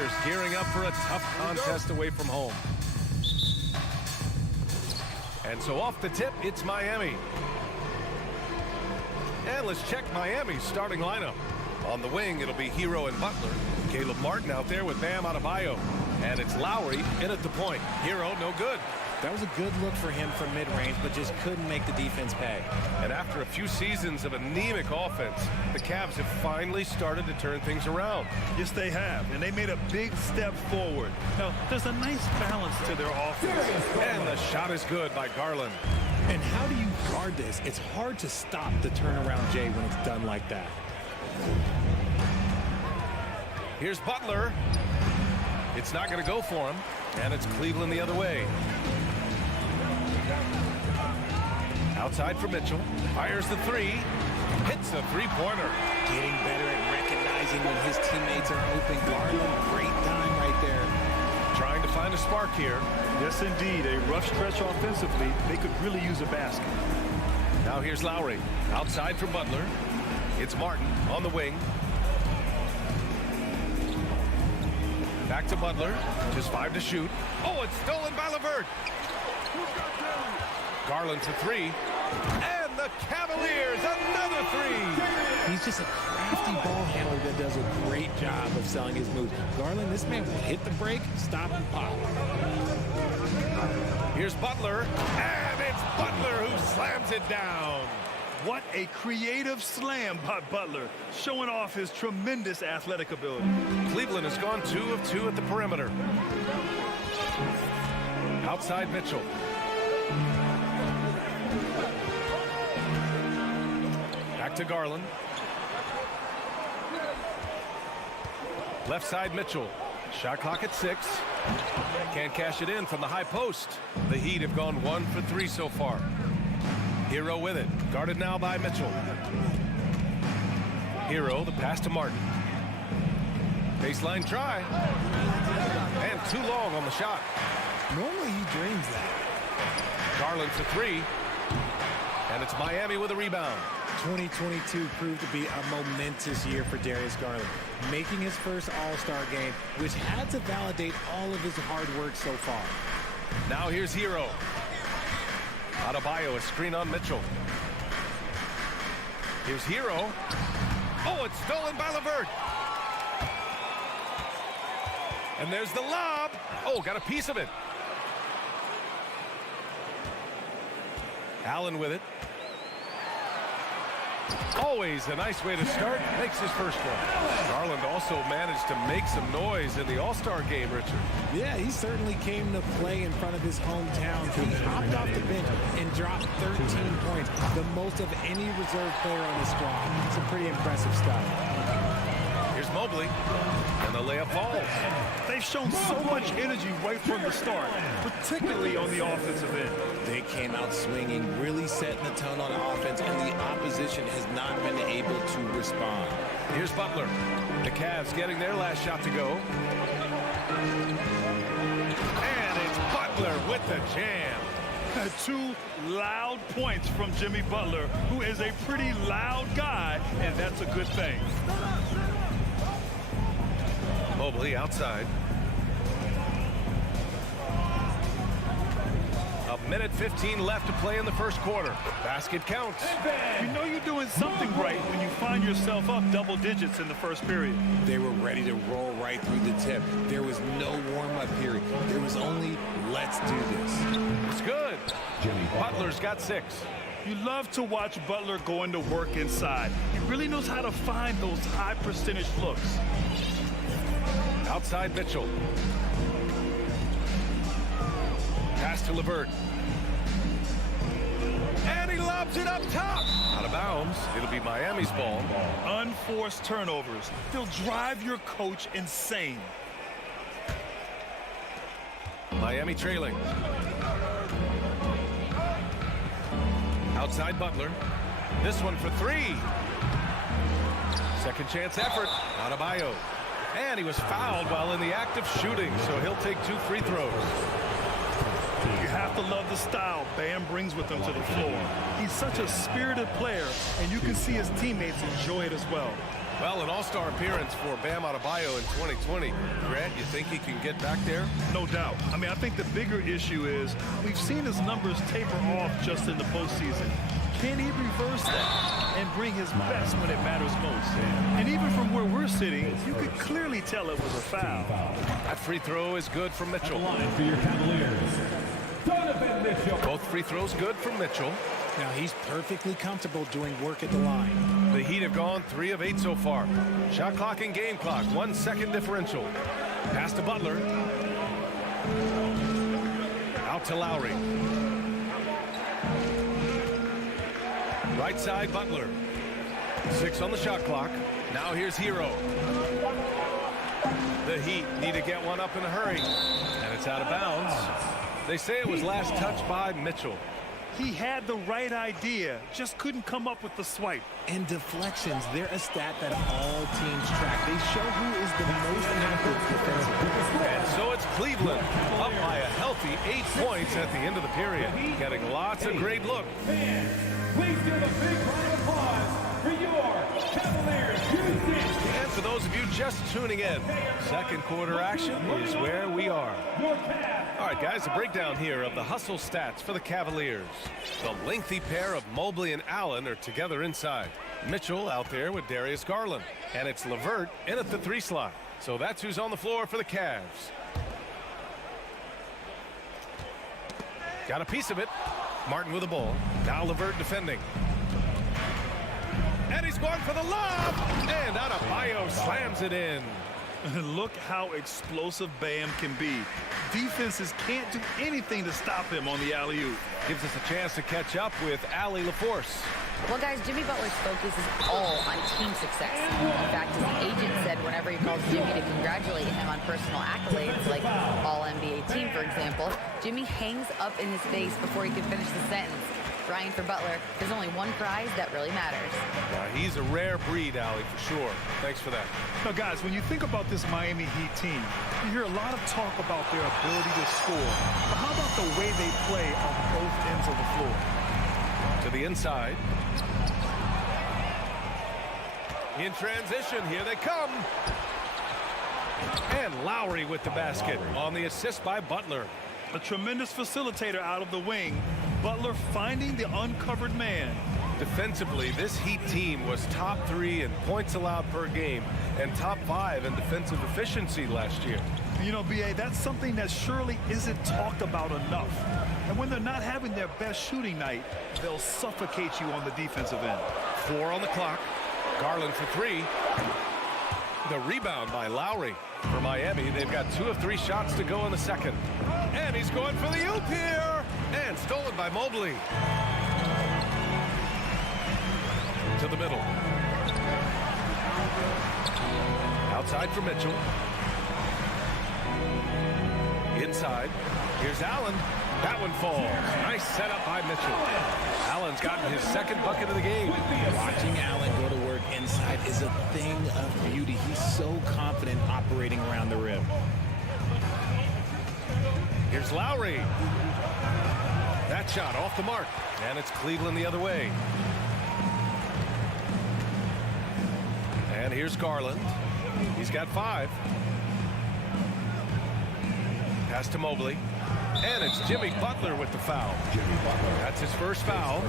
Cavaliers gearing up for a tough contest away from home. And so off the tip, it's Miami. And let's check Miami's starting lineup. On the wing, it'll be Hero and Butler. Caleb Martin out there with Bam Adebayo. And it's Lowry in at the point. Hero, no good. That was a good look for him from mid-range, but just couldn't make the defense pay. And after a few seasons of anemic offense, the Cavs have finally started to turn things around. Yes, they have, and they made a big step forward. Now, there's a nice balance to their offense. And the shot is good by Garland. And how do you guard this? It's hard to stop the turnaround Jay when it's done like that. Here's Butler. It's not going to go for him, and it's Cleveland the other way. Outside for Mitchell. Fires the three. Hits a three-pointer. Getting better at recognizing when his teammates are open. Garland, great time right there. Trying to find a spark here. Yes, indeed. A rough stretch offensively. They could really use a basket. Now here's Lowry. Outside for Butler. It's Martin on the wing. Back to Butler. Just 5 to shoot. Oh, it's stolen by LeVert. Garland for three. And the Cavaliers, another three. He's just a crafty ball handler that does a great job of selling his moves. Garland, this man will hit the break, stop, and pop. Here's Butler. And it's Butler who slams it down. What a creative slam by Butler, showing off his tremendous athletic ability. Cleveland has gone 2 of 2 at the perimeter. Outside Mitchell. Back to Garland. Left side Mitchell. Shot clock at 6. Can't cash it in from the high post. The Heat have gone 1 for 3 so far. Hero with it. Guarded now by Mitchell. Hero, the pass to Martin. Baseline try. And too long on the shot. Normally he dreams that. Garland for three. And it's Miami with a rebound. 2022 proved to be a momentous year for Darius Garland, making his first All-Star game, which had to validate all of his hard work so far. Now here's Hero. Adebayo, a screen on Mitchell. Here's Hero. Oh, it's stolen by LeVert. And there's the lob. Oh, got a piece of it. Allen with it. Always a nice way to start. Makes his first one. Garland also managed to make some noise in the All-Star game, Richard. Yeah, he certainly came to play in front of his hometown. He hopped off the bench and dropped 13 points, the most of any reserve player on the squad. Some pretty impressive stuff. Here's Mobley, and the layup falls. They've shown so much energy right from the start, particularly on the offensive end. They came out swinging, really setting the tone on offense, and the opposition has not been able to respond. Here's Butler. The Cavs getting their last shot to go. And it's Butler with the jam. 2 loud points from Jimmy Butler, who is a pretty loud guy, and that's a good thing. Mobley outside. A minute 15 left to play in the first quarter. Basket counts. You know you're doing something right when you find yourself up double digits in the first period. They were ready to roll right through the tip. There was no warm-up period. There was only, let's do this. It's good. Butler's got 6. You love to watch Butler going to work inside. He really knows how to find those high percentage looks. Outside Mitchell. Pass to LeVert. And he lobs it up top. Out of bounds. It'll be Miami's ball. Unforced turnovers. They'll drive your coach insane. Miami trailing. Outside Butler. This one for 3. Second chance effort. Adebayo. And he was fouled while in the act of shooting, so he'll take 2 free throws. You have to love the style Bam brings with him to the floor. He's such a spirited player, and you can see his teammates enjoy it as well. Well, an all-star appearance for Bam Adebayo in 2020. Grant, you think he can get back there? No doubt. I mean, I think the bigger issue is we've seen his numbers taper off just in the postseason. Can he reverse that and bring his best when it matters most? And even from where we're sitting, you could clearly tell it was a foul. That free throw is good from Mitchell. Line for your Cavaliers. Both free throws good from Mitchell. Now he's perfectly comfortable doing work at the line. The Heat have gone 3 of 8 so far. Shot clock and game clock, 1 second differential. Pass to Butler. Out to Lowry. Right side, Butler. 6 on the shot clock. Now here's Hero. The Heat need to get one up in a hurry. And it's out of bounds. They say it was last touched by Mitchell. He had the right idea, just couldn't come up with the swipe. And deflections, they're a stat that all teams track. They show who is the most active defensively. And so it's Cleveland, up by a healthy 8 points at the end of the period. Getting lots of great looks. Please give a big round of applause for your Cavaliers. And for those of you just tuning in, second quarter action is where we are. All right, guys, a breakdown here of the hustle stats for the Cavaliers. The lengthy pair of Mobley and Allen are together inside. Mitchell out there with Darius Garland. And it's LeVert in at the 3 slot. So that's who's on the floor for the Cavs. Got a piece of it. Martin with the ball. Now LeVert defending. And he's going for the lob. And Adebayo slams it in. Look how explosive Bam can be. Defenses can't do anything to stop him on the alley-oop. Gives us a chance to catch up with Allie LaForce. Well, guys, Jimmy Butler's focus is all on team success. In fact, his agent said whenever he calls Jimmy to congratulate him on personal accolades, like All-NBA team, for example, Jimmy hangs up in his face before he can finish the sentence. Ryan, for Butler, there's only one prize that really matters. He's a rare breed, Allie, for sure. Thanks for that. Now, guys, when you think about this Miami Heat team, you hear a lot of talk about their ability to score. But how about the way they play on both ends of the floor? To the inside. In transition, here they come. And Lowry with the basket on the assist by Butler. A tremendous facilitator out of the wing. Butler finding the uncovered man. Defensively, this Heat team was top 3 in points allowed per game and top 5 in defensive efficiency last year. You know, B.A., that's something that surely isn't talked about enough. And when they're not having their best shooting night, they'll suffocate you on the defensive end. 4 on the clock. Garland for 3. The rebound by Lowry. For Miami, they've got 2 of 3 shots to go in the second. And he's going for the oop here. And stolen by Mobley. To the middle. Outside for Mitchell. Inside. Here's Allen. That one falls. Nice setup by Mitchell. Allen's gotten his second bucket of the game. Watching Allen go to work inside is a thing of beauty. He's so confident operating around the rim. Here's Lowry. That shot off the mark. And it's Cleveland the other way. And here's Garland. He's got 5. Pass to Mobley. And it's Jimmy Butler with the foul. Jimmy Butler. That's his first foul.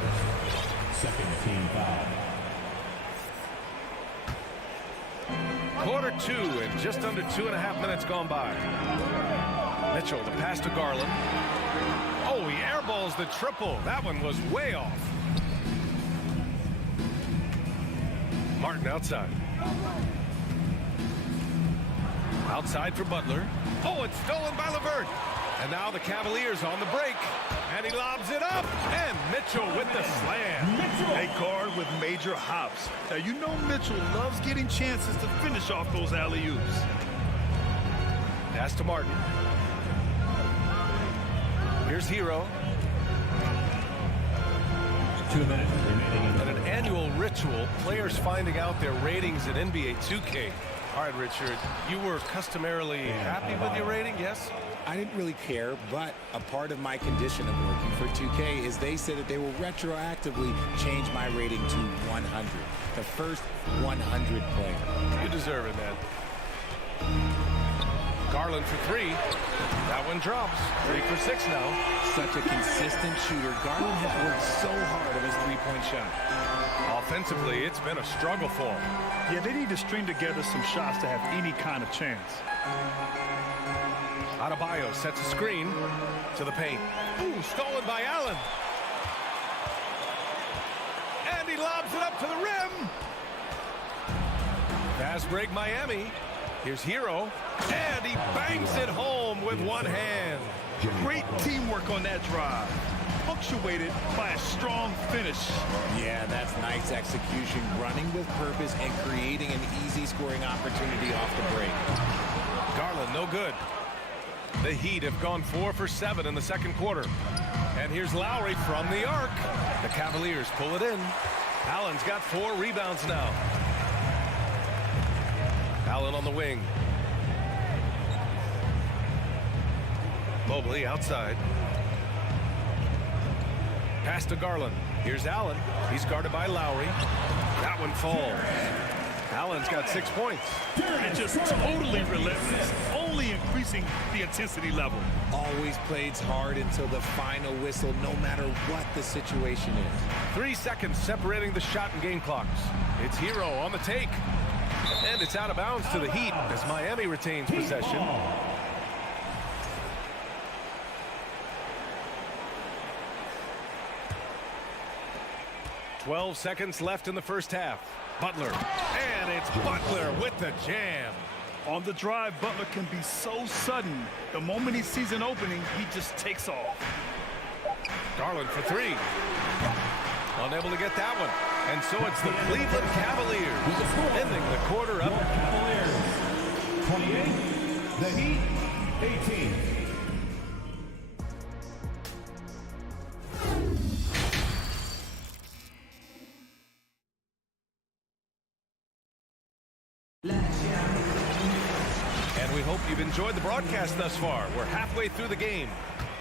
Second team foul. Quarter 2 and just under 2.5 minutes gone by. Mitchell, the pass to Garland. Oh, he airballs the triple. That one was way off. Martin outside. Outside for Butler. Oh, it's stolen by LeVert. And now the Cavaliers on the break. And he lobs it up. And Mitchell with the slam. A guard with major hops. Now, you know Mitchell loves getting chances to finish off those alley-oops. Pass to Martin. Here's Hero. 2 minutes remaining. And an annual ritual, players finding out their ratings in NBA 2K. All right, Richard, you were customarily happy with your rating, yes? I didn't really care, but a part of my condition of working for 2K is they said that they will retroactively change my rating to 100. The first 100 player. You deserve it, man. Garland for three. That one drops. 3 for 6 now. Such a consistent shooter. Garland has worked so hard on his three-point shot. Offensively, it's been a struggle for him. Yeah, they need to string together some shots to have any kind of chance. Adebayo sets a screen to the paint. Ooh, stolen by Allen. And he lobs it up to the rim. Fast break Miami. Here's Hero. And he bangs it home with one hand. Great teamwork on that drive. Punctuated by a strong finish. Yeah, that's nice execution. Running with purpose and creating an easy scoring opportunity off the break. Garland, no good. The Heat have gone 4 for 7 in the second quarter. And here's Lowry from the arc. The Cavaliers pull it in. Allen's got 4 rebounds now. Allen on the wing. Mobley outside. Pass to Garland. Here's Allen. He's guarded by Lowry. That one falls. Allen's got 6 points. And just totally relentless, only increasing the intensity level. Always plays hard until the final whistle, no matter what the situation is. 3 seconds separating the shot and game clocks. It's Hero on the take. And it's out of bounds to the Heat as Miami retains possession. "12 seconds left in the first half. Butler. And it's Butler with the jam. On the drive, Butler can be so sudden. The moment he sees an opening, he just takes off. Garland for 3. Unable to get that one. And so it's the Cleveland Cavaliers ending the quarter up. Cavaliers 28, the Heat 18. And we hope you've enjoyed the broadcast thus far. We're halfway through the game.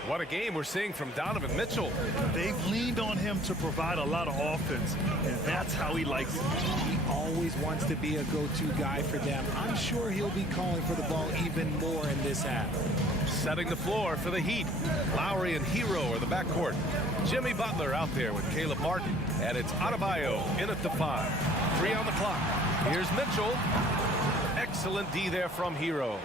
What a game we're seeing from Donovan Mitchell. They've leaned on him to provide a lot of offense, and that's how he likes it. He always wants to be a go-to guy for them. I'm sure he'll be calling for the ball even more in this half. Setting the floor for the Heat. Lowry and Hero are the backcourt. Jimmy Butler out there with Caleb Martin. And it's Adebayo in at the 5. 3 on the clock. Here's Mitchell. Excellent D there from Hero.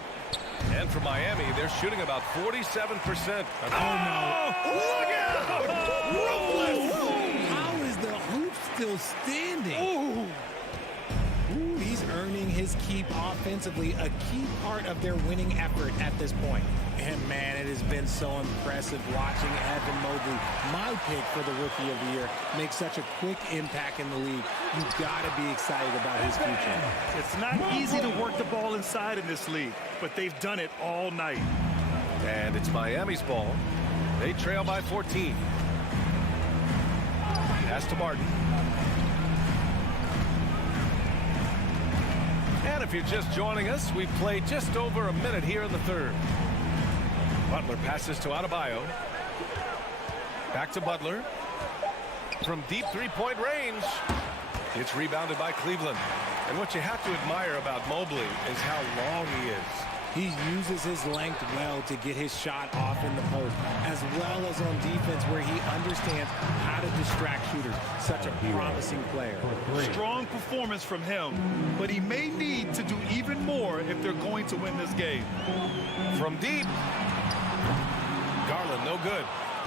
And for Miami, they're shooting about 47%. Oh, no. Look out! Ruthless! How is the hoop still standing? Ooh, he's earning his keep offensively, a key part of their winning effort at this point. And, man, it has been so impressive watching Evan Mobley, my pick for the Rookie of the Year, make such a quick impact in the league. You've got to be excited about his future. It's not easy to work the ball inside in this league, but they've done it all night. And it's Miami's ball. They trail by 14. Pass to Martin. And if you're just joining us, we've played just over a minute here in the third. Butler passes to Adebayo. Back to Butler. From deep three-point range. It's rebounded by Cleveland. And what you have to admire about Mobley is how long he is. He uses his length well to get his shot off in the post, as well as on defense where he understands how to distract shooters. Such a promising player. Strong performance from him, but he may need to do even more if they're going to win this game. From deep. Garland, no good.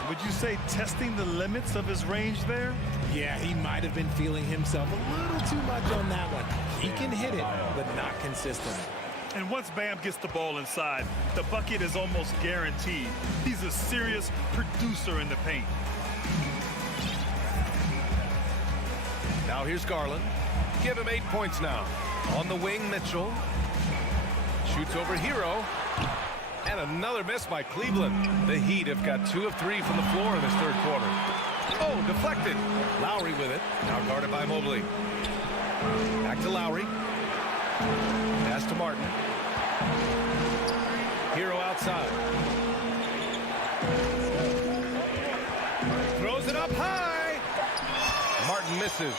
Would you say testing the limits of his range there? Yeah, he might have been feeling himself a little too much on that one. He can hit it, but not consistently. And once Bam gets the ball inside, the bucket is almost guaranteed. He's a serious producer in the paint. Now here's Garland. Give him 8 points now. On the wing, Mitchell. Shoots over Hero. And another miss by Cleveland. The Heat have got 2 of 3 from the floor in this third quarter. Oh, deflected. Lowry with it. Now guarded by Mobley. Back to Lowry. Pass to Martin. Hero outside. Throws it up high. Martin misses.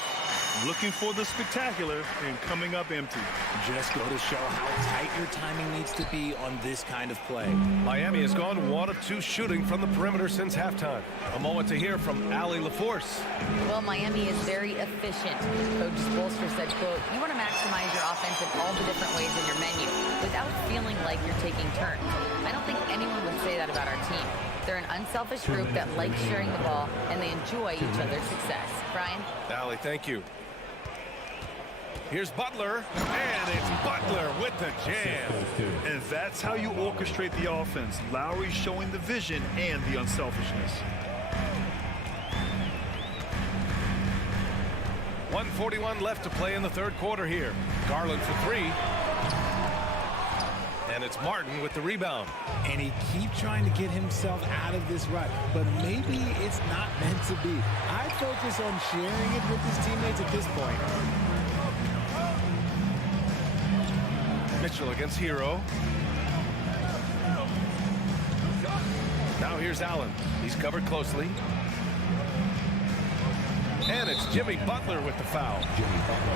Looking for the spectacular and coming up empty. Just go to show how tight your timing needs to be on this kind of play. Miami has gone 1 of 2 shooting from the perimeter since halftime. A moment to hear from Allie LaForce. Well, Miami is very efficient. Coach Spoelstra said, quote, you want to maximize your offense in all the different ways in your menu without feeling like you're taking turns. I don't think anyone would say that about our team. They're an unselfish group that likes sharing the ball, and they enjoy each other's success. Brian? Allie, thank you. Here's Butler, and it's Butler with the jam. And that's how you orchestrate the offense. Lowry showing the vision and the unselfishness. 1:41 left to play in the third quarter here. Garland for 3. And it's Martin with the rebound. And he keeps trying to get himself out of this rut, but maybe it's not meant to be. I'd focus on sharing it with his teammates at this point. Mitchell against Hero. Now here's Allen. He's covered closely. And it's Jimmy Butler with the foul.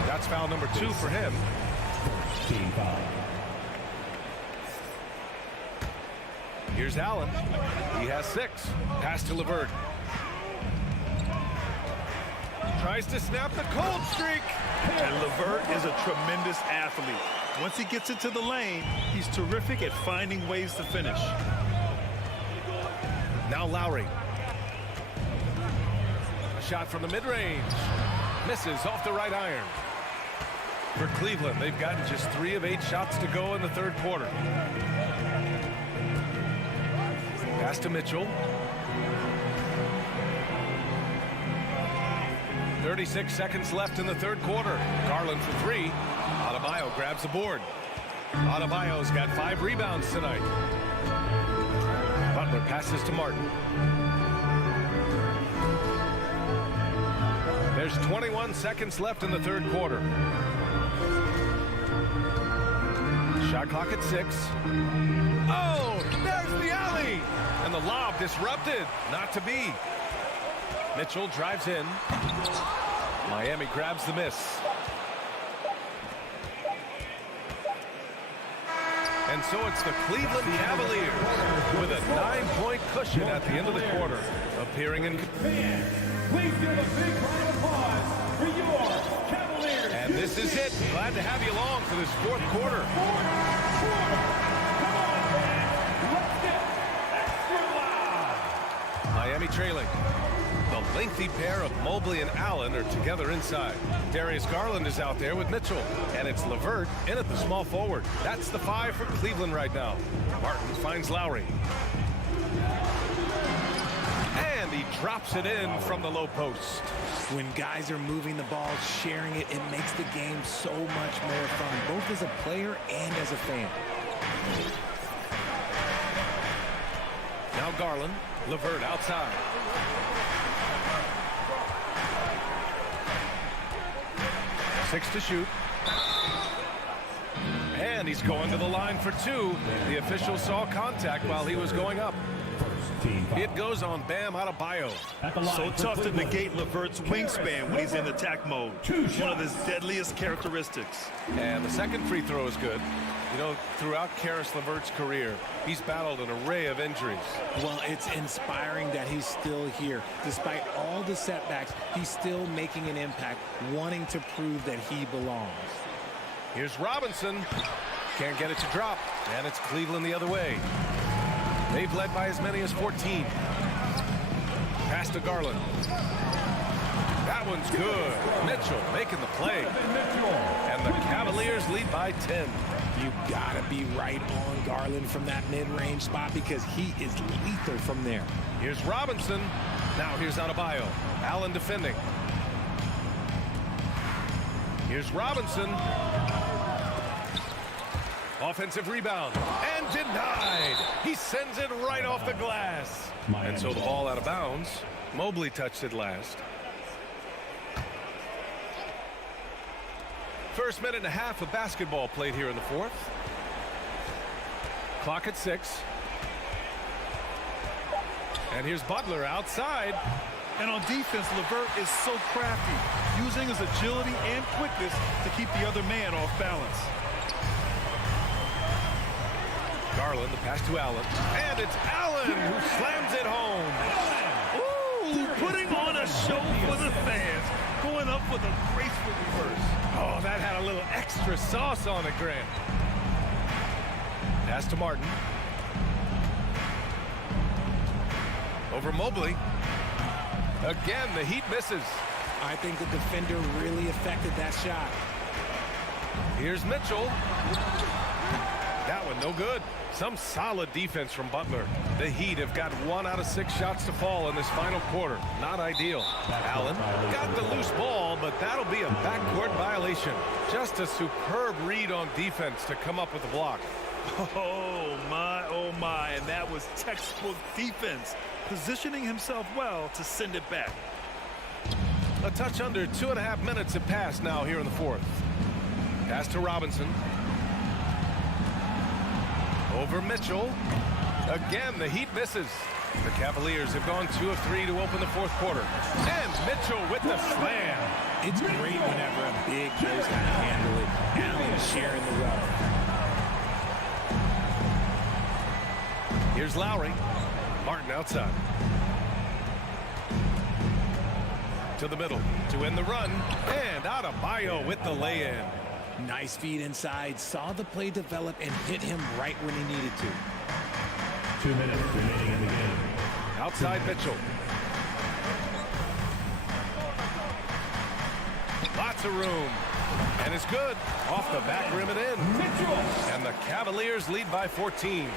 That's foul number 2 for him. Team foul. Here's Allen. He has 6. Pass to LeVert. Tries to snap the cold streak. And LeVert is a tremendous athlete. Once he gets into the lane, he's terrific at finding ways to finish. Now Lowry. A shot from the mid-range. Misses off the right iron. For Cleveland, they've gotten just 3 of 8 shots to go in the third quarter. Pass to Mitchell. 36 seconds left in the third quarter. Garland for 3. Adebayo grabs the board. Adebayo's got 5 rebounds tonight. Butler passes to Martin. There's 21 seconds left in the third quarter. Shot clock at 6. Oh, there's the alley! And the lob disrupted. Not to be. Mitchell drives in. Miami grabs the miss. And so it's the Cleveland Cavaliers with a 9-point cushion at the end of the quarter. Appearing in... Fans, please give a big round of applause for your Cavaliers. And this is it. Glad to have you along for this fourth quarter. Come on, fans. Let's get extra loud. Miami trailing. The lengthy pair of Mobley and Allen are together inside. Darius Garland is out there with Mitchell. And it's LeVert in at the small forward. That's the 5 for Cleveland right now. Martin finds Lowry. And he drops it in from the low post. When guys are moving the ball, sharing it, it makes the game so much more fun, both as a player and as a fan. Now Garland, LeVert outside. Six to shoot. And he's going to the line for 2. The official saw contact while he was going up. It goes on Bam Adebayo. So tough to negate LeVert's wingspan when he's in attack mode. One of his deadliest characteristics. And the second free throw is good. You know, throughout Karis LeVert's career, he's battled an array of injuries. Well, it's inspiring that he's still here. Despite all the setbacks, he's still making an impact, wanting to prove that he belongs. Here's Robinson. Can't get it to drop. And it's Cleveland the other way. They've led by as many as 14. Pass to Garland. That one's good. Mitchell making the play. And the Cavaliers lead by 10. You gotta be right on Garland from that mid-range spot because he is lethal from there. Here's Robinson. Now here's Adebayo. Allen defending. Here's Robinson. Offensive rebound. And denied. He sends it right off the glass. And so the ball out of bounds. Mobley touched it last. First minute and a half of basketball played here in the fourth. Clock at 6. And here's Butler outside. And on defense, LeVert is so crafty, using his agility and quickness to keep the other man off balance. Garland, the pass to Allen. And it's Allen who slams it home. Ooh, putting on a show for the fans, going up with a graceful reverse. Oh, that had a little extra sauce on it, Grant. Pass to Martin. Over Mobley. Again, the Heat misses. I think the defender really affected that shot. Here's Mitchell. That one no good. Some solid defense from Butler. The Heat have got 1 out of 6 shots to fall in this final quarter. Not ideal. Allen got the loose ball, but that'll be a backcourt violation. Just a superb read on defense to come up with the block. Oh my, and that was textbook defense, positioning himself well to send it back. A touch under 2.5 minutes have passed now here in the fourth. Pass to Robinson. Over Mitchell. Again, the Heat misses. The Cavaliers have gone 2 of 3 to open the fourth quarter. And Mitchell with the slam. It's great whenever a big knows how to handle it. Allen sharing the wealth. Here's Lowry. Martin outside. To the middle to end the run. And Adebayo with the lay-in. Nice feed inside. Saw the play develop and hit him right when he needed to. 2 minutes remaining in the game. Outside Mitchell. Lots of room. And it's good. Off the back rim and in. And the Cavaliers lead by 14.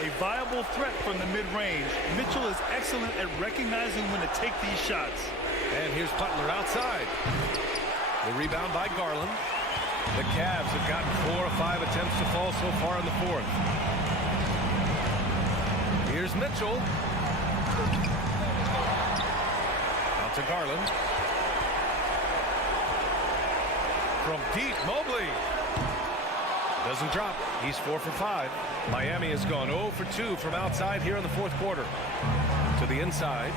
A viable threat from the mid-range. Mitchell is excellent at recognizing when to take these shots. And here's Butler outside. The rebound by Garland. The Cavs have gotten 4 of 5 attempts to fall so far in the fourth. Here's Mitchell. Out to Garland. From deep, Mobley. Doesn't drop. He's 4 for 5. Miami has gone 0 for 2 from outside here in the fourth quarter. To the inside.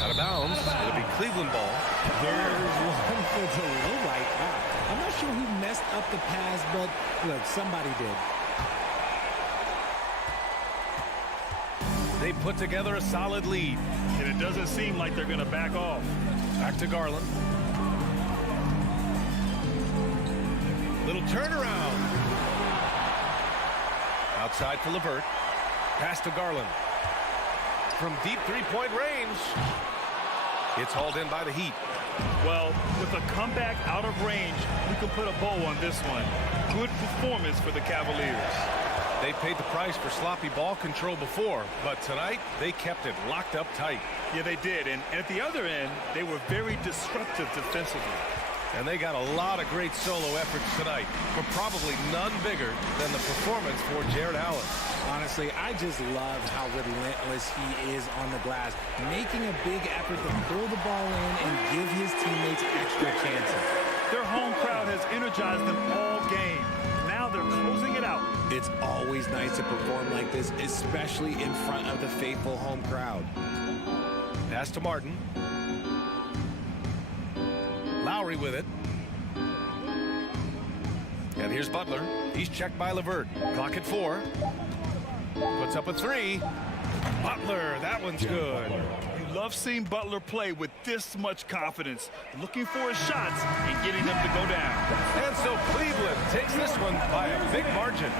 Out of bounds. It'll be Cleveland ball. There's one for the low right. Wow. I'm not sure who messed up the pass, but look, somebody did. They put together a solid lead. And it doesn't seem like they're going to back off. Back to Garland. Little turnaround. Outside for LeVert. Pass to Garland. From deep three-point range. It's hauled in by the Heat. Well, with a comeback out of range, we can put a bow on this one. Good performance for the Cavaliers. They paid the price for sloppy ball control before, but tonight they kept it locked up tight. Yeah, they did. And at the other end, they were very disruptive defensively. And they got a lot of great solo efforts tonight, but probably none bigger than the performance for Jared Allen. Honestly, I just love how relentless he is on the glass, making a big effort to pull the ball in and give his teammates extra chances. Their home crowd has energized them all game. Now they're closing it out. It's always nice to perform like this, especially in front of the faithful home crowd. Pass to Martin. Lowry with it. And here's Butler. He's checked by LeVert. Clock at 4. Puts up a 3. Butler, that one's good. You love seeing Butler play with this much confidence, looking for his shots and getting them to go down. And so Cleveland takes this one by a big margin.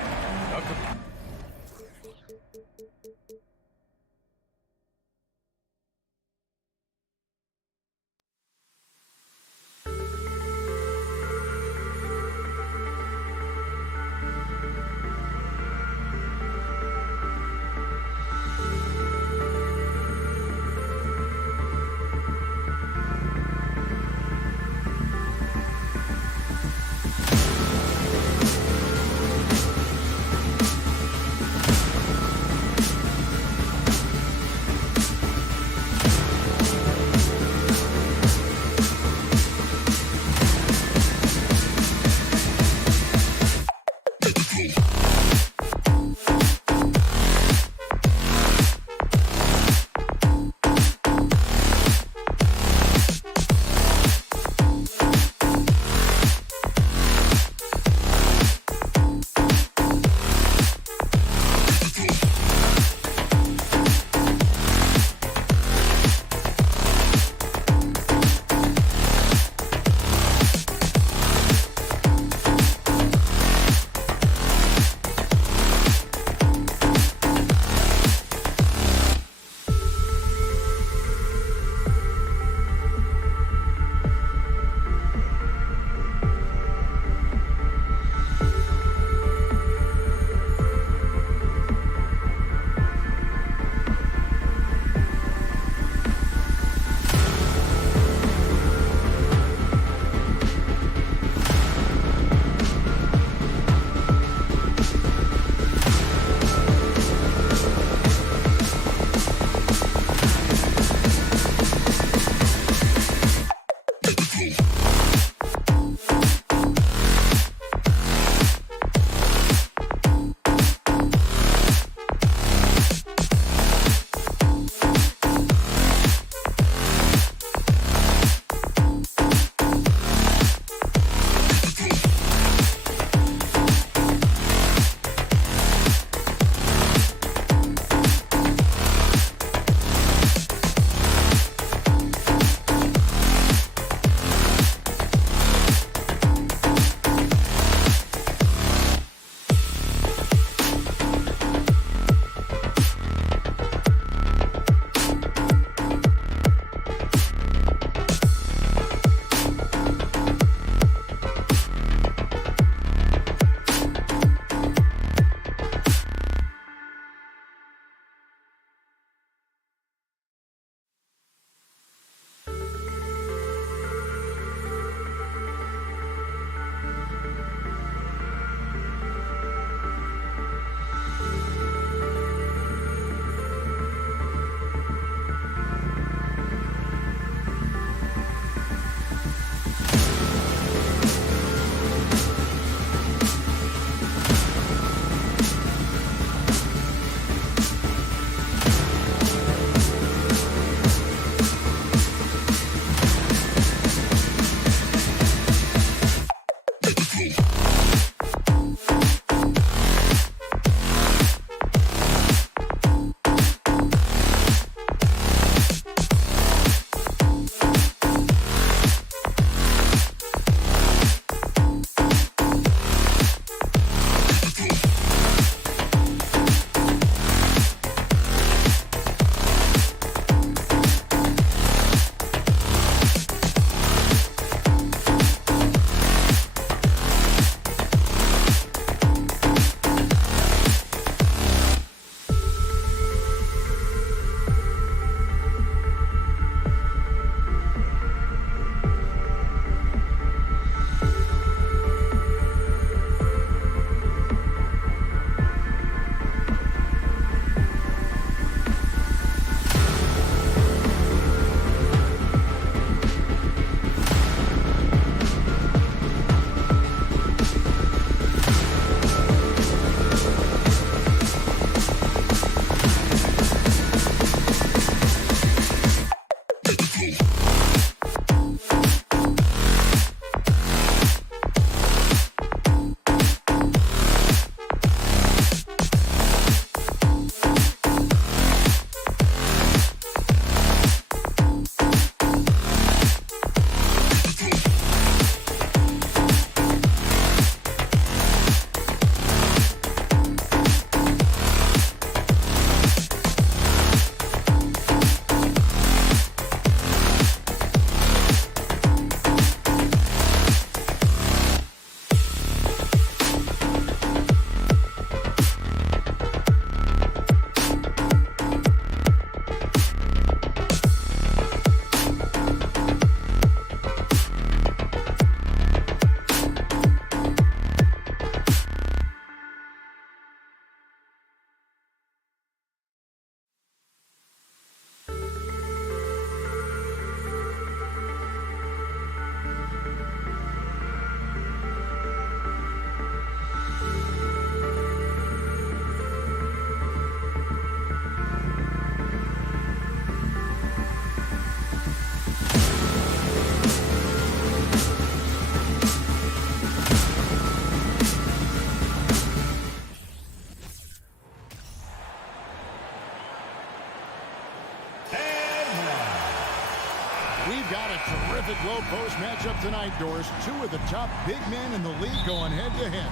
We've got a terrific low post matchup tonight, Doris. Two of the top big men in the league going head-to-head.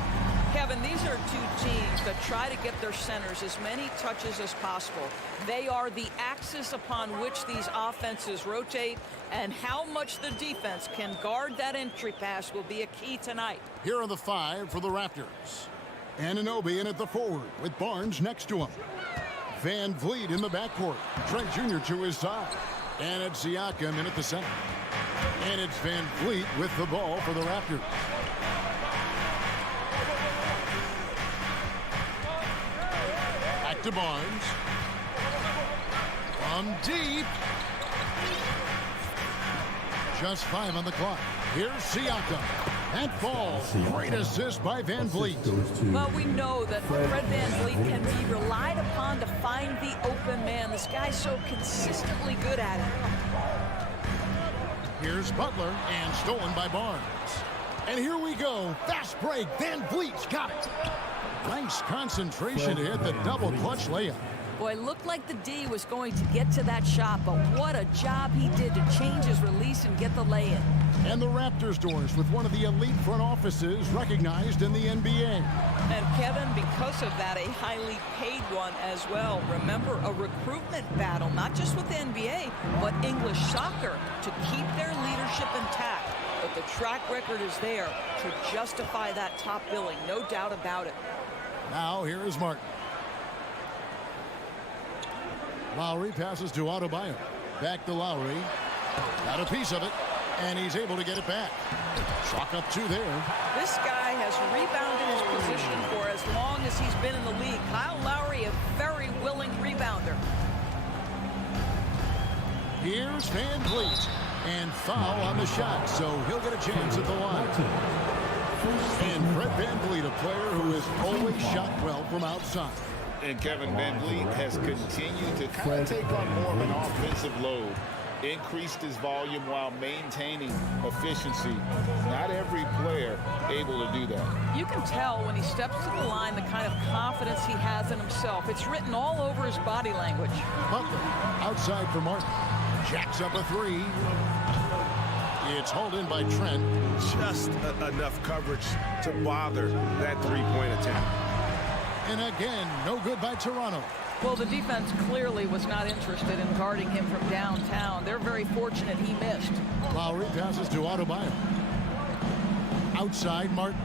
Kevin, these are two teams that try to get their centers as many touches as possible. They are the axis upon which these offenses rotate, and how much the defense can guard that entry pass will be a key tonight. Here are the 5 for the Raptors. Anunoby in at the forward with Barnes next to him. Van Vliet in the backcourt. Trent Jr. to his side. And it's Siakam in at the center. And it's Van Vliet with the ball for the Raptors. Back to Barnes. From deep. Just 5 on the clock. Here's Siakam. That falls. Great assist by Van Vliet. Well, we know that Fred Van Vliet can be relied upon to find the open man. This guy's so consistently good at it. Here's Butler, and stolen by Barnes. And here we go. Fast break. Van Vliet's got it. Nice concentration to hit the double clutch layup. Boy, it looked like the D was going to get to that shot, but what a job he did to change his release and get the lay-in. And the Raptors, Doris, with one of the elite front offices recognized in the NBA. And Kevin, because of that, a highly paid one as well. Remember, a recruitment battle, not just with the NBA, but English soccer, to keep their leadership intact. But the track record is there to justify that top billing, no doubt about it. Now here is Martin. Lowry passes to Adebayo. Back to Lowry. Got a piece of it, and he's able to get it back. Chalk up 2 there. This guy has rebounded his position for as long as he's been in the league. Kyle Lowry, a very willing rebounder. Here's Van Vliet. And foul on the shot, so he'll get a chance at the line. And Fred Van Vliet, a player who has always shot well from outside. And Kevin Van Vliet has continued to kind of take on more of an offensive load. Increased his volume while maintaining efficiency. Not every player able to do that. You can tell when he steps to the line the kind of confidence he has in himself. It's written all over his body language. Butler outside for Martin. Jacks up a 3. It's hauled in by Trent. Just enough coverage to bother that three-point attempt. And again, no good by Toronto. Well, the defense clearly was not interested in guarding him from downtown. They're very fortunate he missed. Lowry passes to Adebayo. Outside, Martin.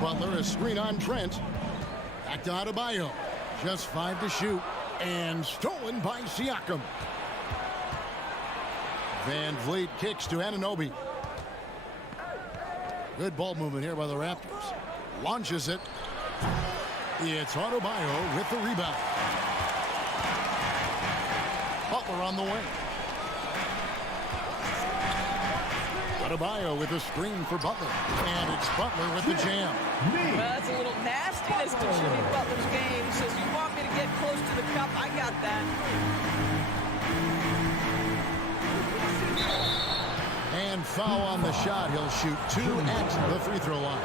Butler, a screen on Trent. Back to Adebayo. Just 5 to shoot. And stolen by Siakam. Van Vliet kicks to Anunoby. Good ball movement here by the Raptors. Launches it. It's Adebayo with the rebound. Butler on the wing. Adebayo with a screen for Butler. And it's Butler with the jam. Well, that's a little nastiness to Jimmy Butler's game. He says, you want me to get close to the cup? I got that. And foul on the shot. He'll shoot 2 at the free throw line.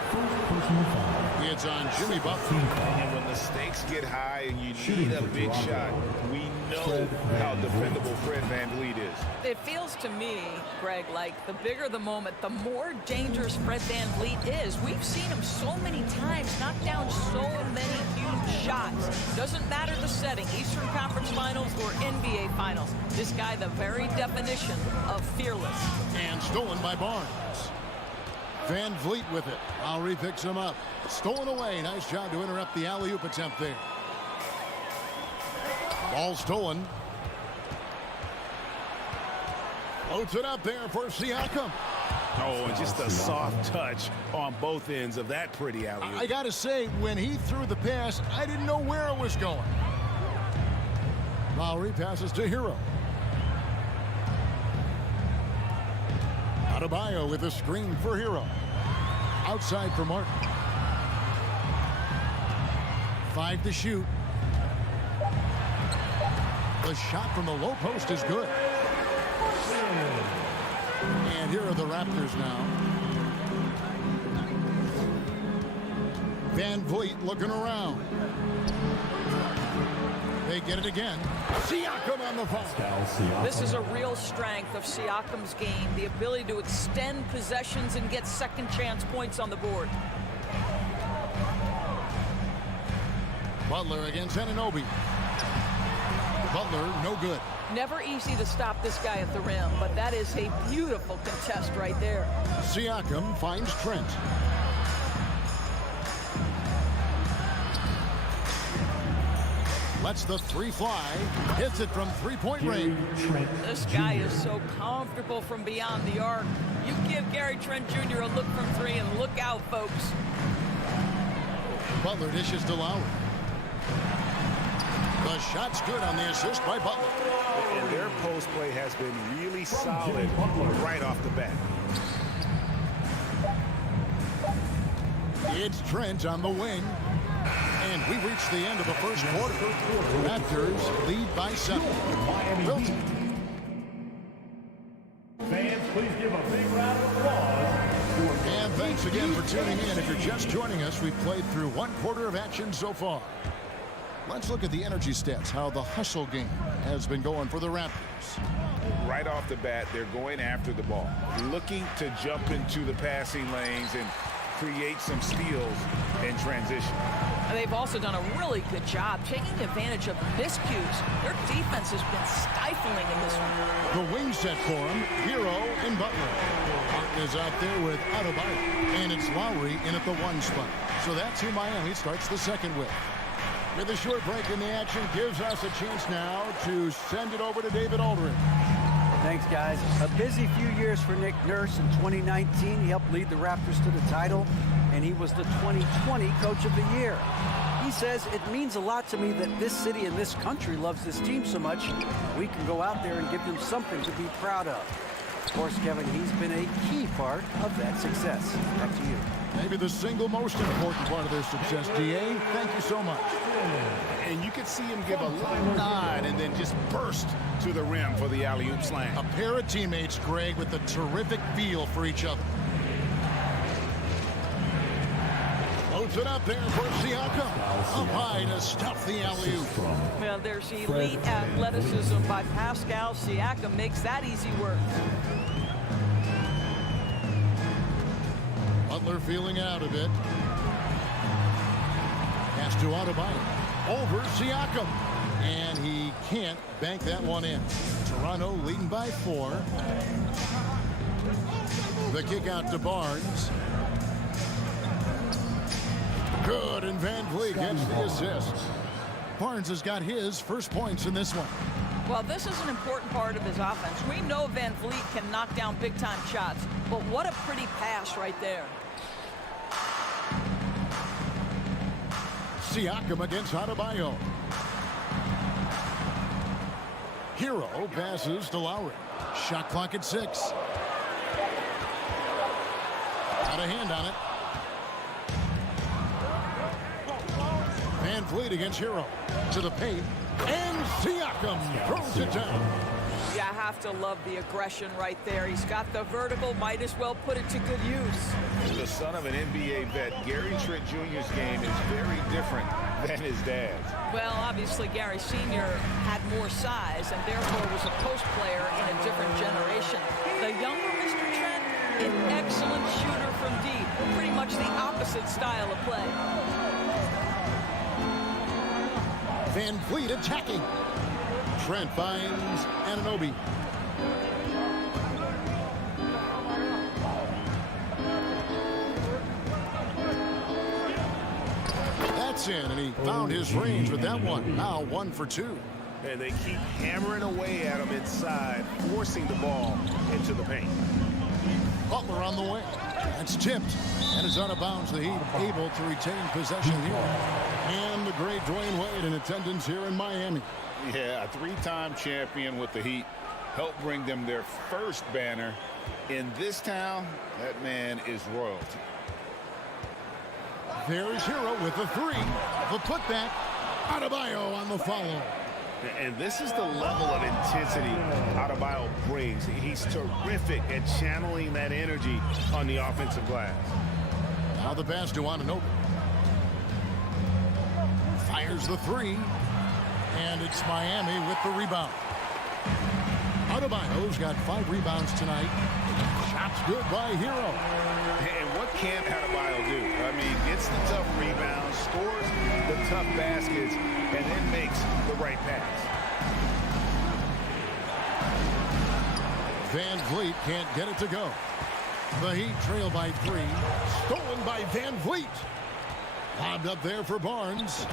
It's on Jimmy Butler. And when the stakes get high and you need a big shot, we know how defendable Fred Van Vliet is. It feels to me, Greg, like the bigger the moment, the more dangerous Fred Van Vliet is. We've seen him so many times knock down so many huge shots. Doesn't matter the setting, Eastern Conference Finals or NBA Finals. This guy, the very definition of fearless. And stolen by Barnes. Van Vliet with it. Lowry picks him up. Stolen away. Nice job to interrupt the alley-oop attempt there. Ball stolen. Floats it up there for Siakam. Oh, and just a soft touch on both ends of that pretty alley-oop. I got to say, when he threw the pass, I didn't know where it was going. Lowry passes to Hero. Adebayo with a screen for Hero. Outside for Martin. 5 to shoot. The shot from the low post is good. And here are the Raptors now. Van Vliet looking around. They they get it again. Siakam on the foul. This is a real strength of Siakam's game, the ability to extend possessions and get second chance points on the board. Butler against Anunoby. Butler, no good. Never easy to stop this guy at the rim, but that is a beautiful contest right there. Siakam finds Trent. Lets the three fly. Hits it from three-point range. This guy is so comfortable from beyond the arc. You give Gary Trent Jr. a look from three, and look out, folks. Butler dishes to Lowry. The shot's good on the assist by Butler. And their post play has been really solid right off the bat. It's Trent on the wing. And we reach the end of the first quarter. Raptors lead by 7. Fans, please give a big round of applause. And thanks again for tuning in. If you're just joining us, we've played through one quarter of action so far. Let's look at the energy stats, how the hustle game has been going for the Raptors. Right off the bat, they're going after the ball, looking to jump into the passing lanes and create some steals in transition. And they've also done a really good job taking advantage of miscues. Their defense has been stifling in this one. The wing set for him, Hero and Butler. Martin is out there with Adebayo, and it's Lowry in at the 1 spot. So that's who Miami starts the second with. With a short break in the action, gives us a chance now to send it over to David Aldridge. Thanks, guys. A busy few years for Nick Nurse. In 2019, he helped lead the Raptors to the title, and he was the 2020 Coach of the Year. He says, it means a lot to me that this city and this country loves this team so much, we can go out there and give them something to be proud of. Of course, Kevin, he's been a key part of that success. Back to you. Maybe the single most important part of their success, DA. Thank you so much. And you could see him give a little nod and then just burst to the rim for the alley-oop slam. A pair of teammates, Greg, with a terrific feel for each other. Loads it up there for Siakam. Up high to stuff the alley-oop. Well, there's elite athleticism by Pascal Siakam. Makes that easy work. Butler feeling out a bit. Pass to Adebayo. Over Siakam. And he can't bank that one in. Toronto leading by 4. The kick out to Barnes. Good, and Van Vliet gets the assist. Barnes has got his first points in this one. Well, this is an important part of his offense. We know Van Vliet can knock down big-time shots, but what a pretty pass right there. Siakam against Adebayo. Hero passes to Lowry. Shot clock at 6. Got a hand on it. Van Vliet against Hero. To the paint. And Siakam throws it down. You have to love the aggression right there. He's got the vertical, might as well put it to good use. The son of an NBA vet, Gary Trent Jr.'s game is very different than his dad's. Well, obviously, Gary Sr. had more size and therefore was a post player in a different generation. The younger Mr. Trent, an excellent shooter from deep. Pretty much the opposite style of play. Van Vliet attacking. Trent finds Anunoby. That's in, and he found his range with that one. Now 1 for 2. And they keep hammering away at him inside, forcing the ball into the paint. Butler on the way. That's tipped and is out of bounds. The Heat able to retain possession here. And the great Dwayne Wade in attendance here in Miami. Yeah, a 3-time champion with the Heat. Helped bring them their first banner. In this town, that man is royalty. There's Hero with the 3. The putback. Adebayo on the follow. And this is the level of intensity Adebayo brings. He's terrific at channeling that energy on the offensive glass. Now the pass to Anunoby. Fires the 3. And it's Miami with the rebound. Adebayo's got 5 rebounds tonight. Shots good by Hero. And what can't Adebayo do? I mean, gets the tough rebounds, scores the tough baskets, and then makes the right pass. Van Vliet can't get it to go. The Heat trail by 3. Stolen by Van Vliet. Lobbed up there for Barnes.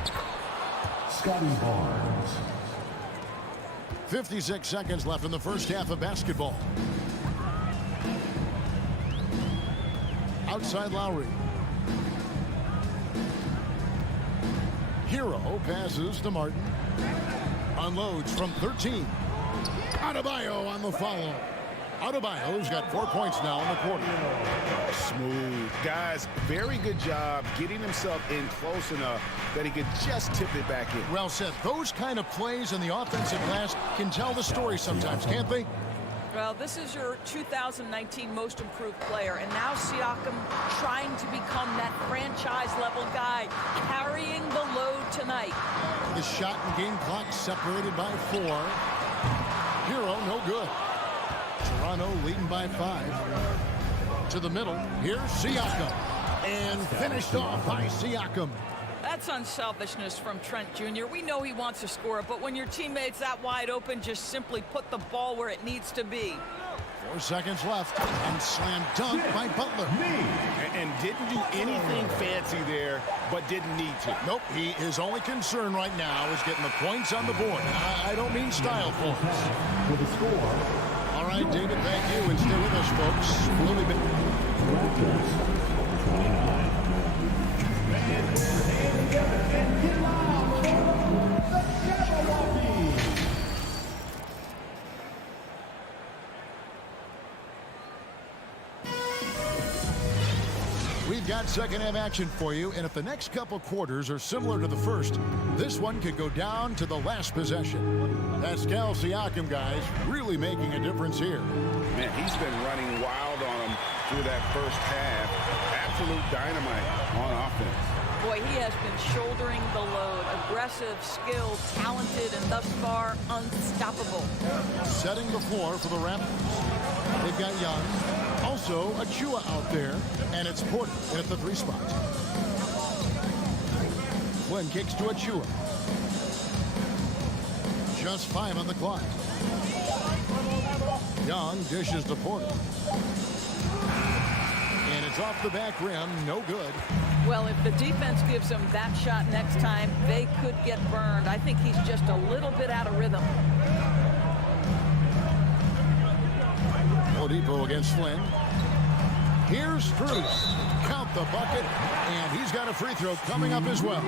Scotty Barnes. 56 seconds left in the first half of basketball. Outside Lowry. Hero passes to Martin. Unloads from 13. Adebayo on the follow. Adebayo's got 4 points now in the quarter. Smooth. Guys, very good job getting himself in close enough that he could just tip it back in. Well said. Those kind of plays in the offensive glass can tell the story sometimes, can't they? Well, this is your 2019 most improved player, and now Siakam trying to become that franchise-level guy, carrying the load tonight. The shot and game clock separated by 4. Hero, no good. Toronto leading by 5. To the middle. Here's Siakam. And finished off by Siakam. That's unselfishness from Trent Jr. We know he wants to score, but when your teammate's that wide open, just simply put the ball where it needs to be. 4 seconds left. And slam dunk by Butler. And didn't do anything fancy there, but didn't need to. Nope. His only concern right now is getting the points on the board. I don't mean style points. With the score. All right, David, thank you. And stay with us, folks. We'll be back. Raptors 29. And get loud for the Cavaliers. We've got second half action for you, and if the next couple quarters are similar to the first, this one could go down to the last possession. Pascal Siakam, guys, really making a difference here. Man, he's been running wild on him through that first half. Absolute dynamite on offense. Boy, he has been shouldering the load. Aggressive, skilled, talented, and thus far, unstoppable. Setting the floor for the Raptors. They've got Young. Also, Achua out there, and it's Porter at the 3 spot. Flynn kicks to Achua. Just 5 on the clock. Young dishes to Porter. And it's off the back rim, no good. Well, if the defense gives him that shot next time, they could get burned. I think he's just a little bit out of rhythm. Oladipo against Flynn. Here's Strus. Count the bucket, and he's got a free throw coming up as well.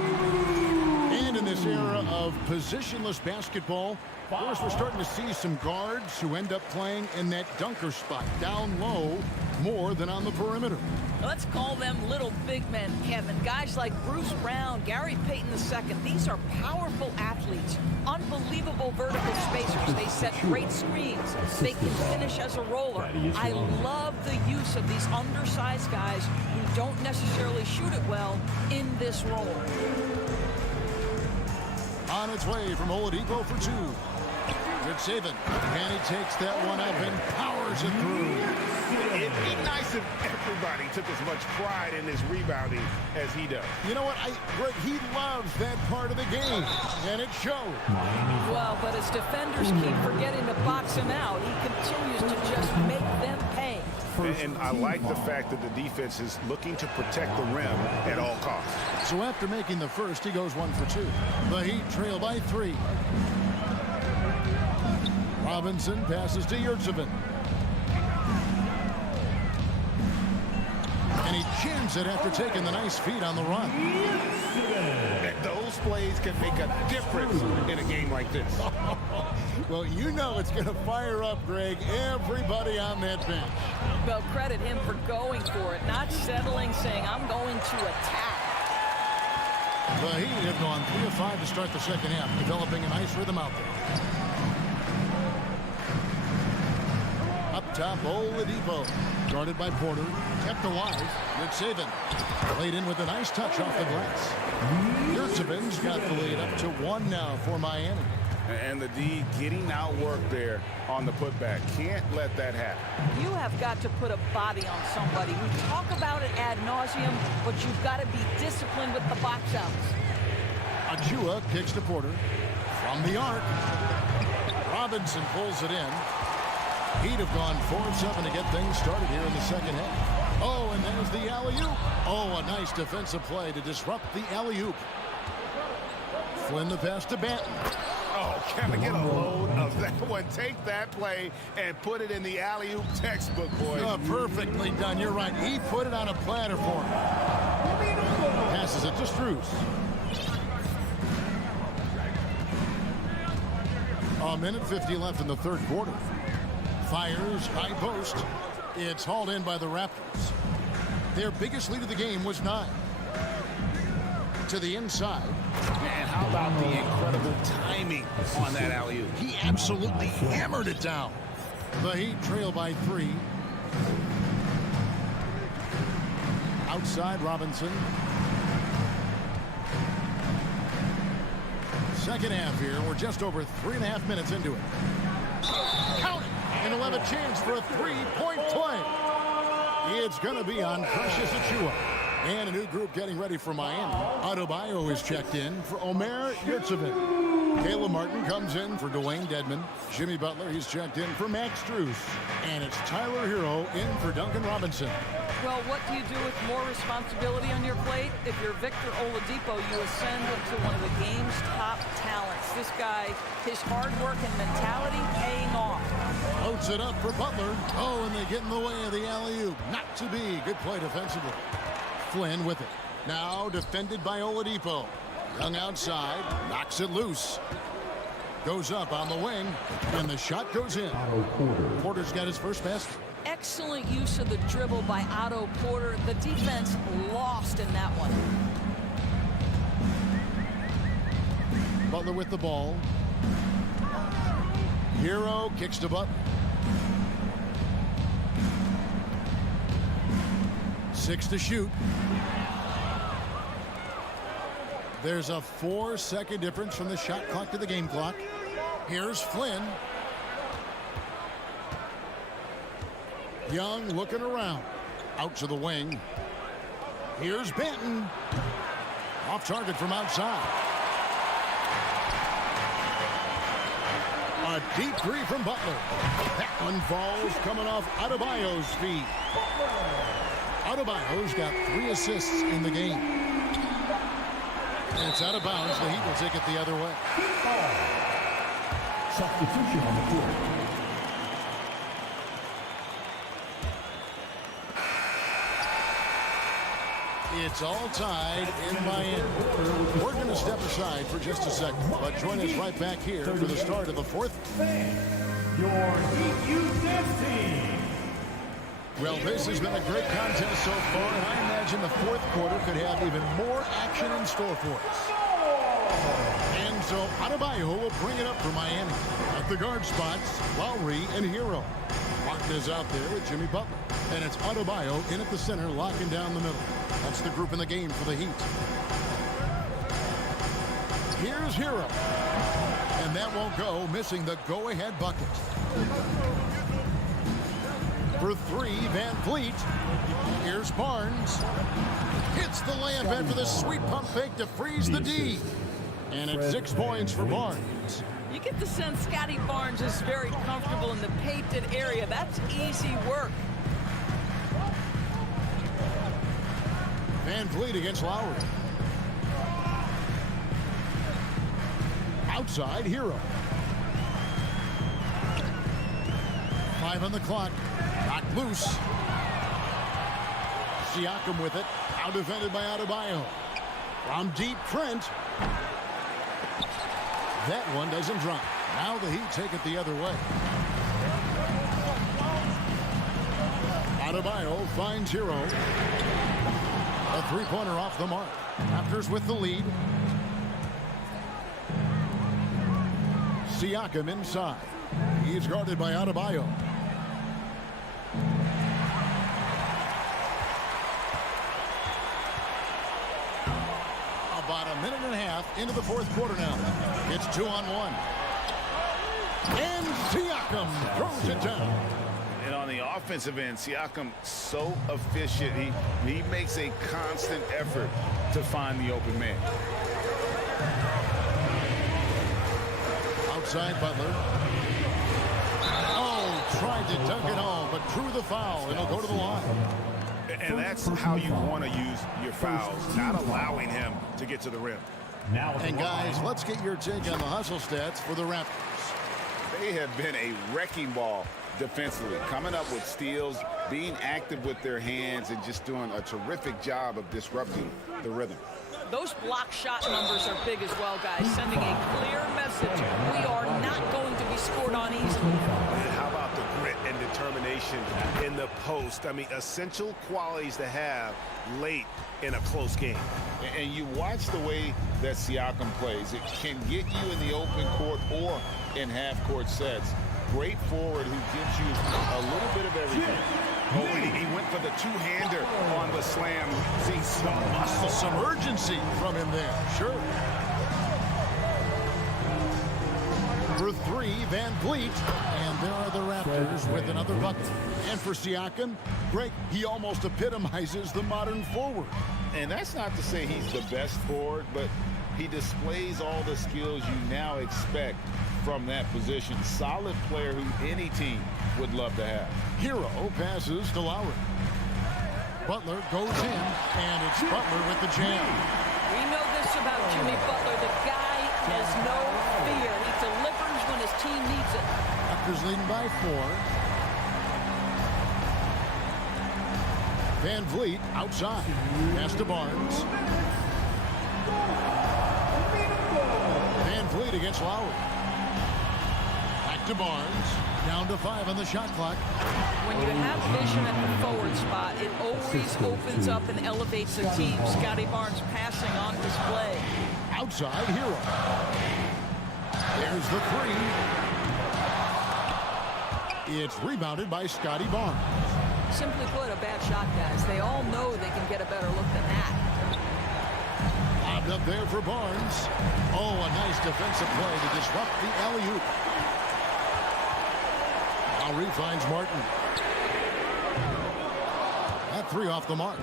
And in this era of positionless basketball, of course, we're starting to see some guards who end up playing in that dunker spot, down low, more than on the perimeter. Let's call them little big men, Kevin. Guys like Bruce Brown, Gary Payton II. These are powerful athletes. Unbelievable vertical spacers. They set great screens. They can finish as a roller. I love the use of these undersized guys who don't necessarily shoot it well in this role. On its way from Oladipo for 2. Good saving. And he takes that one up and powers it through. It'd be nice if everybody took as much pride in his rebounding as he does. You know what? Greg, he loves that part of the game, and it shows. Well, but as defenders keep forgetting to box him out, he continues to just make them pay. And I like the fact that the defense is looking to protect the rim at all costs. So after making the first, he goes 1 for 2. The Heat trail by 3. Robinson passes to Yurtseven. And he jams it after taking the nice feed on the run. Those plays can make a difference in a game like this. Well, you know it's going to fire up, Greg, everybody on that bench. Well, credit him for going for it, not settling, saying, I'm going to attack. The Heat have gone 3 of 5 to start the second half, developing a nice rhythm out there. Up top, Oladipo. Guarded by Porter. Kept alive. Good saving. Laid in with a nice touch off the glass. Yurtsevic's got the lead up to 1 now for Miami. And the D getting outworked there on the putback. Can't let that happen. You have got to put a body on somebody. We talk about it ad nauseum, but you've got to be disciplined with the box outs. Achua kicks to Porter. From the arc. Robinson pulls it in. Heat have gone 4 of 7 to get things started here in the second half. Oh, and there's the alley-oop. Oh, a nice defensive play to disrupt the alley-oop. Flynn the pass to Banton. Oh, can I get a load of that one? Take that play and put it in the alley-oop textbook, boys. Perfectly done. You're right. He put it on a platter for him. Passes it to Strus. A minute 50 left in the third quarter. Fires high post. It's hauled in by the Raptors. Their biggest lead of the game was 9. To the inside. And how about the incredible timing on that alley-oop? He absolutely hammered it down. The Heat trail by 3. Outside Robinson. Second half here. We're just over 3.5 minutes into it. Count it. And he'll have a chance for a 3-point play. It's going to be on Precious Achua. And a new group getting ready for Miami. Adebayo is checked in for Omer Yurtsevic. Caleb Martin comes in for Dwayne Dedmon. Jimmy Butler, he's checked in for Max Strus. And it's Tyler Hero in for Duncan Robinson. Well, what do you do with more responsibility on your plate? If you're Victor Oladipo, you ascend to one of the game's top talents. This guy, his hard work and mentality paying off. Loads it up for Butler. Oh, and they get in the way of the alley-oop. Not to be. Good play defensively. Flynn with it. Now defended by Oladipo. Young outside. Knocks it loose. Goes up on the wing. And the shot goes in. Porter's got his first basket. Excellent use of the dribble by Otto Porter. The defense lost in that one. Butler with the ball. Hero kicks to Butler. 6 to shoot. There's a 4-second difference from the shot clock to the game clock. Here's Flynn. Young looking around. Out to the wing. Here's Banton. Off target from outside. A deep three from Butler. That one falls coming off Adebayo's feet. Adebayo's got 3 assists in the game. And it's out of bounds. The Heat will take it the other way. Substitution on the court. It's all tied in Miami. We're going to step aside for just a second, but join us right back here for the start of the fourth. Your Heat Youth Dance Team. Well, this has been a great contest so far, and I imagine the fourth quarter could have even more action in store for us. And so Adebayo will bring it up for Miami. At the guard spots, Lowry and Hero. Martin is out there with Jimmy Butler. And it's Adebayo in at the center, locking down the middle. That's the group in the game for the Heat. Here's Hero. And that won't go, missing the go-ahead bucket. For 3, Van Fleet. Here's Barnes. Hits the layup after the sweet pump fake to freeze the D. And it's 6 points for Barnes. You get the sense Scotty Barnes is very comfortable in the painted area. That's easy work. Van Vliet against Lowry. Outside, Hero. 5 on the clock. Knocked loose. Siakam with it. Now defended by Adebayo. From deep, Trent. That one doesn't drop. Now the Heat take it the other way. Adebayo finds Hero. A three-pointer off the mark. Raptors with the lead. Siakam inside. He's guarded by Adebayo. minute and a half into the fourth quarter now. It's 2-on-1. And Siakam throws it down. And on the offensive end, Siakam so efficient. He makes a constant effort to find the open man. Outside Butler. Oh, tried to dunk it home, but drew the foul. It'll go to the line. And that's how you want to use your fouls, not allowing him to get to the rim. And guys, let's get your take on the hustle stats for the Raptors. They have been a wrecking ball defensively, coming up with steals, being active with their hands, and just doing a terrific job of disrupting the rhythm. Those block shot numbers are big as well, guys, sending a clear message. We are not going to be scored on easily. And how about the grit and determination in the post? I mean, essential qualities to have late in a close game. And you watch the way that Siakam plays. It can get you in the open court or in half-court sets. Great forward who gives you a little bit of everything. Oh, and he went for the two-hander on the slam. See some urgency from him there. Sure. For three, Van Vliet. And there are the Raptors with another bucket. And for Siakam, Greg, he almost epitomizes the modern forward. And that's not to say he's the best forward, but he displays all the skills you now expect from that position. Solid player who any team would love to have. Hero passes to Lowry. Butler goes in, and it's Butler with the jam. We know this about Jimmy Butler. The guy has no fear. He delivers when his team needs it. Raptors leading by 4. Van Vliet outside. Pass to Barnes. Van Vliet against Lowry. Back to Barnes. Down to 5 on the shot clock. When you have vision at the forward spot, it always opens up and elevates the team. Scotty Barnes passing on display. Outside, Hero. There's the 3. It's rebounded by Scotty Barnes. Simply put, a bad shot, guys. They all know they can get a better look than that. Lobbed up there for Barnes. Oh, a nice defensive play to disrupt the alley-oop. Lowry finds Martin. That 3 off the mark.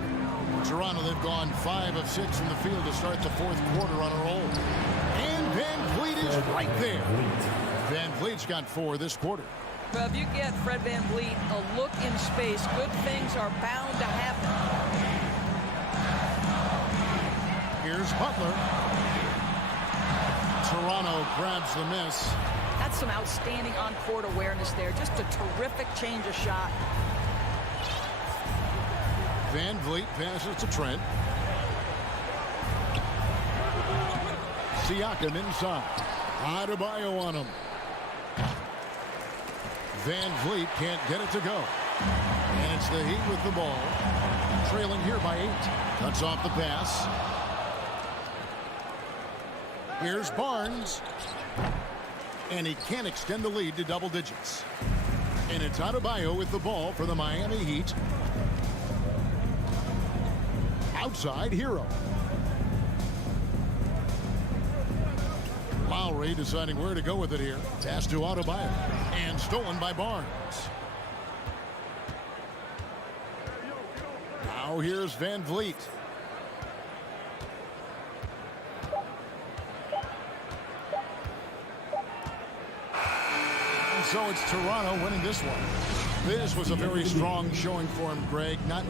Toronto, they've gone 5 of 6 in the field to start the fourth quarter on a roll. And Van Vliet is right there. Van Vliet's got 4 this quarter. Well, if you get Fred Van Vliet a look in space, good things are bound to happen. Here's Butler. Toronto grabs the miss. That's some outstanding on-court awareness there. Just a terrific change of shot. Van Vliet passes to Trent. Siakam inside. Adebayo on him. Van Vliet can't get it to go. And it's the Heat with the ball. Trailing here by 8. Cuts off the pass. Here's Barnes. And he can't extend the lead to double digits. And it's Adebayo with the ball for the Miami Heat. Outside, Hero. Lowry deciding where to go with it here. Pass to Adebayo. And stolen by Barnes. Now here's Van Vliet. And so it's Toronto winning this one. This was a very strong showing for him, Greg. Not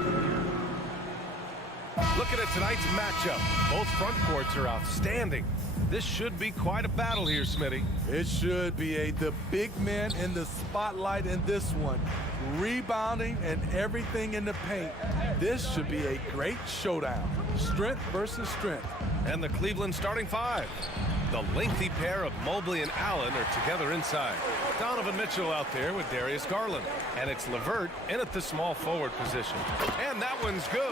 Jr. Looking at tonight's matchup, both front courts are outstanding. This should be quite a battle here, Smitty. It should be the big man in the spotlight in this one. Rebounding and everything in the paint. This should be a great showdown. Strength versus strength. And the Cleveland starting five. The lengthy pair of Mobley and Allen are together inside. Donovan Mitchell out there with Darius Garland. And it's LeVert in at the small forward position. And that one's good.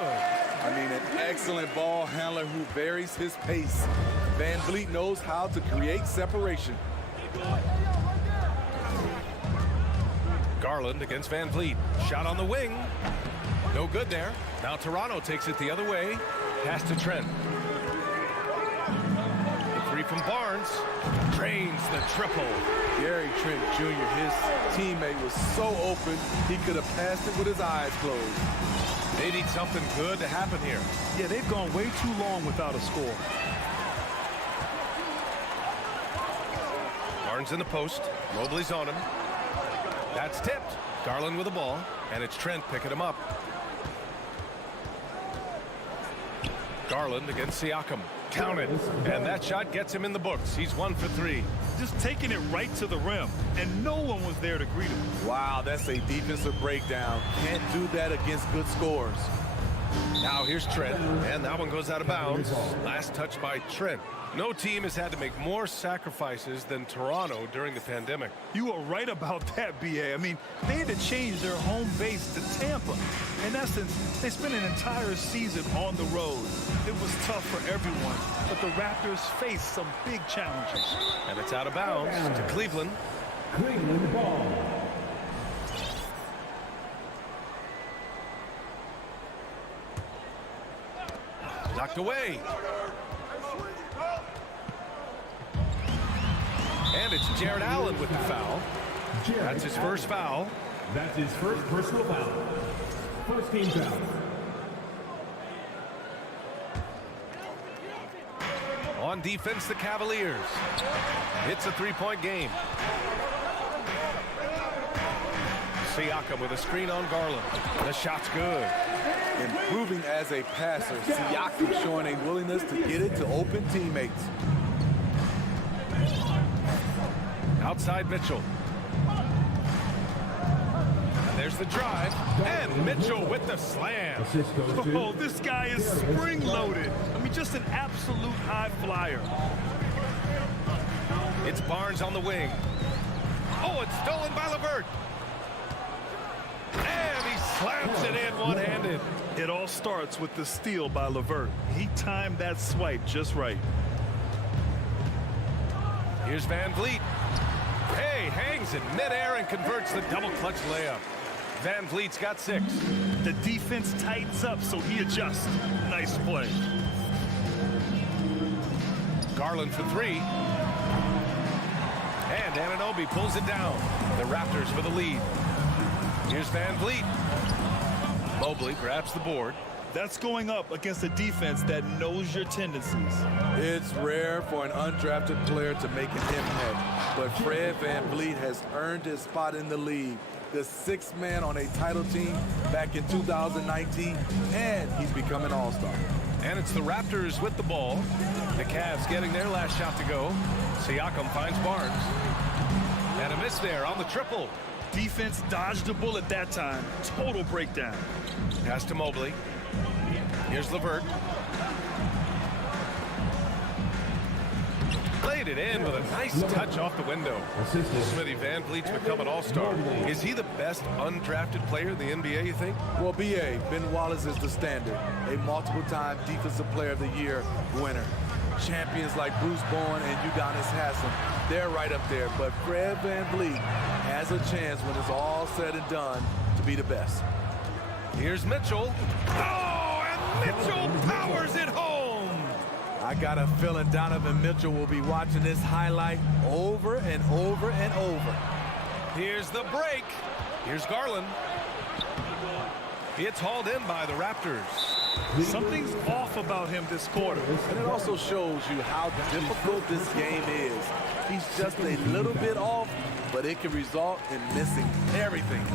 I mean, an excellent ball handler who varies his pace. Van Vliet knows how to create separation. Garland against Van Vliet. Shot on the wing. No good there. Now Toronto takes it the other way. Pass to Trent. The three from Barnes. Drains the triple. Gary Trent Jr., his teammate, was so open, he could have passed it with his eyes closed. They need something good to happen here. Yeah, they've gone way too long without a score. Barnes in the post. Mobley's on him. That's tipped. Garland with the ball, and it's Trent picking him up. Garland against Siakam. Counted. And that shot gets him in the books. He's 1 for 3. Just taking it right to the rim, and no one was there to greet him. Wow, that's a defensive breakdown. Can't do that against good scores. Now here's Trent, and that one goes out of bounds. Last touch by Trent. No team has had to make more sacrifices than Toronto during the pandemic. You are right about that, B.A. I mean, they had to change their home base to Tampa. In essence, they spent an entire season on the road. It was tough for everyone, but the Raptors faced some big challenges. And it's out of bounds to Cleveland. Cleveland ball. Knocked away. And it's Jared Allen with the foul. That's his first foul. That's his first personal foul. First team foul. On defense, the Cavaliers. It's a three-point game. Siakam with a screen on Garland. The shot's good. Improving as a passer, Siakam showing a willingness to get it to open teammates. Outside Mitchell. And there's the drive. And Mitchell with the slam. Oh, this guy is spring-loaded. I mean, just an absolute high flyer. It's Barnes on the wing. Oh, it's stolen by LeVert. And he slams it in one-handed. It all starts with the steal by LeVert. He timed that swipe just right. Here's Van Vliet. Hey, hangs in midair and converts the double clutch layup. Van Vliet's got 6. The defense tightens up, so he adjusts. Nice play. Garland for 3. And Anunoby pulls it down. The Raptors for the lead. Here's Van Vliet. Mobley grabs the board. That's going up against a defense that knows your tendencies. It's rare for an undrafted player to make an impact, but Fred Van Vliet has earned his spot in the league. The 6th man on a title team back in 2019, and he's become an all-star. And it's the Raptors with the ball. The Cavs getting their last shot to go. Siakam finds Barnes. And a miss there on the triple. Defense dodged a bullet that time. Total breakdown. Pass to Mobley. Here's LeVert. Laid it in with a nice touch off the window. Smithy, Van Vliet's become an all-star. Is he the best undrafted player in the NBA, you think? Well, B.A., Ben Wallace is the standard. A multiple-time Defensive Player of the Year winner. Champions like Bruce Bowen and Udonis Haslem, they're right up there. But Fred Van Vliet has a chance when it's all said and done to be the best. Here's Mitchell. Oh, and Mitchell powers it home. I got a feeling Donovan Mitchell will be watching this highlight over and over and over. Here's the break. Here's Garland. It's hauled in by the Raptors. Something's off about him this quarter. And it also shows you how difficult this game is. He's just a little bit off, but it can result in missing everything.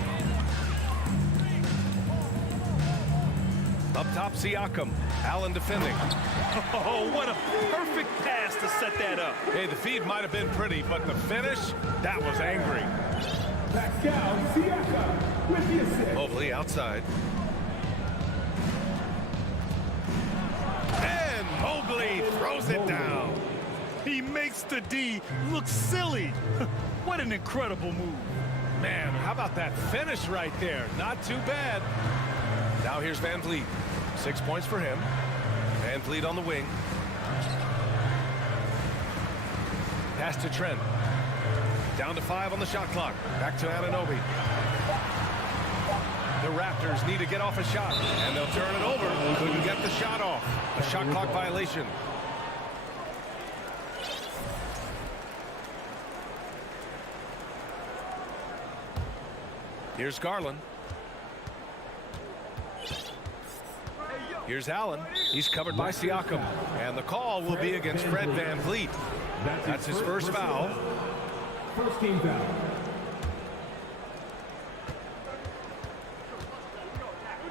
Up top, Siakam. Allen defending. Oh, what a perfect pass to set that up. Hey, the feed might have been pretty, but the finish, that was angry. Pascal Siakam with the assist. Mobley outside. And Mobley throws it down. He makes the D look silly. What an incredible move. Man, how about that finish right there? Not too bad. Now here's Van Vliet. 6 points for him. Van Vliet on the wing. Pass to Trent. Down to 5 on the shot clock. Back to Anunoby. The Raptors need to get off a shot, and they'll turn it over. Couldn't get the shot off. A shot clock violation. Here's Garland. Here's Allen. He's covered by Siakam. And the call will be against Fred Van Vliet. That's his first foul. First team foul.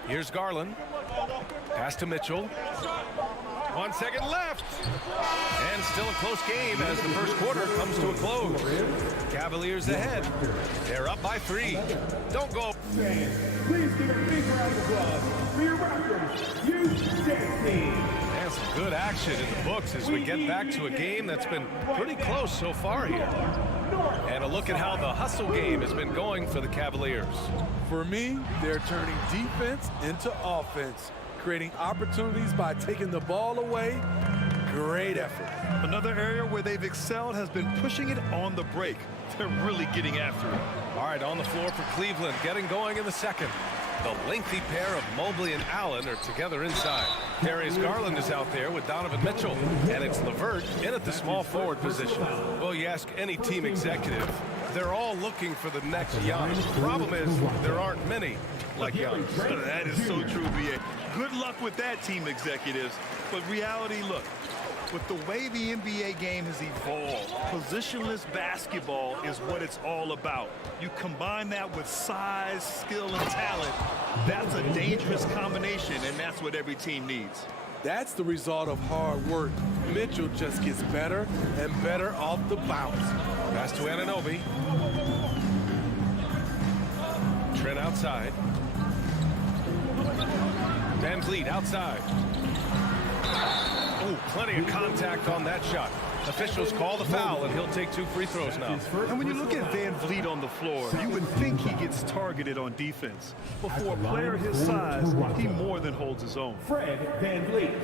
Here's Garland. Pass to Mitchell. 1 second left. And still a close game as the first quarter comes to a close. Cavaliers ahead. They're up by 3. Don't go. Please give a big round of applause for your Raptors. You team. And some good action in the books as we get back to a game that's been pretty close so far here. And a look at how the hustle game has been going for the Cavaliers. For me, they're turning defense into offense, creating opportunities by taking the ball away. Great effort. Another area where they've excelled has been pushing it on the break. They're really getting after it. All right, on the floor for Cleveland, getting going in the second. The lengthy pair of Mobley and Allen are together inside. Darius Garland is out there with Donovan Mitchell, and it's LeVert in at the small forward position. Well, you ask any team executive, they're all looking for the next Giannis. The problem is there aren't many like Giannis. That is so true, B.A. Good luck with that, team executives. But reality, look, with the way the NBA game has evolved, positionless basketball is what it's all about. You combine that with size, skill, and talent, that's a dangerous combination, and that's what every team needs. That's the result of hard work. Mitchell just gets better and better off the bounce. Pass to Anunoby. Trent outside. Van Vliet outside. Oh, plenty of contact on that shot. Officials call the foul, and he'll take 2 free throws now. And when you look at Van Vliet on the floor, you would think he gets targeted on defense. But for a player his size, he more than holds his own. Fred Van Vliet.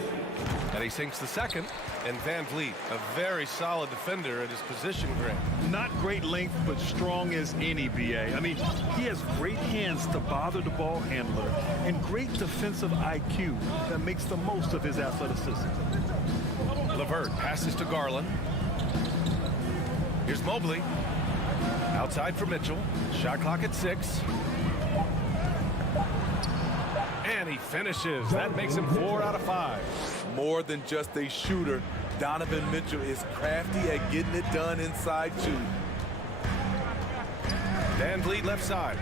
And he sinks the second. And Van Vliet, a very solid defender at his position grade. Not great length, but strong as any, B.A. I mean, he has great hands to bother the ball handler and great defensive IQ that makes the most of his athleticism. LeVert passes to Garland. Here's Mobley. Outside for Mitchell. Shot clock at 6. And he finishes. That makes him 4 out of 5. More than just a shooter, Donovan Mitchell is crafty at getting it done inside too. Van Vliet left side.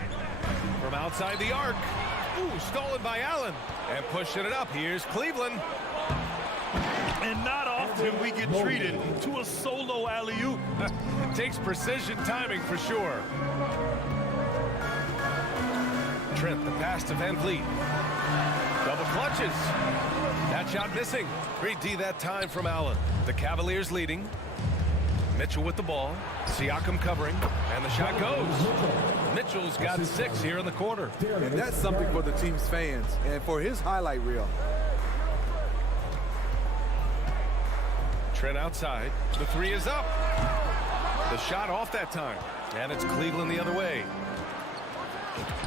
From outside the arc. Ooh, stolen by Allen. And pushing it up. Here's Cleveland. And not often we get treated to a solo alley-oop. Takes precision timing for sure. Trent, the pass to Van Vliet. Double clutches. That shot missing. Great D that time from Allen. The Cavaliers leading. Mitchell with the ball. Siakam covering. And the shot goes. Mitchell's got 6 here in the quarter. And that's something for the team's fans and for his highlight reel. Trent outside. The 3 is up. The shot off that time. And it's Cleveland the other way.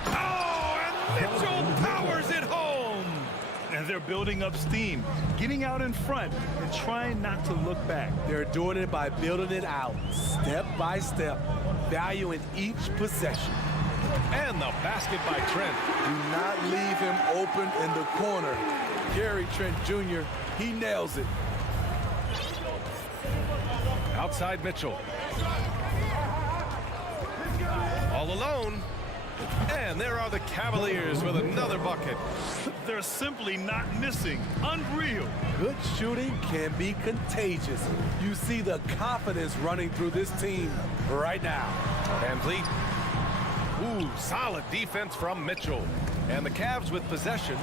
Oh, and Mitchell powers it home. And they're building up steam, getting out in front and trying not to look back. They're doing it by building it out, step by step, valuing each possession. And the basket by Trent. Do not leave him open in the corner. Gary Trent Jr., he nails it. Outside Mitchell. All alone. And there are the Cavaliers with another bucket. They're simply not missing. Unreal. Good shooting can be contagious. You see the confidence running through this team right now. Van Vliet. Ooh, solid defense from Mitchell. And the Cavs with possession.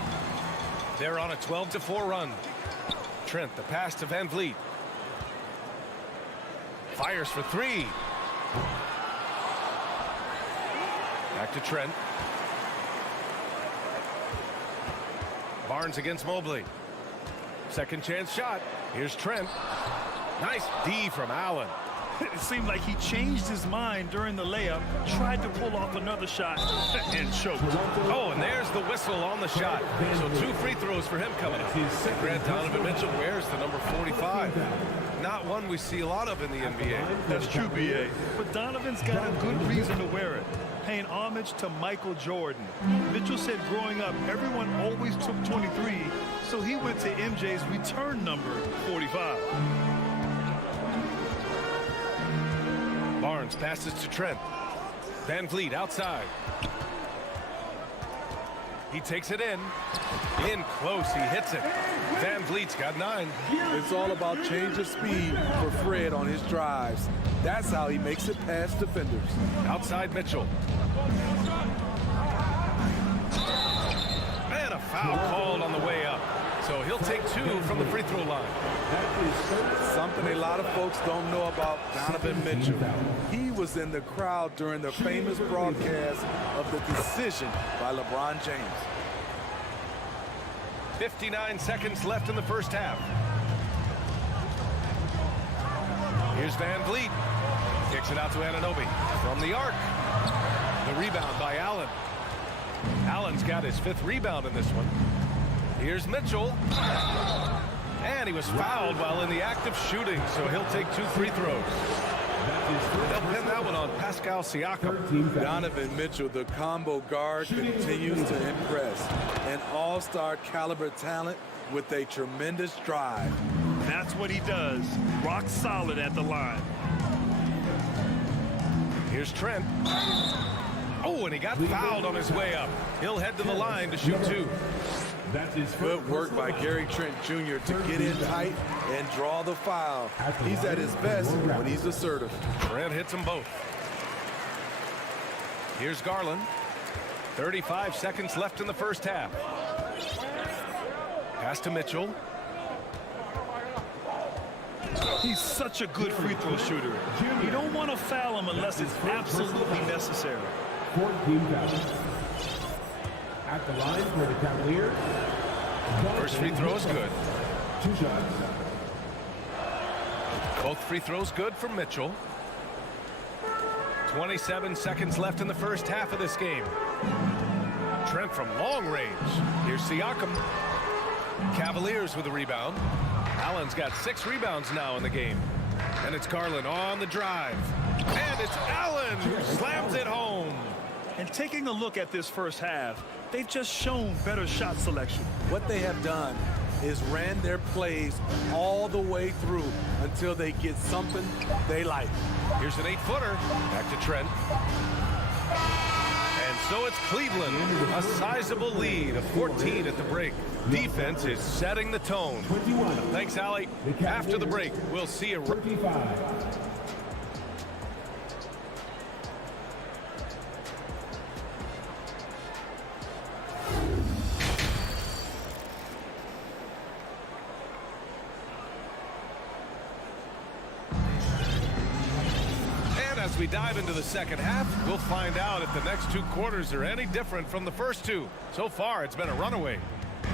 They're on a 12-4 run. Trent, the pass to Van Vliet. Fires for three. Back to Trent. Barnes against Mobley. Second chance shot. Here's Trent. Nice D from Allen. It seemed like he changed his mind during the layup, tried to pull off another shot, and choked. Oh, and there's the whistle on the shot. So 2 free throws for him coming up. Grant Donovan Mitchell wears the number 45. Not one we see a lot of in the NBA. That's true, B.A. But Donovan's got a good reason to wear it, paying homage to Michael Jordan. Mitchell said growing up, everyone always took 23, so he went to MJ's return number, 45. Barnes passes to Trent. Van Vliet outside. He takes it in. In close, he hits it. Van Vliet's got 9. It's all about change of speed for Fred on his drives. That's how he makes it past defenders. Outside Mitchell. And a foul called on the way up. So he'll take 2 from the free throw line. Something a lot of folks don't know about Donovan Mitchell. He was in the crowd during the famous broadcast of the decision by LeBron James. 59 seconds left in the first half. Here's Van Vliet. Kicks it out to Anunoby from the arc. The rebound by Allen. Allen's got his 5th rebound in this one. Here's Mitchell. And he was fouled while in the act of shooting, so he'll take 2 free throws. They'll pin that one on Pascal Siakam. Donovan Mitchell, the combo guard, continues to impress. An all-star caliber talent with a tremendous drive. That's what he does. Rock solid at the line. Here's Trent. Oh, and he got fouled on his way up. He'll head to the line to shoot 2. Good work by Gary Trent Jr. to get in tight and draw the foul. He's at his best when he's assertive. Trent hits them both. Here's Garland. 35 seconds left in the first half. Pass to Mitchell. He's such a good free throw shooter. You don't want to foul him unless it's absolutely necessary. 14 fouls. At the line for the Cavaliers. First free throw is good. 2 shots. Both free throws good for Mitchell. 27 seconds left in the first half of this game. Trent from long range. Here's Siakam. Cavaliers with a rebound. Allen's got 6 rebounds now in the game. And it's Garland on the drive. And it's Allen who slams it home. And taking a look at this first half, they've just shown better shot selection. What they have done is ran their plays all the way through until they get something they like. Here's an 8-footer. Back to Trent. And so it's Cleveland. A sizable lead of 14 at the break. Defense is setting the tone. Thanks, Allie. After the break, we'll see you. 35. As we dive into the second half, we'll find out if the next 2 quarters are any different from the first 2. So far, it's been a runaway.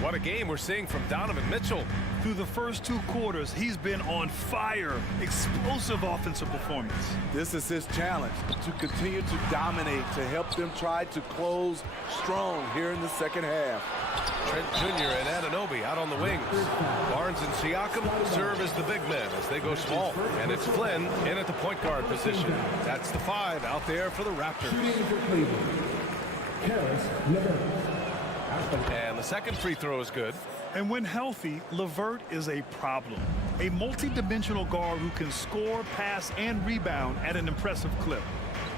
What a game we're seeing from Donovan Mitchell. Through the first 2 quarters, he's been on fire. Explosive offensive performance. This is his challenge, to continue to dominate, to help them try to close strong here in the second half. Trent Jr. and Anunoby out on the wings. Barnes and Siakam serve as the big men as they go small. And it's Flynn in at the point guard position. That's the 5 out there for the Raptors. And the second free throw is good. And when healthy, LeVert is a problem. A multi-dimensional guard who can score, pass, and rebound at an impressive clip.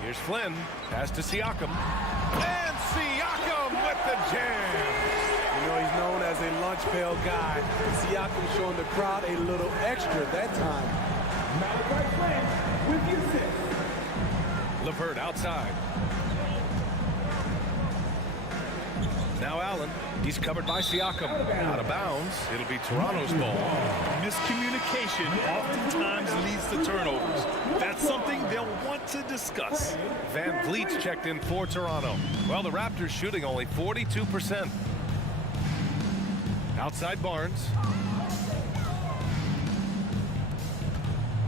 Here's Flynn. Pass to Siakam. And Siakam with the jam. You know, he's known as a lunch pail guy. Siakam showing the crowd a little extra that time. Malachi Flynn with the assist. LeVert outside. Now Allen. He's covered by Siakam. Out of bounds. It'll be Toronto's ball. Miscommunication oftentimes leads to turnovers. That's something they'll want to discuss. Van Vliet's checked in for Toronto. Well, the Raptors shooting only 42%. Outside Barnes.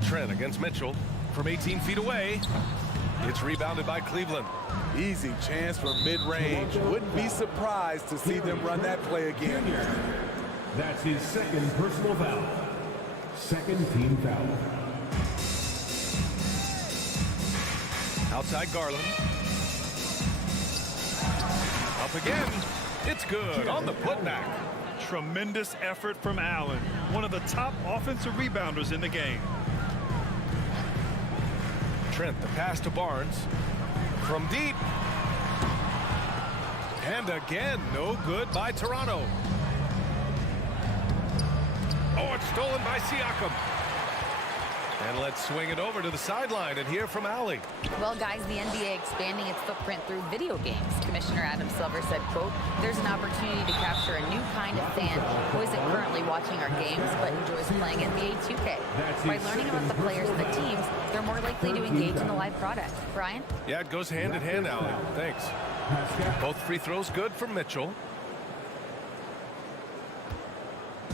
Trent against Mitchell from 18 feet away. It's rebounded by Cleveland. Easy chance for mid-range. Wouldn't be surprised to see them run that play again. That's his second personal foul. Second team foul. Outside Garland. Up again. It's good on the putback. Tremendous effort from Allen, one of the top offensive rebounders in the game. Trent, the pass to Barnes. From deep. And again, no good by Toronto. Oh, it's stolen by Siakam. And let's swing it over to the sideline and hear from Allie. Well, guys, the NBA expanding its footprint through video games. Commissioner Adam Silver said, quote, there's an opportunity to capture a new kind of fan who isn't currently watching our games but enjoys playing NBA 2K. By learning about the players and the teams, they're more likely to engage in the live product. Brian? Yeah, it goes hand in hand, Allie. Thanks. Both free throws good for Mitchell.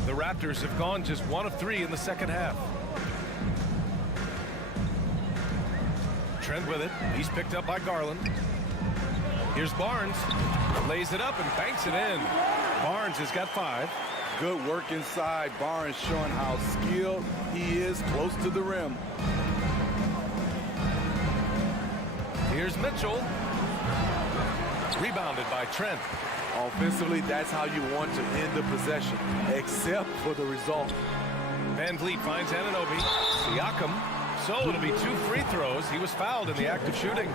The Raptors have gone just 1 of 3 in the second half. Trent with it. He's picked up by Garland. Here's Barnes. Lays it up and banks it in. Barnes has got 5. Good work inside. Barnes showing how skilled he is close to the rim. Here's Mitchell. Rebounded by Trent. Offensively, that's how you want to end the possession, except for the result. Van Vliet finds Anunoby. Siakam. So it'll be 2 free throws. He was fouled in the act of shooting.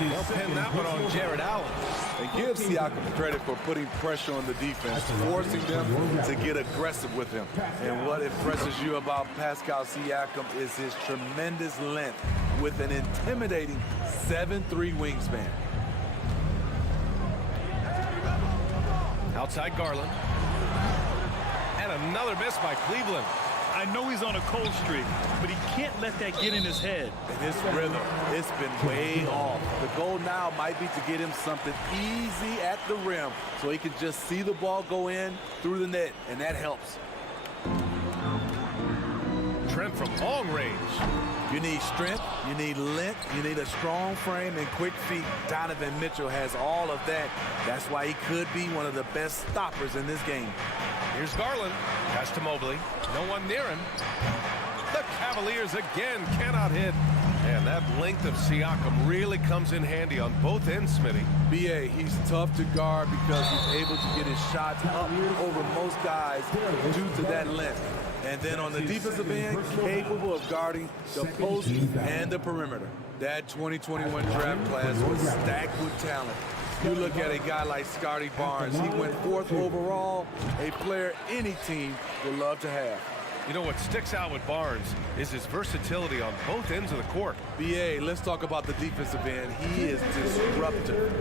They'll pin that one on Jared Allen. And give Siakam credit for putting pressure on the defense, forcing them to get aggressive with him. And what impresses you about Pascal Siakam is his tremendous length with an intimidating 7'3" wingspan. Outside Garland. And another miss by Cleveland. I know he's on a cold streak, but he can't let that get in his head. And his rhythm, it's been way off. The goal now might be to get him something easy at the rim so he can just see the ball go in through the net, and that helps. Trent from long range. You need strength, you need length, you need a strong frame and quick feet. Donovan Mitchell has all of that. That's why he could be one of the best stoppers in this game. Here's Garland. Pass to Mobley. No one near him. The Cavaliers again cannot hit. And that length of Siakam really comes in handy on both ends, Smitty. B.A., he's tough to guard because he's able to get his shots up over most guys due to that length. And then on the defensive end, capable of guarding the post and the perimeter. That 2021 draft class was stacked with talent. You look at a guy like Scotty Barnes. He went 4th overall, a player any team would love to have. You know what sticks out with Barnes is his versatility on both ends of the court. B.A., let's talk about the defensive end. He is disruptive.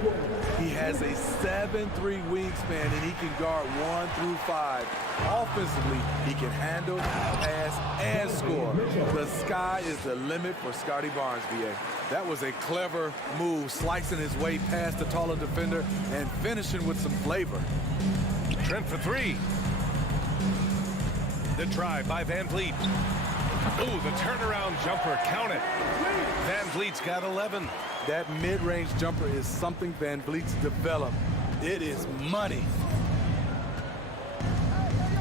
He has a 7'3" wingspan, and he can guard 1 through 5. Offensively, he can handle, pass, and score. The sky is the limit for Scotty Barnes, B.A. That was a clever move, slicing his way past the taller defender and finishing with some flavor. Trent for 3. The try by Van Vliet. Ooh, the turnaround jumper. Count it. Van Vliet's got 11. That mid-range jumper is something Van Vliet's developed. It is money.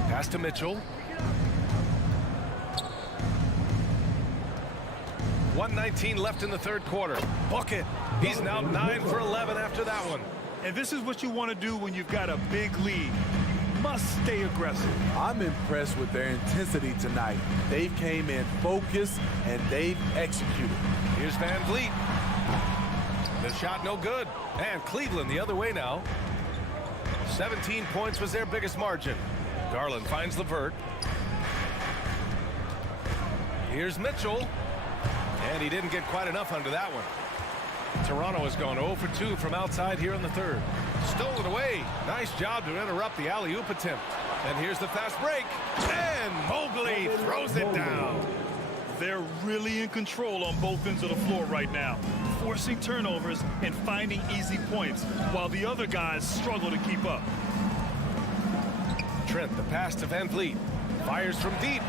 Pass to Mitchell. 1:19 left in the third quarter. Bucket. He's now 9 for 11 after that one. And this is what you want to do when you've got a big lead. Must stay aggressive. I'm impressed with their intensity tonight. They came in focused and they've executed. Here's Van Vliet. The shot no good. And Cleveland the other way now. 17 points was their biggest margin. Garland finds LeVert. Here's Mitchell. And he didn't get quite enough under that one. Toronto has gone 0 for 2 from outside here in the third. Stolen away. Nice job to interrupt the alley-oop attempt. And here's the fast break. And Mobley throws it down. They're really in control on both ends of the floor right now, forcing turnovers and finding easy points, while the other guys struggle to keep up. Trent, the pass to Van Vliet. Fires from deep.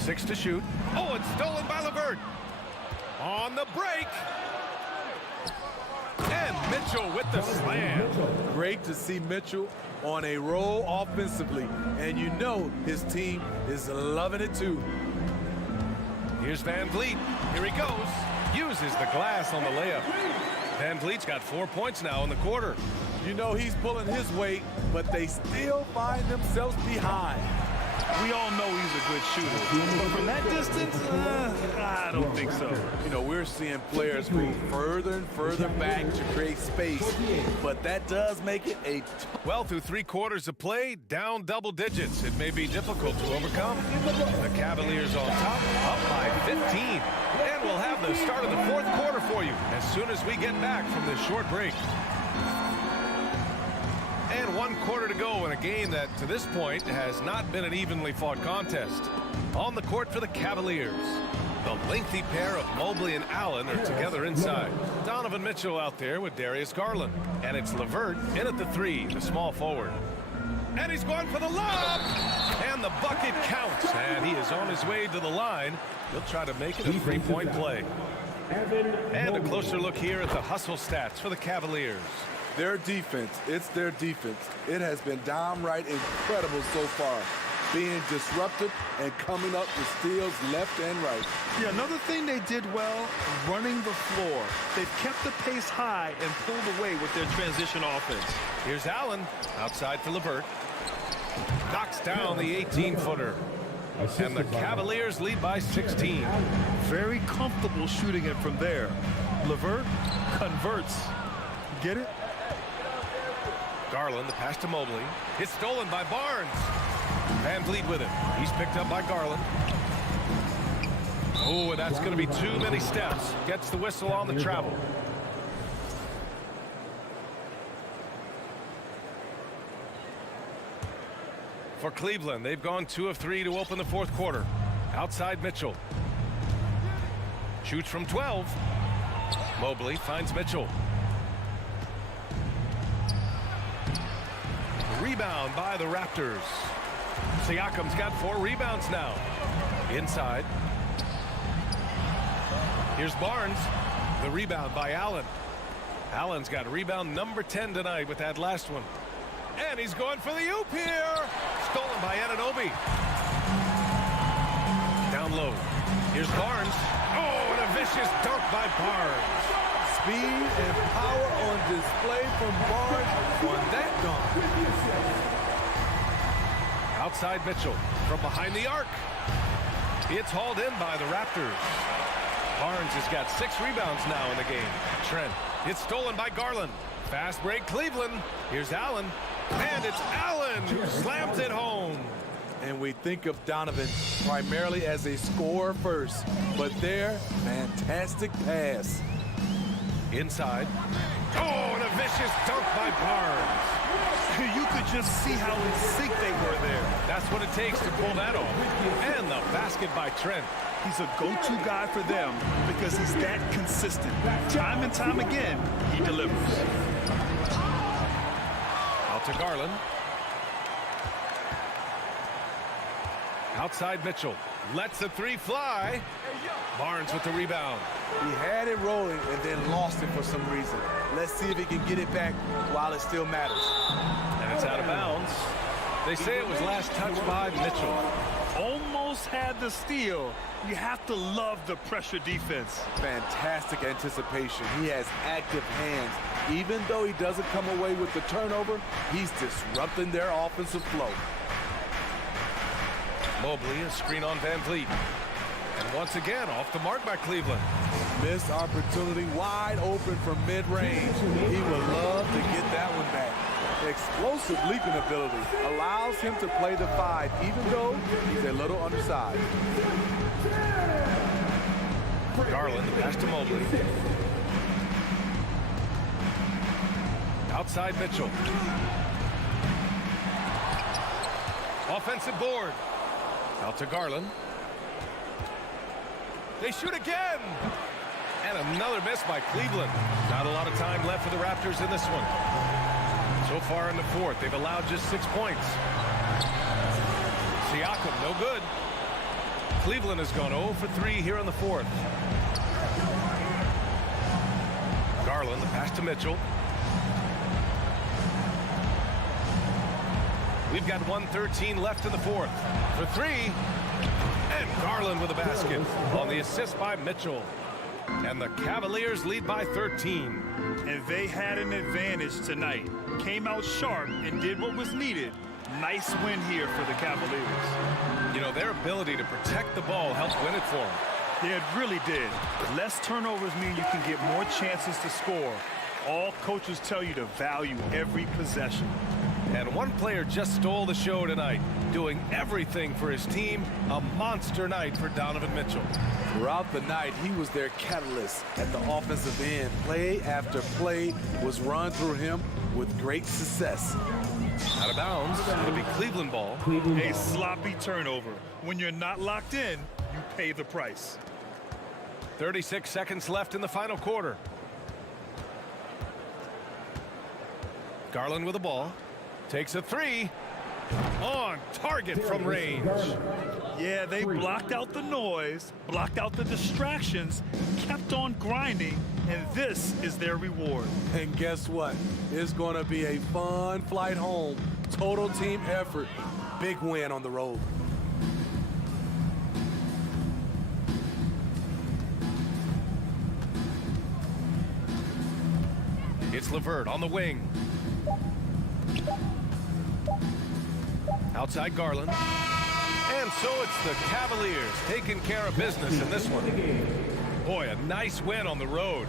6 to shoot. Oh, it's stolen by LeVert. On the break. And Mitchell with the slam. Great to see Mitchell on a roll offensively. And you know his team is loving it too. Here's Van Vliet. Here he goes. Uses the glass on the layup. Van Vliet's got 4 points now in the quarter. You know he's pulling his weight, but they still find themselves behind. We all know he's a good shooter, but from that distance, I don't think so. You know, we're seeing players move further and further back to create space, but that does make it a well, through 3 quarters of play, down double digits. It may be difficult to overcome. The Cavaliers on top, up by 15. And we'll have the start of the 4th quarter for you as soon as we get back from this short break. And 1 quarter to go in a game that, to this point, has not been an evenly fought contest. On the court for the Cavaliers, the lengthy pair of Mobley and Allen are together inside. Donovan Mitchell out there with Darius Garland. And it's LeVert in at the 3, the small forward. And he's going for the lob! And the bucket counts. And he is on his way to the line. He'll try to make it a 3-point play. And a closer look here at the hustle stats for the Cavaliers. Their defense, it's their defense. It has been downright incredible so far, being disruptive and coming up with steals left and right. Yeah, another thing they did well, running the floor. They've kept the pace high and pulled away with their transition offense. Here's Allen, outside for LeVert. Knocks down the 18-footer. And the Cavaliers lead by 16. Very comfortable shooting it from there. LeVert converts. Get it? Garland, the pass to Mobley. It's stolen by Barnes. Van Vliet with it. He's picked up by Garland. Oh, that's going to be too many steps. Gets the whistle on the travel. For Cleveland, they've gone 2 of 3 to open the 4th quarter. Outside Mitchell. Shoots from 12. Mobley finds Mitchell. Rebound by the Raptors. Siakam's got 4 rebounds now. Inside. Here's Barnes. The rebound by Allen. Allen's got rebound number 10 tonight with that last one. And he's going for the oop here. Stolen by Anunoby. Down low. Here's Barnes. Oh, and a vicious dunk by Barnes. Speed and power on display from Barnes on that dunk. Outside Mitchell from behind the arc. It's hauled in by the Raptors. Barnes has got 6 rebounds now in the game. Trent. It's stolen by Garland. Fast break Cleveland. Here's Allen. And it's Allen who slams it home. And we think of Donovan primarily as a scorer first, but their fantastic pass. Inside. Oh, and a vicious dunk by Barnes. You could just see how in sync they were there. That's what it takes to pull that off. And the basket by Trent. He's a go-to guy for them because he's that consistent. Time and time again, he delivers. Out to Garland. Outside Mitchell. Lets the 3 fly. Barnes with the rebound. He had it rolling and then lost it for some reason. Let's see if he can get it back while it still matters. And it's out of bounds. They say it was last touched by Mitchell. Almost had the steal. You have to love the pressure defense. Fantastic anticipation. He has active hands. Even though he doesn't come away with the turnover, he's disrupting their offensive flow. Mobley, a screen on Van Vliet. And once again, off the mark by Cleveland. Missed opportunity, wide open from mid-range. He would love to get that one back. Explosive leaping ability allows him to play the 5, even though he's a little undersized. Garland, the pass to Mobley. Outside Mitchell. Offensive board. Out to Garland. They shoot again. And another miss by Cleveland. Not a lot of time left for the Raptors in this one. So far in the fourth, they've allowed just 6 points. Siakam, no good. Cleveland has gone 0 for 3 here in the fourth. Garland, the pass to Mitchell. We've got 1:13 left in the fourth. For 3. And Garland with a basket on the assist by Mitchell. And the Cavaliers lead by 13. And they had an advantage tonight. Came out sharp and did what was needed. Nice win here for the Cavaliers. You know, their ability to protect the ball helped win it for them. Yeah, it really did. Less turnovers mean you can get more chances to score. All coaches tell you to value every possession. And one player just stole the show tonight, doing everything for his team. A monster night for Donovan Mitchell. Throughout the night, he was their catalyst at the offensive end. Play after play was run through him with great success. Out of bounds. It'll be Cleveland ball. A sloppy turnover. When you're not locked in, you pay the price. 36 seconds left in the final quarter. Garland with the ball. Takes a 3. On target from range. Yeah, they blocked out the noise, blocked out the distractions, kept on grinding, and this is their reward. And guess what? It's going to be a fun flight home. Total team effort. Big win on the road. It's LeVert on the wing. Outside Garland. And so it's the Cavaliers taking care of business in this one. Boy, a nice win on the road.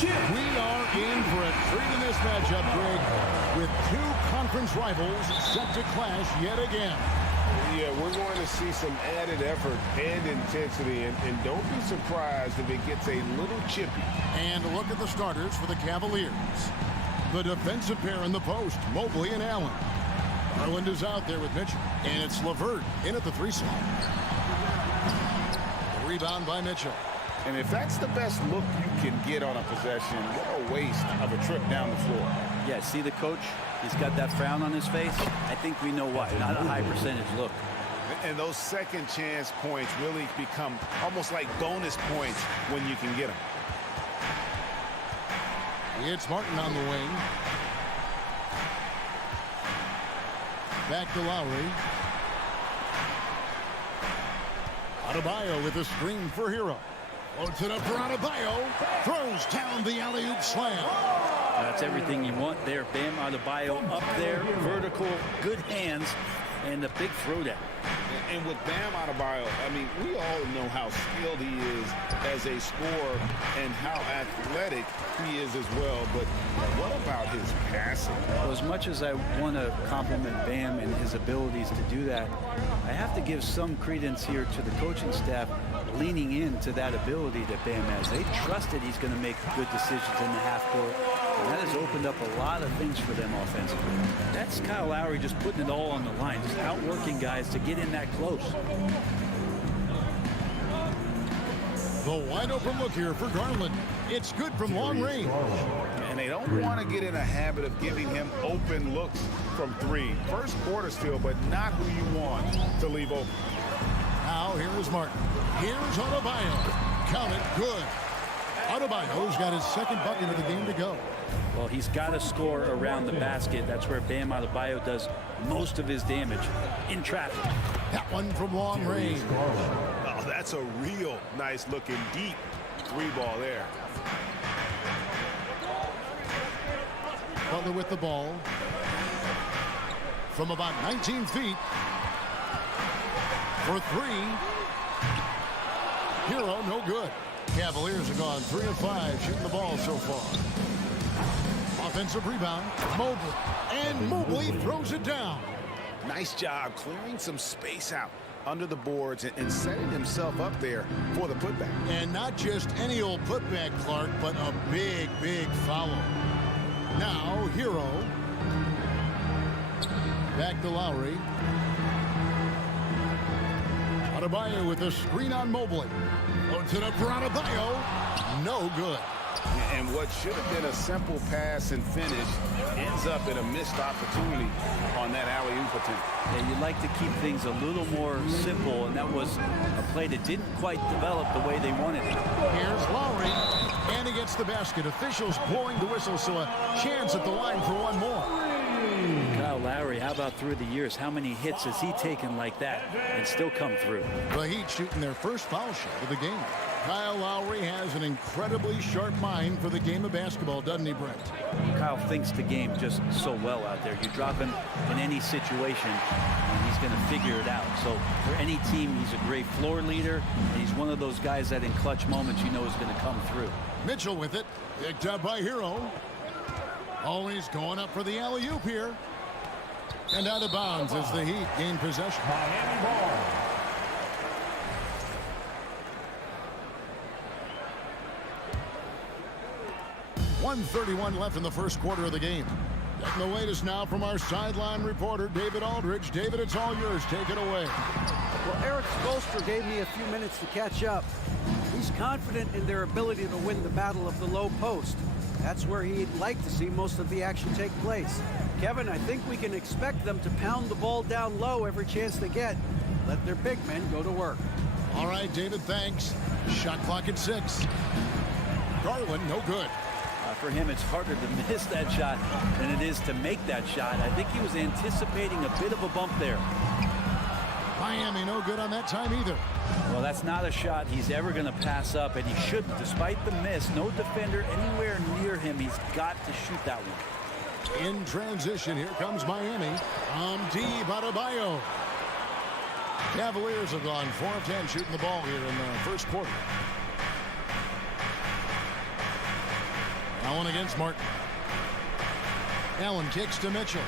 We are in for a treat in this matchup, Greg, with two conference rivals set to clash yet again. Yeah, we're going to see some added effort and intensity, and don't be surprised if it gets a little chippy. And look at the starters for the Cavaliers. The defensive pair in the post, Mobley and Allen. Garland is out there with Mitchell, and it's LeVert in at the 3 slot. The rebound by Mitchell. And if that's the best look you can get on a possession, what a waste of a trip down the floor. Yeah, see the coach? He's got that frown on his face. I think we know why. Not a high percentage look. And those second chance points really become almost like bonus points when you can get them. It's Martin on the wing. Back to Lowry. Adebayo with a screen for Hero. Loads it up for Adebayo. Throws down the alley-oop slam. That's everything you want there. Bam Adebayo up there, vertical, good hands, and a big throwdown. And with Bam Adebayo, I mean, we all know how skilled he is as a scorer and how athletic he is as well. But what about his passing? Well, as much as I want to compliment Bam and his abilities to do that, I have to give some credence here to the coaching staff leaning into that ability that Bam has. They trusted he's going to make good decisions in the half court, and that has opened up a lot of things for them offensively. That's Kyle Lowry just putting it all on the line, just outworking guys to get in that close. The wide open look here for Garland. It's good from long range. And they don't want to get in a habit of giving him open looks from 3. First quarter still, but not who you want to leave open. Now here is Martin. Here's Adebayo. Count it, good. Adebayo's got his second bucket of the game to go. Well, he's got to score around the basket. That's where Bam Adebayo does most of his damage in traffic. That one from long range. Oh, that's a real nice looking deep 3-ball there. Butler with the ball. From about 19 feet. For 3. Hero, no good. Cavaliers have gone 3 of 5 shooting the ball so far. Offensive rebound. Mobley. And Mobley throws it down. Nice job clearing some space out under the boards and setting himself up there for the putback. And not just any old putback, Clark, but a big, big foul. Now, Hero. Back to Lowry. Adebayo with a screen on Mobley. Loads it up for Adebayo. No good. And what should have been a simple pass and finish ends up in a missed opportunity on that alley-oop attempt. Yeah, you'd like to keep things a little more simple, and that was a play that didn't quite develop the way they wanted it. Here's Lowry, and he gets the basket. Officials blowing the whistle, so a chance at the line for one more. Kyle Lowry, how about through the years? How many hits has he taken like that and still come through? The Heat shooting their first foul shot of the game. Kyle Lowry has an incredibly sharp mind for the game of basketball, doesn't he, Brent? Kyle thinks the game just so well out there. You drop him in any situation, and he's going to figure it out. So for any team, he's a great floor leader. And he's one of those guys that in clutch moments you know is going to come through. Mitchell with it. Picked up by Hero. Always going up for the alley-oop here. And out of bounds as the Heat gain possession. Miami ball. 1:31 left in the first quarter of the game. Getting the latest now from our sideline reporter, David Aldridge. David, it's all yours. Take it away. Well, Eric Spoelstra gave me a few minutes to catch up. He's confident in their ability to win the battle of the low post. That's where he'd like to see most of the action take place. Kevin, I think we can expect them to pound the ball down low every chance they get. Let their big men go to work. All right, David, thanks. Shot clock at 6. Garland, no good. For him, it's harder to miss that shot than it is to make that shot. I think he was anticipating a bit of a bump there. Miami, no good on that time either. Well, that's not a shot he's ever going to pass up, and he shouldn't. Despite the miss, no defender anywhere near him. He's got to shoot that one. In transition, here comes Miami. deep, Adebayo. Cavaliers have gone 4 of 10 shooting the ball here in the first quarter. Allen against Martin. Allen kicks to Mitchell.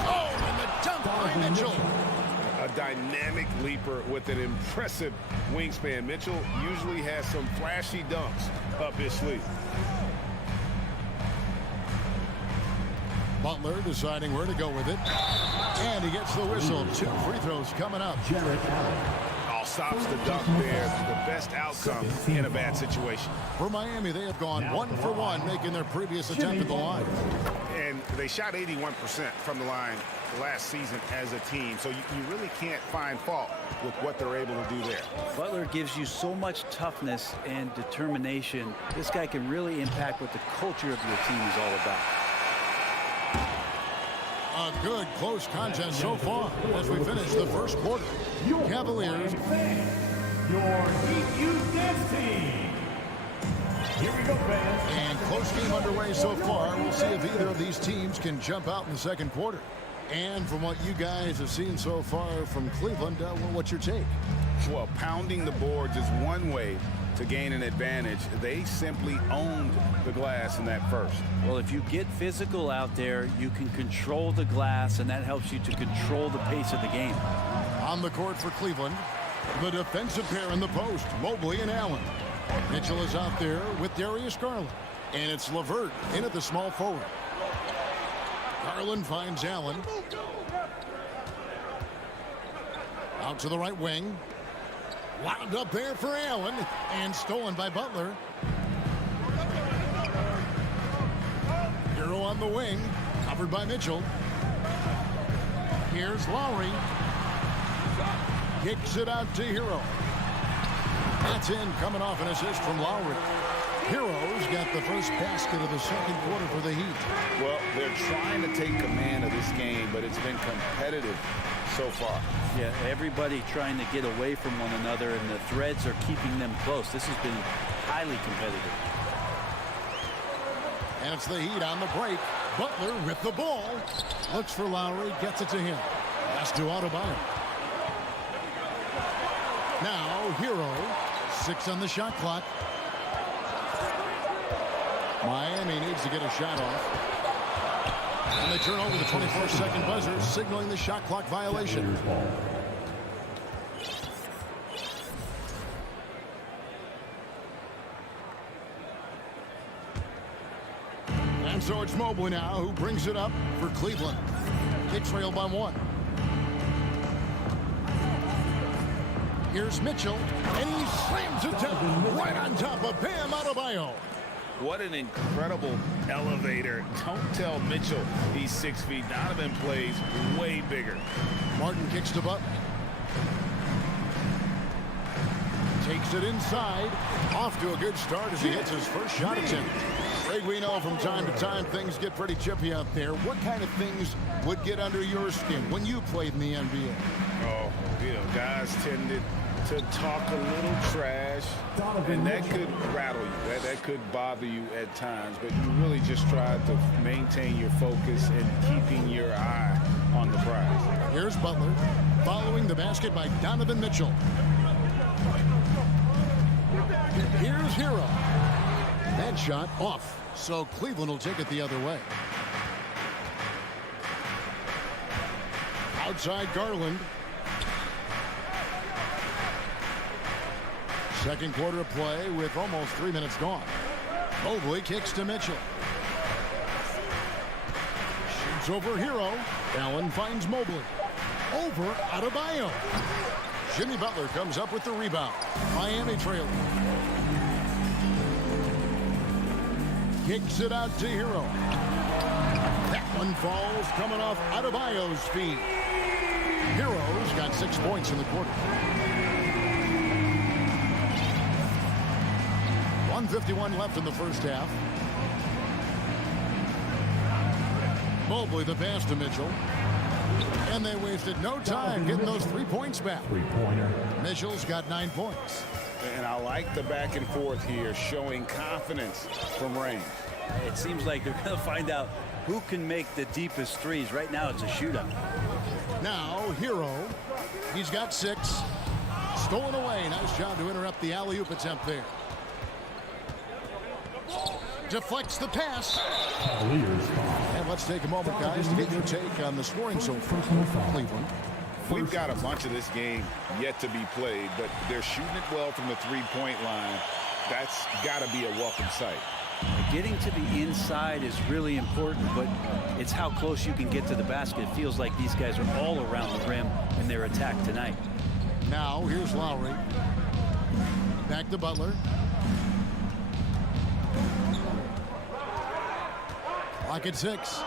Oh, and the dunk by Mitchell. A dynamic leaper with an impressive wingspan. Mitchell usually has some flashy dunks up his sleeve. Butler deciding where to go with it. And he gets the whistle. 2 free throws coming up. All stops the dunk there. The best outcome in a bad situation. For Miami, they have gone 1 for 1, making their previous attempt at the line. And they shot 81% from the line last season as a team. So you really can't find fault with what they're able to do there. Butler gives you so much toughness and determination. This guy can really impact what the culture of your team is all about. A good close contest so far as we finish the first quarter. Cavaliers. Your Heat Youth Dance Team. Here we go, fans. And close game underway so far. We'll see if either of these teams can jump out in the second quarter. And from what you guys have seen so far from Cleveland, well, what's your take? Well, pounding the boards is one way to gain an advantage. They simply owned the glass in that first. Well, if you get physical out there, you can control the glass, and that helps you to control the pace of the game. On the court for Cleveland, the defensive pair in the post, Mobley and Allen. Mitchell is out there with Darius Garland. And it's LeVert in at the small forward. Garland finds Allen. Out to the right wing. Wound up there for Allen. And stolen by Butler. Hero on the wing. Covered by Mitchell. Here's Lowry. Kicks it out to Hero. That's in, coming off an assist from Lowry. Hero's got the first basket of the second quarter for the Heat. Well, they're trying to take command of this game, but it's been competitive so far. Yeah, everybody trying to get away from one another, and the threads are keeping them close. This has been highly competitive. And it's the Heat on the break. Butler with the ball. Looks for Lowry, gets it to him. That's to Adebayo. Now, Hero. 6 on the shot clock. Miami needs to get a shot off. And they turn over the 24-second buzzer, signaling the shot clock violation. And so it's Mobley now who brings it up for Cleveland. They trail by 1. Here's Mitchell, and he slams it down right on top of Bam Adebayo. What an incredible elevator. Don't tell Mitchell he's 6 feet. Donovan plays way bigger. Martin kicks to Butler. Takes it inside. Off to a good start as he hits his first shot attempt. Greg, we know from time to time things get pretty chippy out there. What kind of things would get under your skin when you played in the NBA? Oh, guys tended to talk a little trash, and that could rattle you. That could bother you at times, but you really just try to maintain your focus and keeping your eye on the prize. Here's Butler, following the basket by Donovan Mitchell. Here's Hero. That shot off, so Cleveland will take it the other way. Outside Garland. Second quarter of play with almost 3 minutes gone. Mobley kicks to Mitchell. Shoots over Hero. Allen finds Mobley. Over Adebayo. Jimmy Butler comes up with the rebound. Miami trailing. Kicks it out to Hero. That one falls coming off Adebayo's feet. Hero's got 6 points in the quarter. 1:51 left in the first half. Mobley the pass to Mitchell. And they wasted no time getting those 3 points back. Mitchell's got 9 points. And I like the back and forth here, showing confidence from range. It seems like they're going to find out who can make the deepest threes. Right now, it's a shootout. Now, Hero. He's got 6. Stolen away. Nice job to interrupt the alley-oop attempt there. Deflects the pass. And let's take a moment, guys, to get your take on the scoring so far from Cleveland. We've got a bunch of this game yet to be played, but they're shooting it well from the three-point line. That's got to be a welcome sight. Getting to the inside is really important, but it's how close you can get to the basket. It feels like these guys are all around the rim in their attack tonight. Now, here's Lowry. Back to Butler. Clock at 6.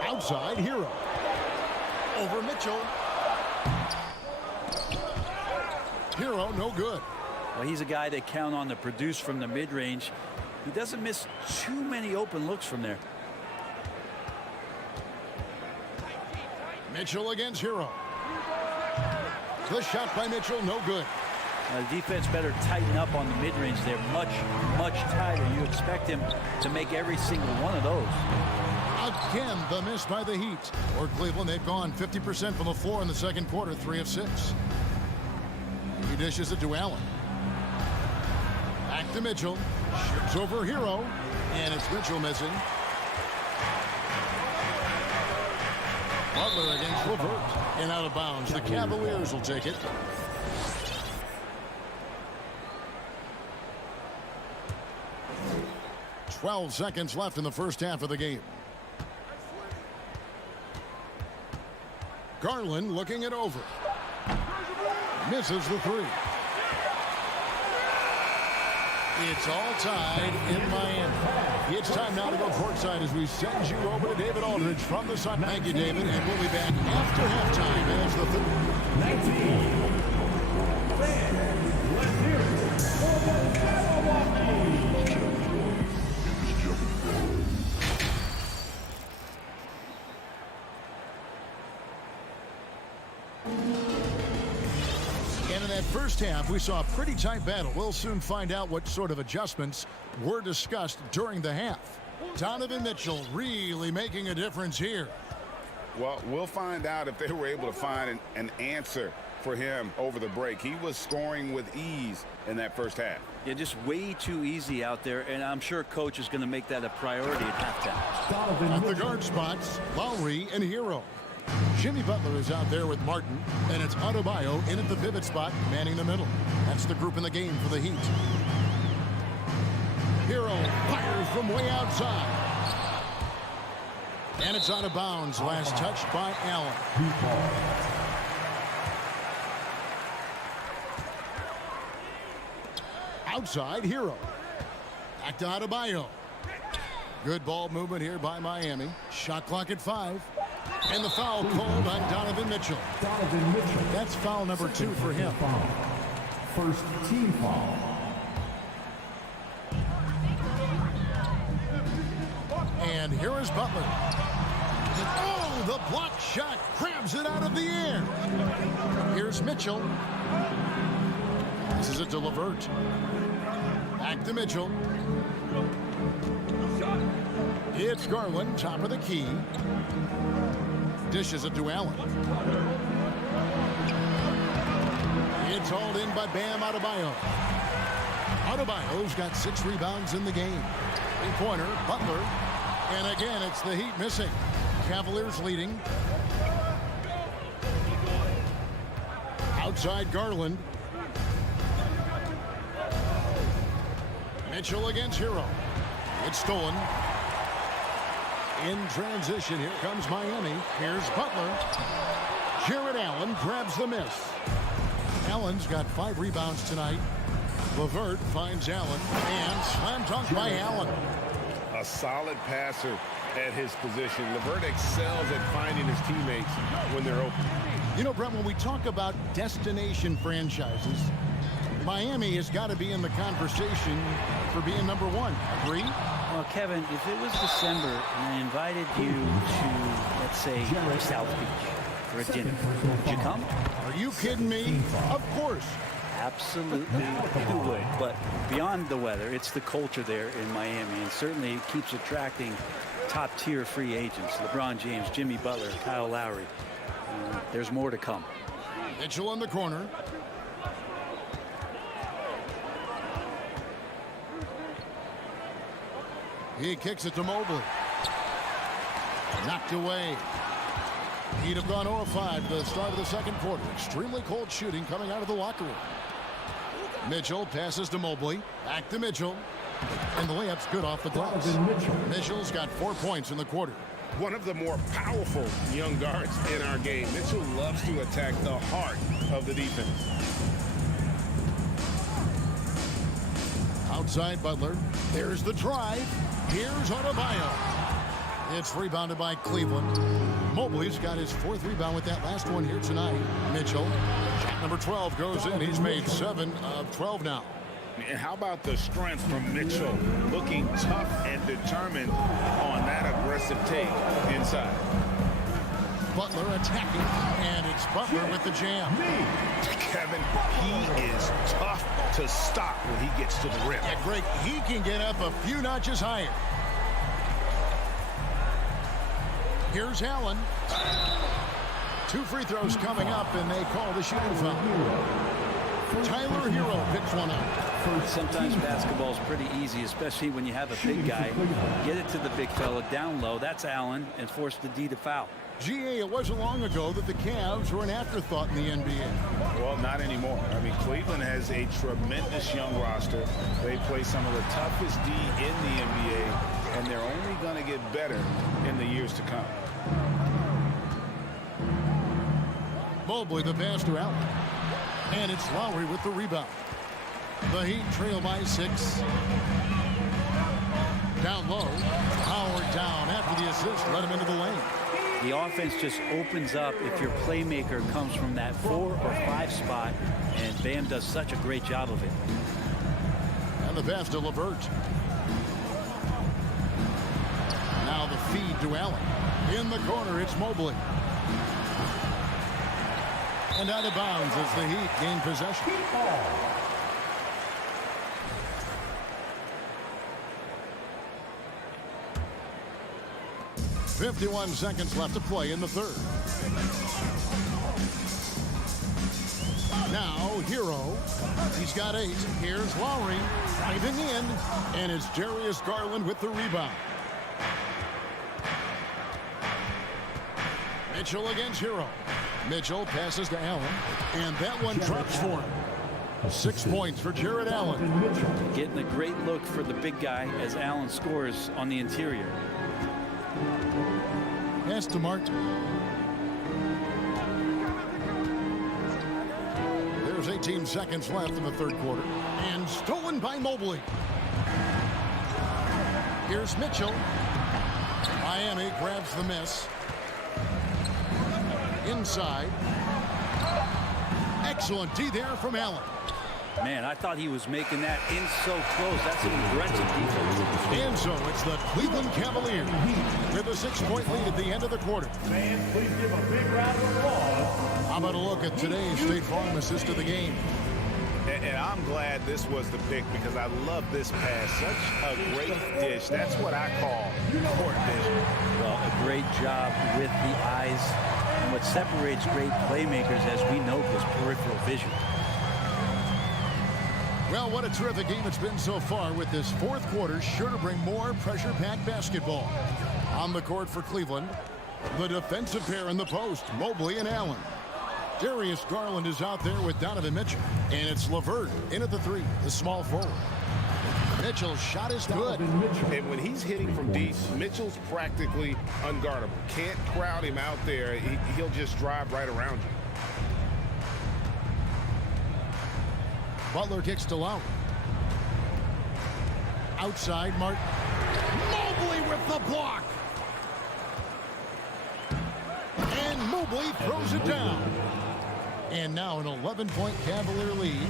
Outside, Hero. Over Mitchell. Hero, no good. Well, he's a guy they count on to produce from the mid-range. He doesn't miss too many open looks from there. Mitchell against Hero. The shot by Mitchell, no good. The defense better tighten up on the mid-range. They're much, much tighter. You expect him to make every single one of those. Again, the miss by the Heat. Or Cleveland, they've gone 50% from the floor in the second quarter, 3 of 6. He dishes it to Allen. Back to Mitchell. Shoots over Hero. And it's Mitchell missing. Butler against LeVert. And out of bounds. The Cavaliers will take it. "12 seconds left in the first half of the game. Garland looking it over. Misses the 3. It's all tied in Miami. It's time now to go courtside as we send you over to David Aldridge from the Sun. Thank you, David, and we'll be back after halftime as the 19. Fans, let's hear it for the Milwaukee. And in that first half, we saw a pretty tight battle. We'll soon find out what sort of adjustments were discussed during the half. Donovan Mitchell really making a difference here. Well, we'll find out if they were able to find an answer for him over the break. He was scoring with ease in that first half. Yeah, just way too easy out there, and I'm sure coach is going to make that a priority at halftime. At the guard spots, Lowry and Hero. Jimmy Butler is out there with Martin, and it's Adebayo in at the pivot spot, manning the middle. That's the group in the game for the Heat. Hero fires from way outside. And it's out of bounds. Last touch by Allen. Outside, Hero. Back to Adebayo. Good ball movement here by Miami. Shot clock at 5. And the foul called on Donovan Mitchell. That's foul number 2 for him. First team foul. And here is Butler. Oh, the block shot grabs it out of the air. Here's Mitchell. This is it to LeVert. Back to Mitchell. It's Garland, top of the key. Dishes it to Allen. It's hauled in by Bam Adebayo. Adebayo's got 6 rebounds in the game. 3-pointer, Butler. And again, it's the Heat missing. Cavaliers leading. Outside Garland. Mitchell against Hero. It's stolen. In transition, here comes Miami. Here's Butler. Jared Allen grabs the miss. Allen's got 5 rebounds tonight. LeVert finds Allen and slam dunk by Allen. A solid passer at his position. LeVert excels at finding his teammates when they're open. You know, Brett, when we talk about destination franchises, Miami has got to be in the conversation for being number 1. Agree? Well, Kevin, if it was December and I invited you to, let's say, South Beach for a dinner, would you come? Are you kidding me? Of course. Absolutely, you would. But beyond the weather, it's the culture there in Miami, and certainly it keeps attracting top-tier free agents. LeBron James, Jimmy Butler, Kyle Lowry. There's more to come. Mitchell in the corner. He kicks it to Mobley. Knocked away. He'd have gone 0-5 to the start of the second quarter. Extremely cold shooting coming out of the locker room. Mitchell passes to Mobley. Back to Mitchell. And the layup's good off the glass. Mitchell's got 4 points in the quarter. One of the more powerful young guards in our game. Mitchell loves to attack the heart of the defense. Outside Butler. There's the drive. Here's Adebayo. It's rebounded by Cleveland. Mobley's got his 4th rebound with that last one here tonight. Mitchell. Shot number 12 goes in. He's made 7 of 12 now. And how about the strength from Mitchell? Looking tough and determined on that aggressive take inside. Butler attacking, and it's Butler with the jam. Kevin, he is tough to stop when he gets to the rim. Yeah, Greg, he can get up a few notches higher. Here's Allen. 2 free throws coming up, and they call the shooting foul. Tyler Hero picks one up. Sometimes basketball's pretty easy, especially when you have a big guy. Get it to the big fella down low. That's Allen, and force the D to foul. GA, it wasn't long ago that the Cavs were an afterthought in the NBA. Well, not anymore. I mean, Cleveland has a tremendous young roster. They play some of the toughest D in the NBA, and they're only going to get better in the years to come. Mobley the pass to Allen. And it's Lowry with the rebound. The Heat trail by 6. Down low. Howard down after the assist. Let him into the lane. The offense just opens up if your playmaker comes from that 4 or 5 spot, and Bam does such a great job of it. And the pass to LeVert. Now the feed to Allen. In the corner, it's Mobley. And out of bounds as the Heat gain possession. 51 seconds left to play in the third. Now, Hero. He's got 8. Here's Lowry driving in. And it's Darius Garland with the rebound. Mitchell against Hero. Mitchell passes to Allen. And that one drops for him. 6 points for Jared Allen. Getting a great look for the big guy as Allen scores on the interior. Pass to Martin. There's 18 seconds left in the third quarter. And stolen by Mobley. Here's Mitchell. Miami grabs the miss. Inside. Excellent D there from Allen. Man, I thought he was making that in so close. That's an aggressive defense. And so it's the Cleveland Cavaliers with a 6-point lead at the end of the quarter. Fans, please give a big round of applause. How about a look at today's State Farm assist of the game? And I'm glad this was the pick because I love this pass. Such a great dish. That's what I call court vision. Well, a great job with the eyes. And what separates great playmakers, as we know, is peripheral vision. Well, what a terrific game it's been so far with this fourth quarter. Sure to bring more pressure-packed basketball. On the court for Cleveland, the defensive pair in the post, Mobley and Allen. Darius Garland is out there with Donovan Mitchell. And it's LeVert in at the 3, the small forward. Mitchell's shot is good. And when he's hitting from deep, Mitchell's practically unguardable. Can't crowd him out there. He'll just drive right around you. Butler kicks to Lowry. Outside, Martin. Mobley with the block. And Mobley throws it down. And now an 11-point Cavalier lead.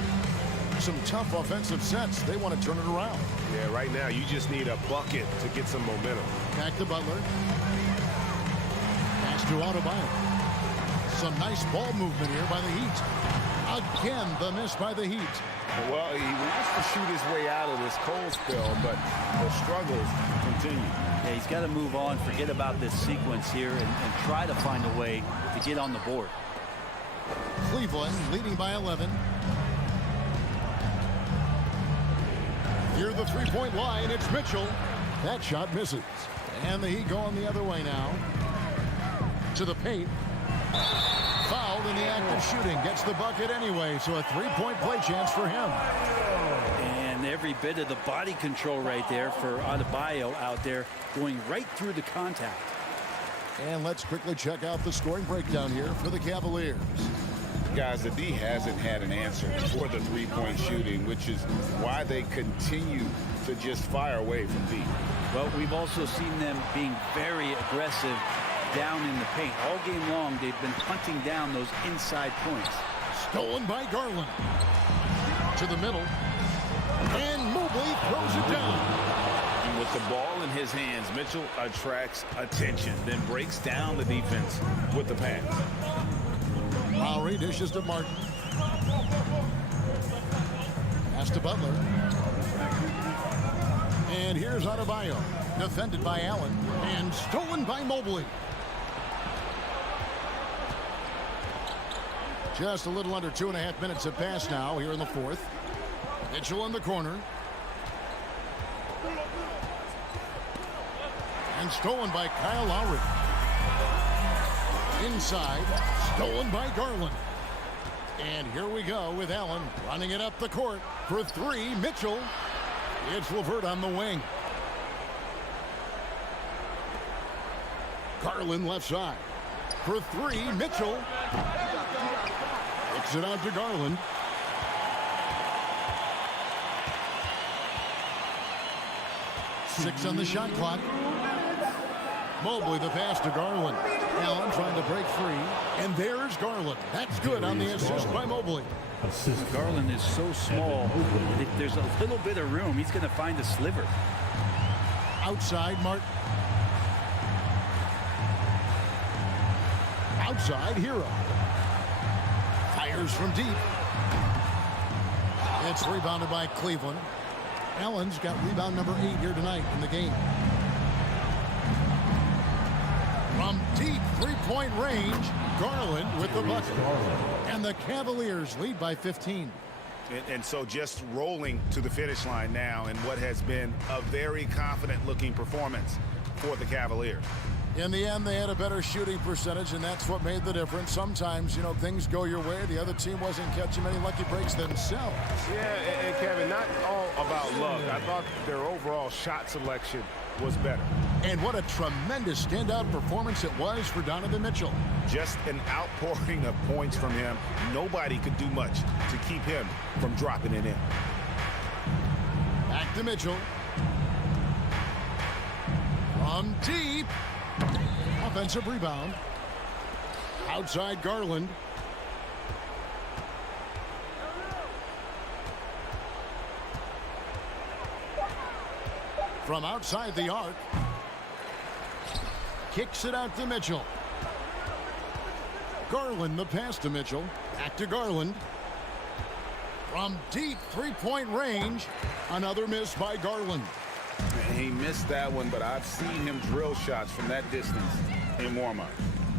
Some tough offensive sets. They want to turn it around. Yeah, right now you just need a bucket to get some momentum. Back to Butler. Pass to Adebayo. Some nice ball movement here by the Heat. Again, the miss by the Heat. Well, he wants to shoot his way out of this cold spell, but the struggles continue. Yeah, he's got to move on, forget about this sequence here, and try to find a way to get on the board. Cleveland leading by 11. Near the three-point line, it's Mitchell. That shot misses. And the Heat going the other way now. To the paint. Fouled in the act of shooting. Gets the bucket anyway, so a three-point play chance for him. And every bit of the body control right there for Adebayo out there, going right through the contact. And let's quickly check out the scoring breakdown here for the Cavaliers. Guys, the D hasn't had an answer for the three-point shooting, which is why they continue to just fire away from deep. Well, we've also seen them being very aggressive down in the paint. All game long, they've been hunting down those inside points. Stolen by Garland. To the middle. And Mobley throws it down. And with the ball in his hands, Mitchell attracts attention, then breaks down the defense with the pass. Lowry dishes to Martin. Pass to Butler. And here's Adebayo. Defended by Allen. And stolen by Mobley. Just a little under 2.5 minutes have passed now here in the fourth. Mitchell in the corner. And stolen by Kyle Lowry. Inside. Stolen by Garland. And here we go with Allen running it up the court for three. Mitchell. It's LeVert on the wing. Garland left side. For three. Mitchell. Kicks it out to Garland. Six on the shot clock. Mobley the pass to Garland. Allen trying to break free. And there's Garland. That's good on the assist by Mobley. Garland is so small. If there's a little bit of room, he's going to find a sliver. Outside, Martin. Outside, Hero. Fires from deep. It's rebounded by Cleveland. Allen's got rebound number 8 here tonight in the game. From deep three-point range, Garland with the bucket. And the Cavaliers lead by 15. And so just rolling to the finish line now in what has been a very confident-looking performance for the Cavaliers. In the end, they had a better shooting percentage, and that's what made the difference. Sometimes, you know, things go your way. The other team wasn't catching many lucky breaks themselves. Yeah, and Kevin, not all about luck. I thought their overall shot selection was better. And what a tremendous standout performance it was for Donovan Mitchell. Just an outpouring of points from him. Nobody could do much to keep him from dropping it in. Back to Mitchell. From deep. Offensive rebound. Outside Garland. From outside the arc. Kicks it out to Mitchell. Garland the pass to Mitchell. Back to Garland. From deep three-point range. Another miss by Garland. He missed that one, but I've seen him drill shots from that distance in warm-up.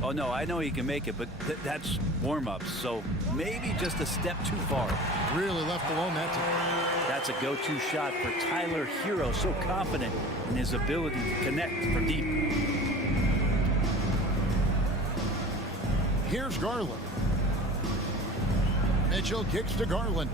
Oh, no, I know he can make it, but that's warm-ups, so maybe just a step too far. Really left alone that time. That's a go-to shot for Tyler Hero, so confident in his ability to connect from deep. Here's Garland. Mitchell kicks to Garland.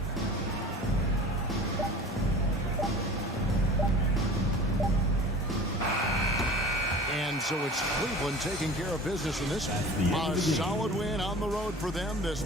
And so it's Cleveland taking care of business in this one. A solid win on the road for them this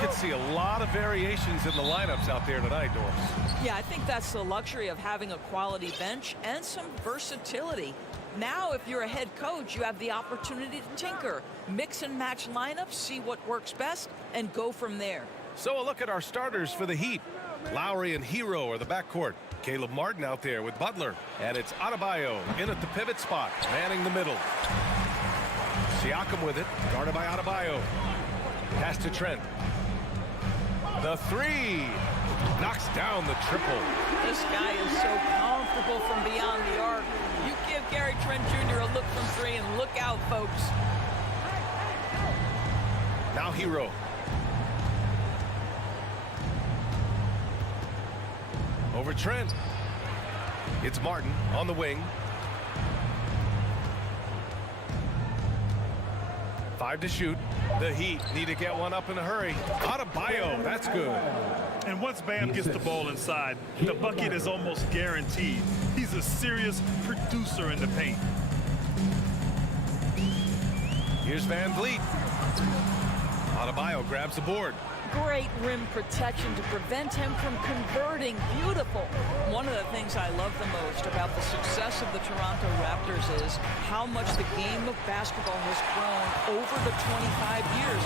could see a lot of variations in the lineups out there tonight, Doris. Yeah, I think that's the luxury of having a quality bench and some versatility. Now, if you're a head coach, you have the opportunity to tinker, mix and match lineups, see what works best, and go from there. So a look at our starters for the Heat. Lowry and Hero are the backcourt. Caleb Martin out there with Butler. And it's Adebayo in at the pivot spot, manning the middle. Siakam with it, guarded by Adebayo. Pass to Trent. The three. Knocks down the triple. This guy is so comfortable from beyond the arc. You give Gary Trent Jr. a look from three, and look out, folks. Now Hero. Over Trent. It's Martin on the wing. 5 to shoot. The Heat need to get one up in a hurry. Adebayo, that's good. And once Bam gets the ball inside, the bucket is almost guaranteed. He's a serious producer in the paint. Here's Van Vliet. Adebayo grabs the board. Great rim protection to prevent him from converting. Beautiful. One of the things I love the most about the success of the Toronto Raptors is how much the game of basketball has grown over the 25 years.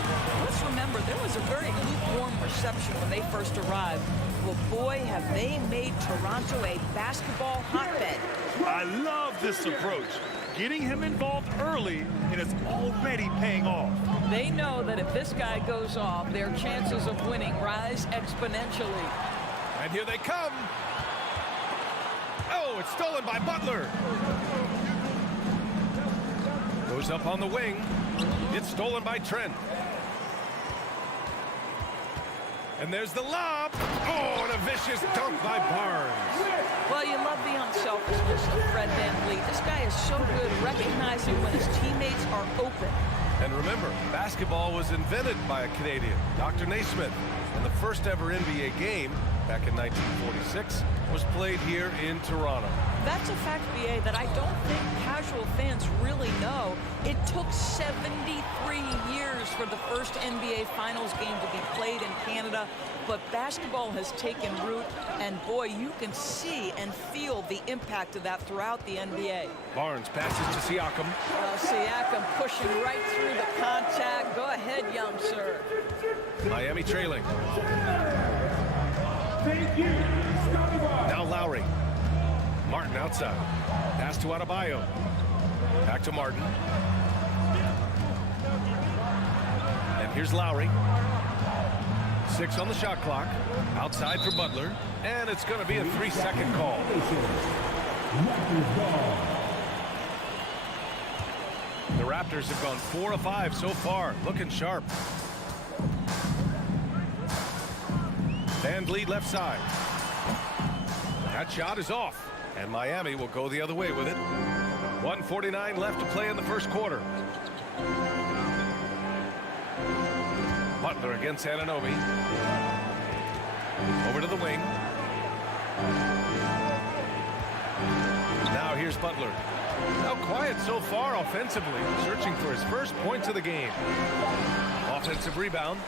Let's remember, there was a very lukewarm reception when they first arrived. Well, boy, have they made Toronto a basketball hotbed. I love this approach. Getting him involved early, and it's already paying off. They know that if this guy goes off, their chances of winning rise exponentially. And here they come. Oh, it's stolen by Butler. Goes up on the wing. It's stolen by Trent. And there's the lob. Oh, and a vicious dunk by Barnes. Well, you love the unselfishness of Fred VanVleet. This guy is so good recognizing when his teammates are open. And remember, basketball was invented by a Canadian, Dr. Naismith. And the first ever NBA game, back in 1946, was played here in Toronto. That's a fact, BA, that I don't think casual fans really know. It took 73 years for the first NBA Finals game to be played in Canada, but basketball has taken root, and boy, you can see and feel the impact of that throughout the NBA. Barnes passes to Siakam. Siakam pushing right through the contact. Go ahead, young sir. Miami trailing. Thank you. Now Lowry. Martin outside. Pass to Adebayo. Back to Martin. And here's Lowry. 6 on the shot clock. Outside for Butler. And it's going to be a 3-second call. The Raptors have gone 4 of 5 so far. Looking sharp. Van Vliet left side. That shot is off. And Miami will go the other way with it. 1:49 left to play in the first quarter. Butler against Anunoby. Over to the wing. Now here's Butler. Now quiet so far offensively. Searching for his first points of the game. Offensive rebound.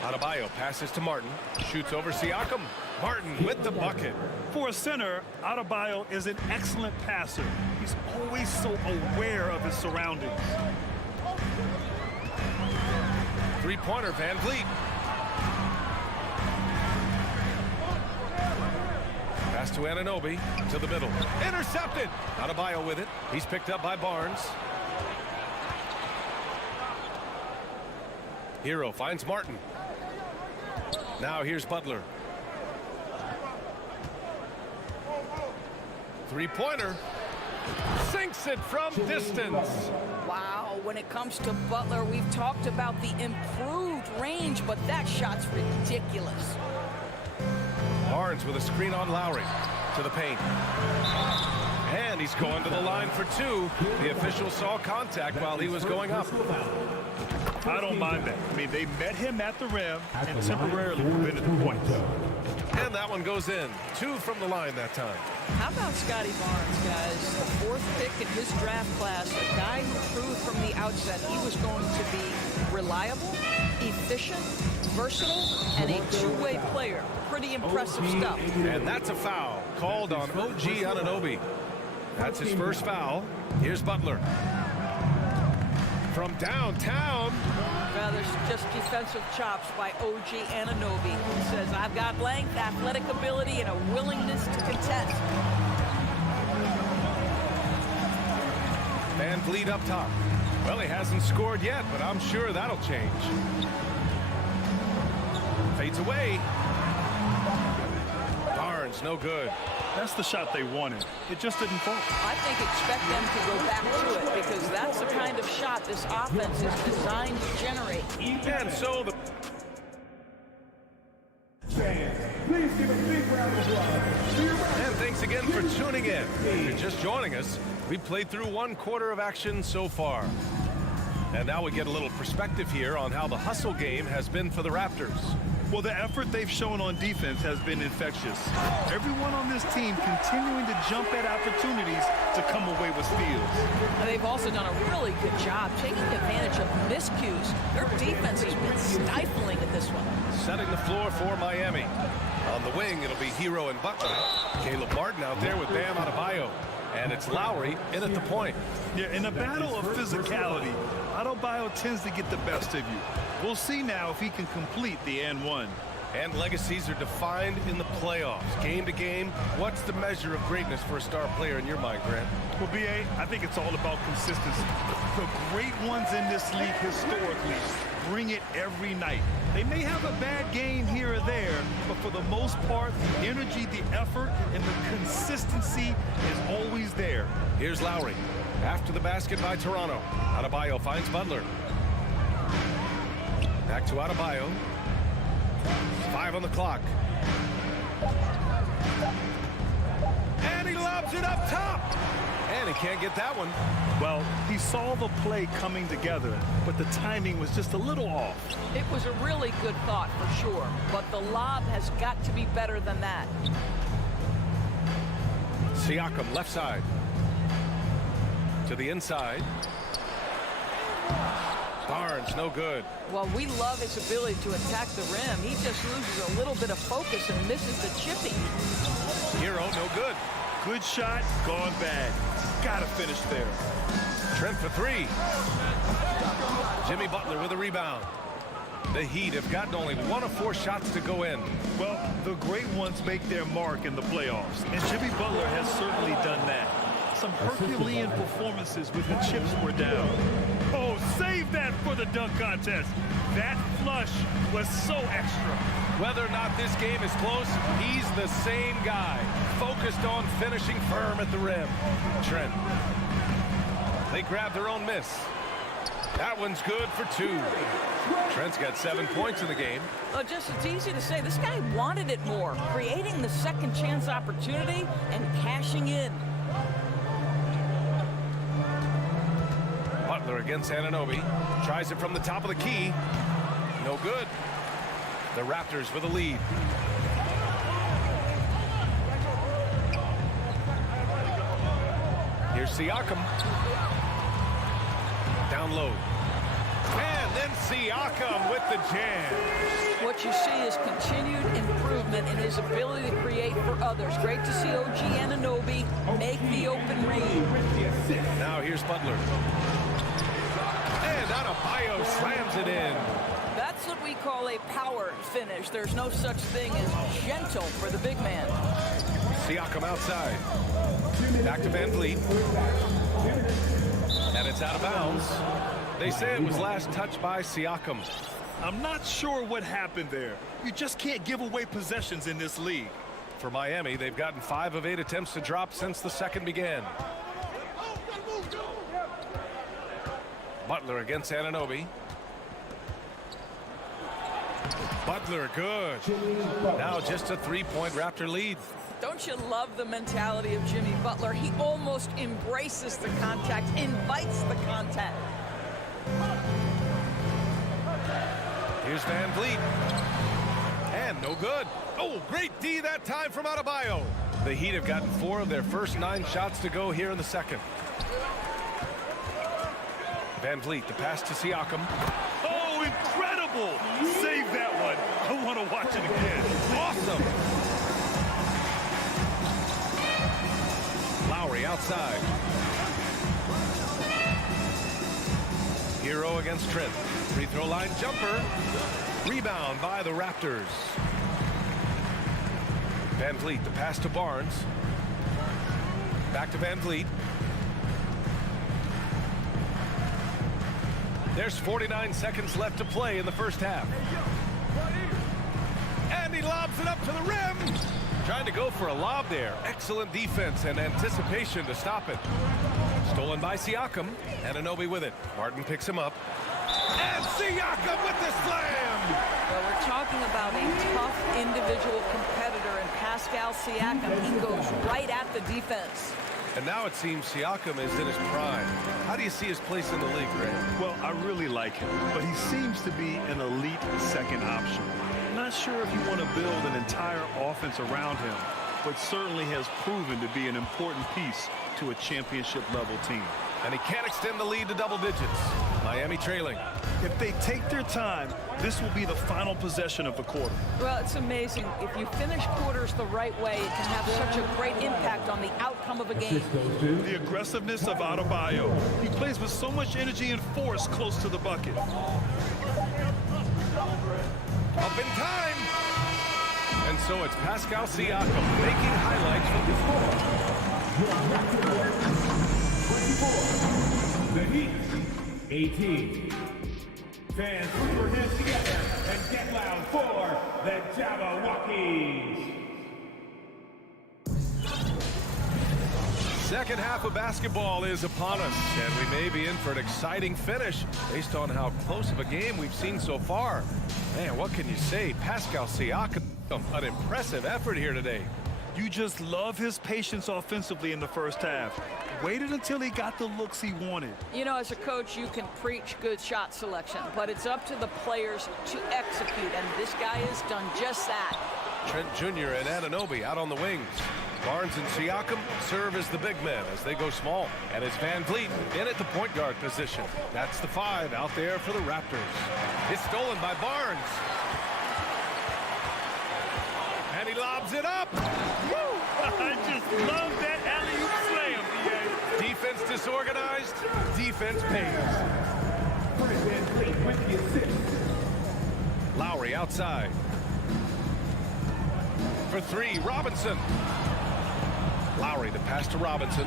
Adebayo passes to Martin. Shoots over Siakam. Martin with the bucket. For a center, Adebayo is an excellent passer. He's always so aware of his surroundings. Three-pointer, Van Vliet. Pass to Anunoby, to the middle. Intercepted! Adebayo with it. He's picked up by Barnes. Hero finds Martin. Now here's Butler. Three-pointer. Sinks it from distance. Wow, when it comes to Butler, we've talked about the improved range, but that shot's ridiculous. Barnes with a screen on Lowry. To the paint. And he's going to the line for 2. The official saw contact while he was going up. I don't mind that. I mean, they met him at the rim and temporarily prevented the points. And that one goes in. 2 from the line that time. How about Scotty Barnes, guys? The 4th pick in his draft class, a guy who proved from the outset he was going to be Reliable, efficient, versatile, and a two-way player. Pretty impressive stuff. And that's a foul called on OG Anunoby. That's his first foul. Here's Butler. From downtown. Well, there's just defensive chops by OG Anunoby. He says, I've got length, athletic ability, and a willingness to contest. Van Vliet up top. Well, he hasn't scored yet, but I'm sure that'll change. Fades away. Barnes, no good. That's the shot they wanted. It just didn't fall. I think expect them to go back to it because that's the kind of shot this offense is designed to generate. And so the... Please give a big round of applause. And thanks again for tuning in. If you're just joining us, we played through one quarter of action so far. And now we get a little perspective here on how the hustle game has been for the Raptors. Well, the effort they've shown on defense has been infectious. Everyone on this team continuing to jump at opportunities to come away with steals. And they've also done a really good job taking advantage of miscues. Their defense has been stifling at this one. Setting the floor for Miami. On the wing, it'll be Hero and Butler. Caleb Martin out there with Bam Adebayo. And it's Lowry in at the point. Yeah, in a battle of physicality, Adebayo tends to get the best of you. We'll see now if he can complete the and one. And legacies are defined in the playoffs. Game to game, what's the measure of greatness for a star player in your mind, Grant? Well, B.A., I think it's all about consistency. The great ones in this league historically bring it every night. They may have a bad game here or there, but for the most part, the energy, the effort, and the consistency is always there. Here's Lowry. After the basket by Toronto. Adebayo finds Butler. Back to Adebayo. 5 on the clock. And he lobs it up top. And he can't get that one. Well, he saw the play coming together, but the timing was just a little off. It was a really good thought for sure, but the lob has got to be better than that. Siakam left side. To the inside. Barnes, no good. Well, we love his ability to attack the rim. He just loses a little bit of focus and misses the chipping. Hero, no good. Good shot, gone bad. Gotta finish there. Trent for 3. Jimmy Butler with a rebound. The Heat have gotten only 1 of 4 shots to go in. Well, the great ones make their mark in the playoffs, and Jimmy Butler has certainly done that. Some Herculean performances when the chips were down. Oh, save that for the dunk contest. That flush was so extra. Whether or not this game is close, he's the same guy, focused on finishing firm at the rim. Trent. They grab their own miss. That one's good for 2. Trent's got 7 points in the game. Well, just it's easy to say. This guy wanted it more, creating the second chance opportunity and cashing in. Butler against Anunoby. Tries it from the top of the key. No good. The Raptors with a lead. Here's Siakam. Down low. And then Siakam with the jam. What you see is continued improvement in his ability to create for others. Great to see OG Anunoby make the open read. Now here's Butler. And Adebayo slams it in. That's what we call a power finish. There's no such thing as gentle for the big man. Siakam outside. Back to Van Vliet. And it's out of bounds. They say it was last touched by Siakam. I'm not sure what happened there. You just can't give away possessions in this league. For Miami, they've gotten 5 of 8 attempts to drop since the second began. Butler against Anunoby. Butler, good. Now just a 3-point Raptor lead. Don't you love the mentality of Jimmy Butler? He almost embraces the contact, invites the contact. Here's Van Vliet. And no good. Oh, great D that time from Adebayo. The Heat have gotten 4 of their first 9 shots to go here in the second. Van Vliet, the pass to Siakam. Oh, Beautiful. Save that one. I want to watch it again. Awesome. Lowry outside. Hero against Trent. Free throw line jumper. Rebound by the Raptors. Van Vliet, the pass to Barnes. Back to Van Vliet. There's 49 seconds left to play in the first half. And he lobs it up to the rim. Trying to go for a lob there. Excellent defense and anticipation to stop it. Stolen by Siakam. Anunoby with it. Martin picks him up. And Siakam with the slam! Well, we're talking about a tough individual competitor in Pascal Siakam. He goes right at the defense. And now it seems Siakam is in his prime. How do you see his place in the league, Graham? Well, I really like him, but he seems to be an elite second option. Not sure if you want to build an entire offense around him, but certainly has proven to be an important piece to a championship-level team. And he can't extend the lead to double digits. Miami trailing. If they take their time, this will be the final possession of the quarter. Well, it's amazing. If you finish quarters the right way, it can have such a great impact on the outcome of a game. The aggressiveness of Adebayo. He plays with so much energy and force close to the bucket. Up in time. And so it's Pascal Siakam making highlights from the score. 24. The Heat, 18. Fans, put your hands together and get loud for the Jabberwockies. Second half of basketball is upon us, and we may be in for an exciting finish based on how close of a game we've seen so far. Man, what can you say? Pascal Siakam, an impressive effort here today. You just love his patience offensively in the first half. Waited until he got the looks he wanted. You know, as a coach, you can preach good shot selection, but it's up to the players to execute, and this guy has done just that. Trent Jr. and Anunoby out on the wings. Barnes and Siakam serve as the big men as they go small. And it's Van Vliet in at the point guard position. That's the 5 out there for the Raptors. It's stolen by Barnes. And he lobs it up. Woo! I just love that alley-oop slam, DA. Defense disorganized. Defense pays. Fred Van Vliet with the assist. Lowry outside. For 3, Robinson. Lowry, the pass to Robinson.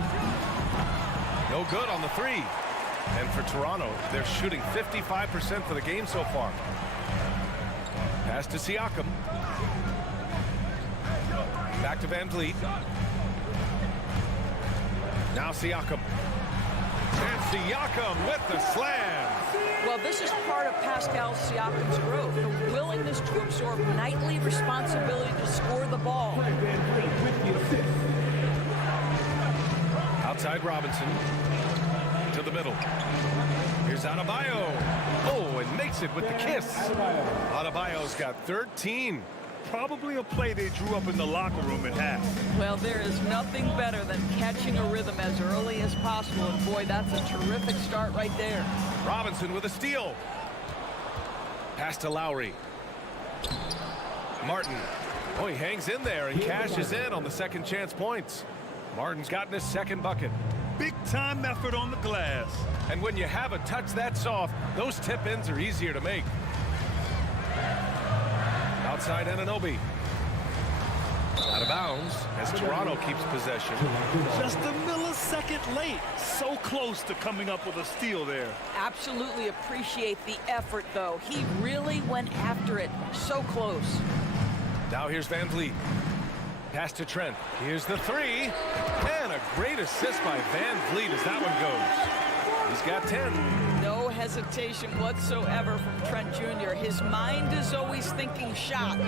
No good on the 3. And for Toronto, they're shooting 55% for the game so far. Pass to Siakam. Back to Van Vliet. Now Siakam. And Siakam with the slam. Well, this is part of Pascal Siakam's growth, the willingness to absorb nightly responsibility to score the ball. Fred Van Vliet with the assist. Outside Robinson. To the middle. Here's Adebayo. Oh, and makes it with the kiss. Adebayo's got 13. Probably a play they drew up in the locker room at half. Well, there is nothing better than catching a rhythm as early as possible, and boy, that's a terrific start right there. Robinson with a steal. Pass to Lowry. Martin. Oh, he hangs in there and cashes in on the second chance points. Martin's gotten his second bucket. Big time effort on the glass. And when you have a touch that soft, those tip-ins are easier to make. Outside Anunoby. Out of bounds as Toronto keeps possession. Just a millisecond late. So close to coming up with a steal there. Absolutely appreciate the effort, though. He really went after it. So close. Now here's Van Vliet. Pass to Trent. Here's the 3. And a great assist by Van Vliet as that one goes. He's got 10. No hesitation whatsoever from Trent Jr. His mind is always thinking shot.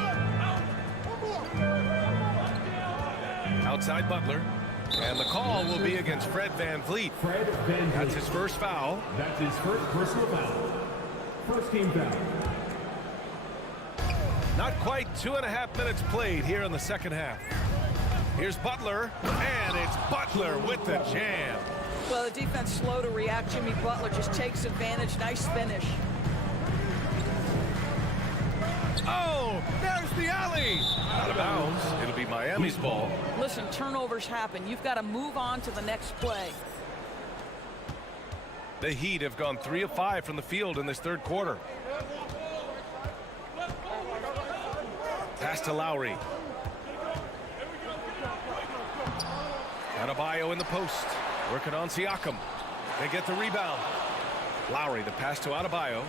Outside Butler. And the call will be against Fred Van Vliet. Fred Van Vliet. That's his first foul. That's his first personal foul. First team foul. Not quite 2.5 minutes played here in the second half. Here's Butler, and it's Butler with the jam. Well, the defense slow to react. Jimmy Butler just takes advantage. Nice finish. Oh, there's the alley. Out of bounds. It'll be Miami's ball. Listen, turnovers happen. You've got to move on to the next play. The Heat have gone 3 of 5 from the field in this third quarter. Pass to Lowry. Adebayo in the post. Working on Siakam. They get the rebound. Lowry, the pass to Adebayo.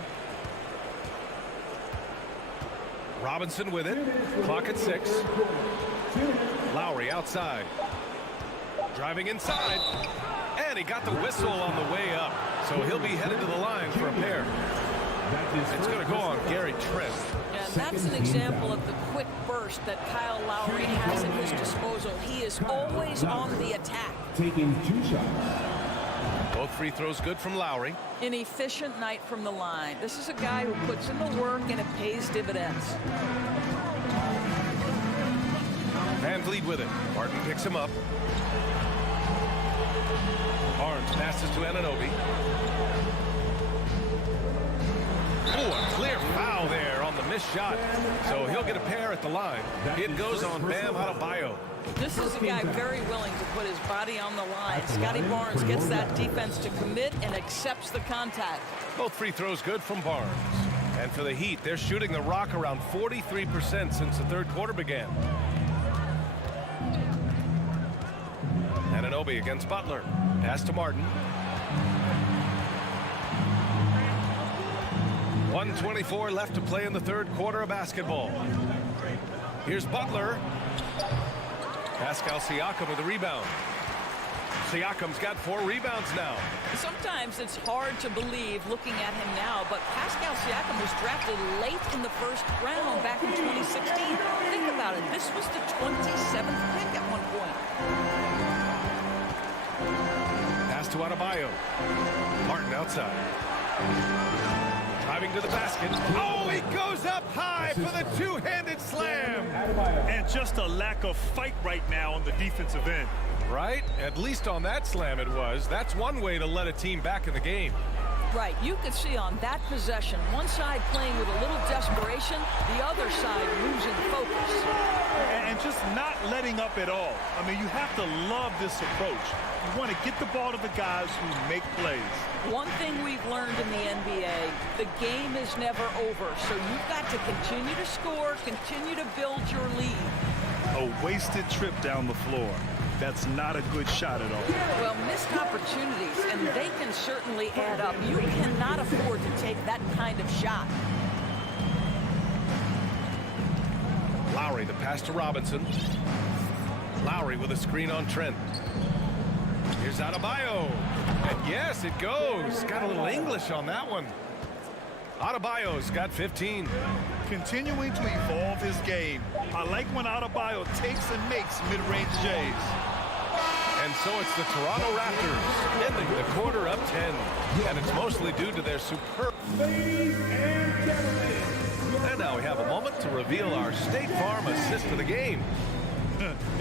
Robinson with it. Clock at 6. Lowry outside. Driving inside. And he got the whistle on the way up. So he'll be headed to the line for a pair. It's going to go on Gary Trent. Yeah, that's an example of the quick burst that Kyle Lowry has at his disposal. He is always on the attack. Taking 2 shots. Both free throws good from Lowry. An efficient night from the line. This is a guy who puts in the work and it pays dividends. Van Vliet with it. Martin picks him up. Barnes passes to Anunoby. Oh, a clear foul there on the missed shot. So he'll get a pair at the line. It goes on Bam Adebayo. This is a guy very willing to put his body on the line. Scotty Barnes gets that defense to commit and accepts the contact. Both free throws good from Barnes. And for the Heat, they're shooting the rock around 43% since the third quarter began. Anunoby against Butler. Pass to Martin. 1:24 left to play in the third quarter of basketball. Here's Butler. Pascal Siakam with the rebound. Siakam's got 4 rebounds now. Sometimes it's hard to believe looking at him now, but Pascal Siakam was drafted late in the first round back in 2016. Think about it. This was the 27th pick at one point. Pass to Adebayo. Martin outside. Driving to the basket. Oh, he goes up high for the two-handed slam. And just a lack of fight right now on the defensive end. Right? At least on that slam it was. That's one way to let a team back in the game. Right, you could see on that possession, one side playing with a little desperation, the other side losing focus. And just not letting up at all. I mean, you have to love this approach. You want to get the ball to the guys who make plays. One thing we've learned in the NBA, the game is never over. So you've got to continue to score, continue to build your lead. A wasted trip down the floor. That's not a good shot at all. Well, missed opportunities, and they can certainly add up. You cannot afford to take that kind of shot. Lowry, the pass to Robinson. Lowry with a screen on Trent. Here's Adebayo. And yes, it goes. Got a little English on that one. Adebayo's got 15. Continuing to evolve his game. I like when Adebayo takes and makes mid-range J's. And so it's the Toronto Raptors ending the quarter up 10. And it's mostly due to their superb. Ladies and gentlemen. And now we have a moment to reveal our State Farm assist of the game.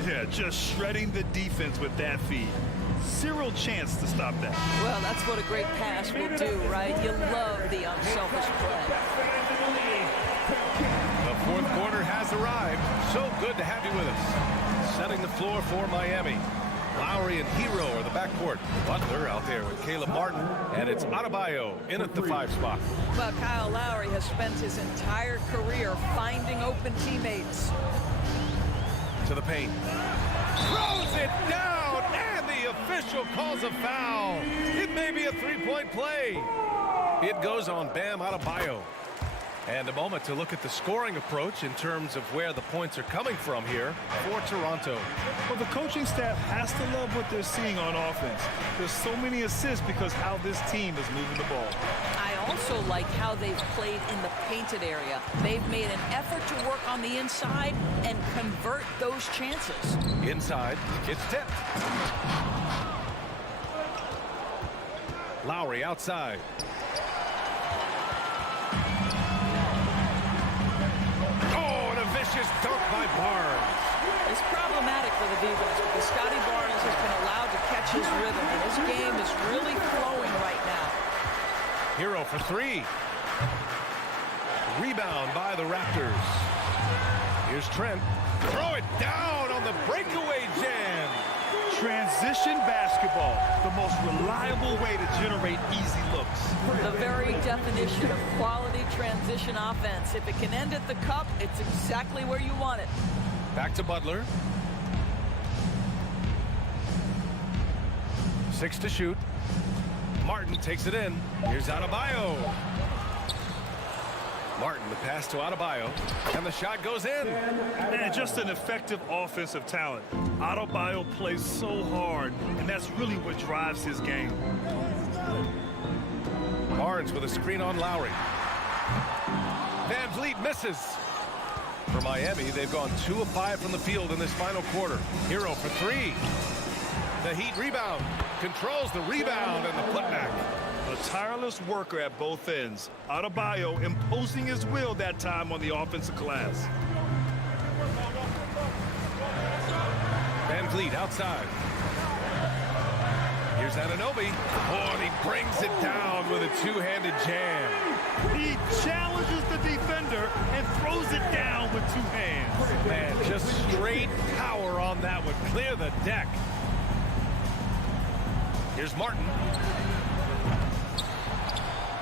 Yeah, just shredding the defense with that feed. Zero chance to stop that. Well, that's what a great pass will do, right? You love the unselfish play. The fourth quarter has arrived. So good to have you with us. Setting the floor for Miami. Lowry and Hero are the backcourt. Butler out there with Caleb Martin. And it's Adebayo in at the 5 spot. Well, Kyle Lowry has spent his entire career finding open teammates. To the paint. Throws it down, and the official calls a foul. It may be a 3-point play. It goes on Bam Adebayo. And a moment to look at the scoring approach in terms of where the points are coming from here for Toronto. Well, the coaching staff has to love what they're seeing on offense. There's so many assists because how this team is moving the ball. I also like how they've played in the painted area. They've made an effort to work on the inside and convert those chances. Inside, it's tipped. Lowry outside. Vicious dunk by Barnes. It's problematic for the defense because Scotty Barnes has been allowed to catch his rhythm, and his game is really flowing right now. Hero for 3. Rebound by the Raptors. Here's Trent. Throw it down on the breakaway jam. Transition basketball, the most reliable way to generate easy looks. The very definition of quality transition offense. If it can end at the cup, it's exactly where you want it. Back to Butler. 6 to shoot. Martin takes it in. Here's Adebayo. Martin, the pass to Adebayo, and the shot goes in. And just an effective offensive talent. Adebayo plays so hard, and that's really what drives his game. Barnes with a screen on Lowry. Van Vliet misses. For Miami, they've gone 2 of 5 from the field in this final quarter. Hero for 3. The Heat rebound. Controls the rebound and the putback. A tireless worker at both ends. Adebayo imposing his will that time on the offensive glass. Van Vliet outside. Here's Anunoby. Oh, and he brings it down with a two-handed jam. He challenges the defender and throws it down with 2 hands. Man, just straight power on that one. Clear the deck. Here's Martin.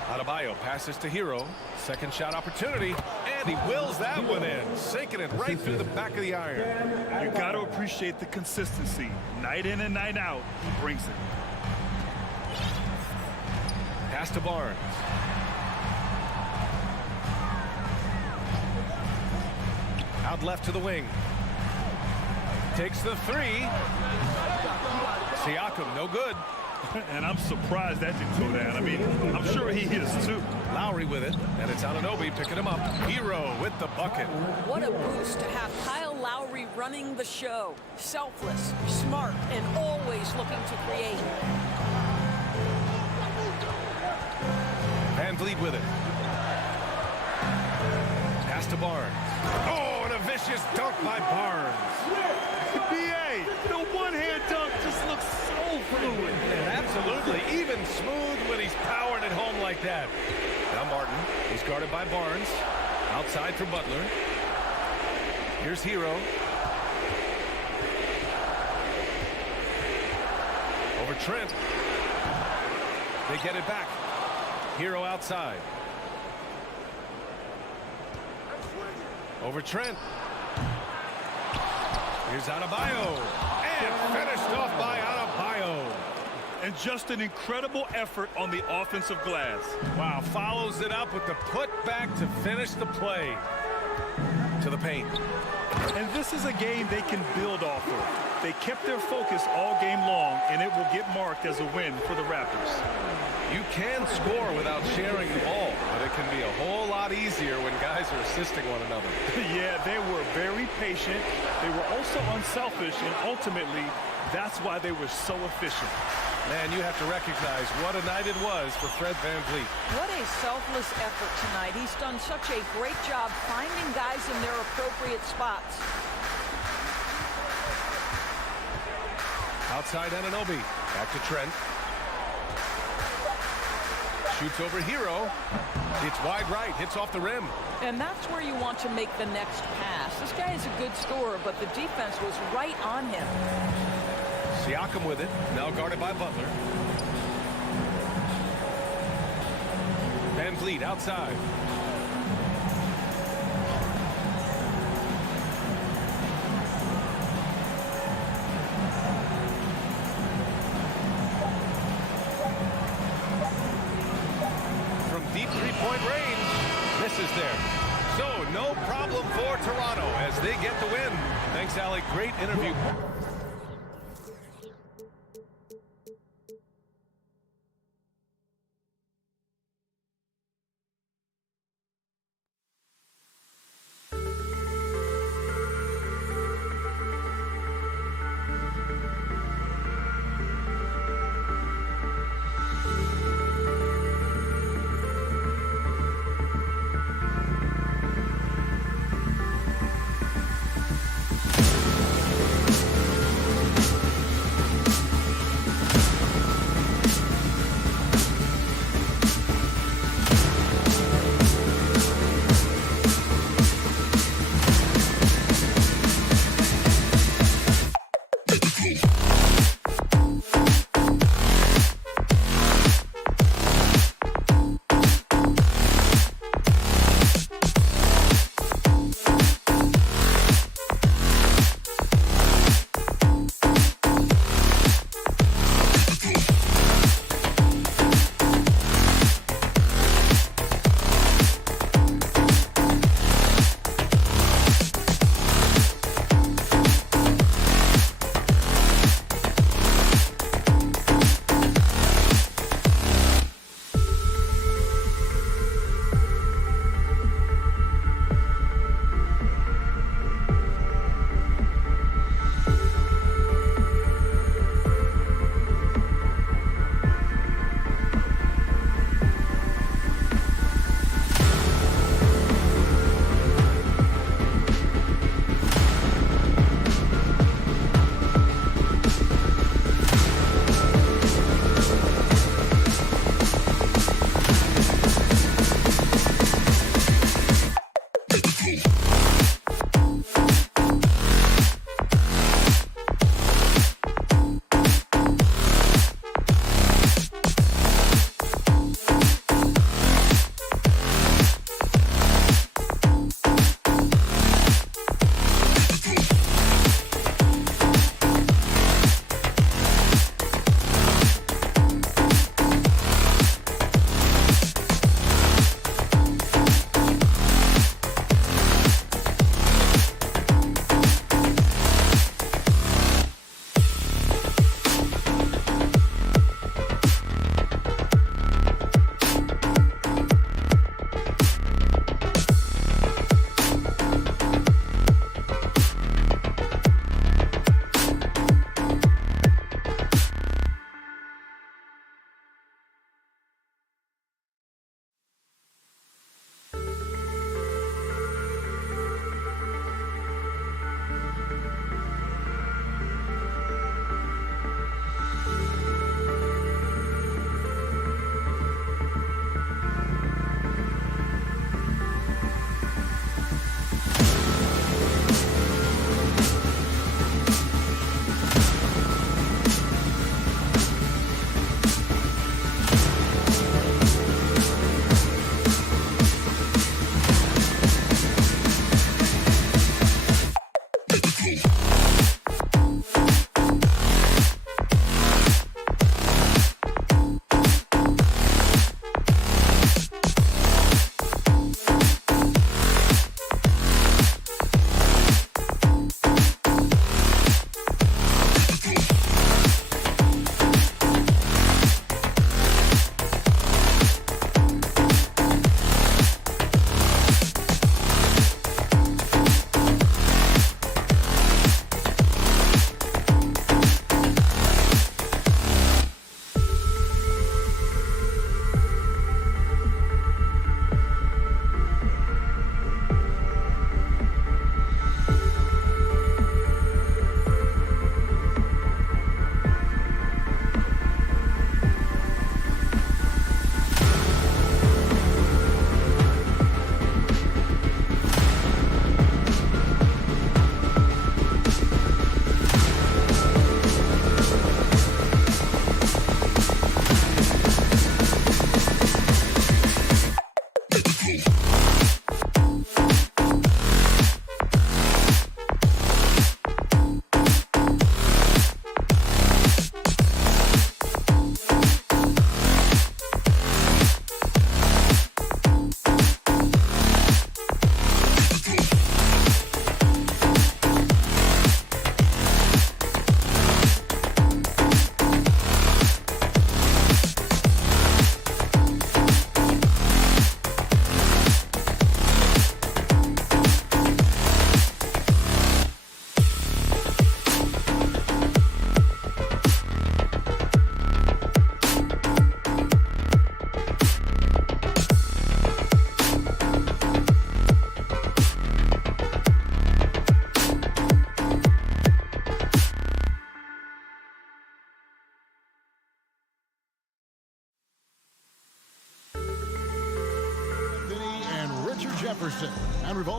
Adebayo passes to Hero. Second shot opportunity, and he wills that one in, sinking it right through the back of the iron. You got to appreciate the consistency. Night in and night out, he brings it. Pass to Barnes. Out left to the wing. Takes the 3. Siakam, no good. And I'm surprised that didn't go down. I mean, I'm sure he is too. Lowry with it, and it's Anunoby picking him up. Hero with the bucket. What a boost to have Kyle Lowry running the show. Selfless, smart, and always looking to create. Van Vliet with it. Pass to Barnes. Oh, and a vicious dunk by Barnes. B.A., the one-hand dunk just looks so fluid. Absolutely. Even smooth when he's powering it home like that. Now Martin. He's guarded by Barnes. Outside for Butler. Here's Hero. Over Trent. They get it back. Hero outside. Over Trent. Here's Adebayo. And finished off by Adebayo. And just an incredible effort on the offensive glass. Wow, follows it up with the putback to finish the play. To the paint. And this is a game they can build off of. They kept their focus all game long, and it will get marked as a win for the Raptors. You can score without sharing the ball, but it can be a whole lot easier when guys are assisting one another. Yeah, they were very patient. They were also unselfish, and ultimately, that's why they were so efficient. Man, you have to recognize what a night it was for Fred Van Vliet. What a selfless effort tonight. He's done such a great job finding guys in their appropriate spots. Outside Anunoby. Back to Trent. Shoots over Hero. It's wide right. Hits off the rim. And that's where you want to make the next pass. This guy is a good scorer, but the defense was right on him. Siakam with it. Now guarded by Butler. Van Vliet outside. From deep three-point range. Misses there. So no problem for Toronto as they get the win. Thanks, Allie. Great interview.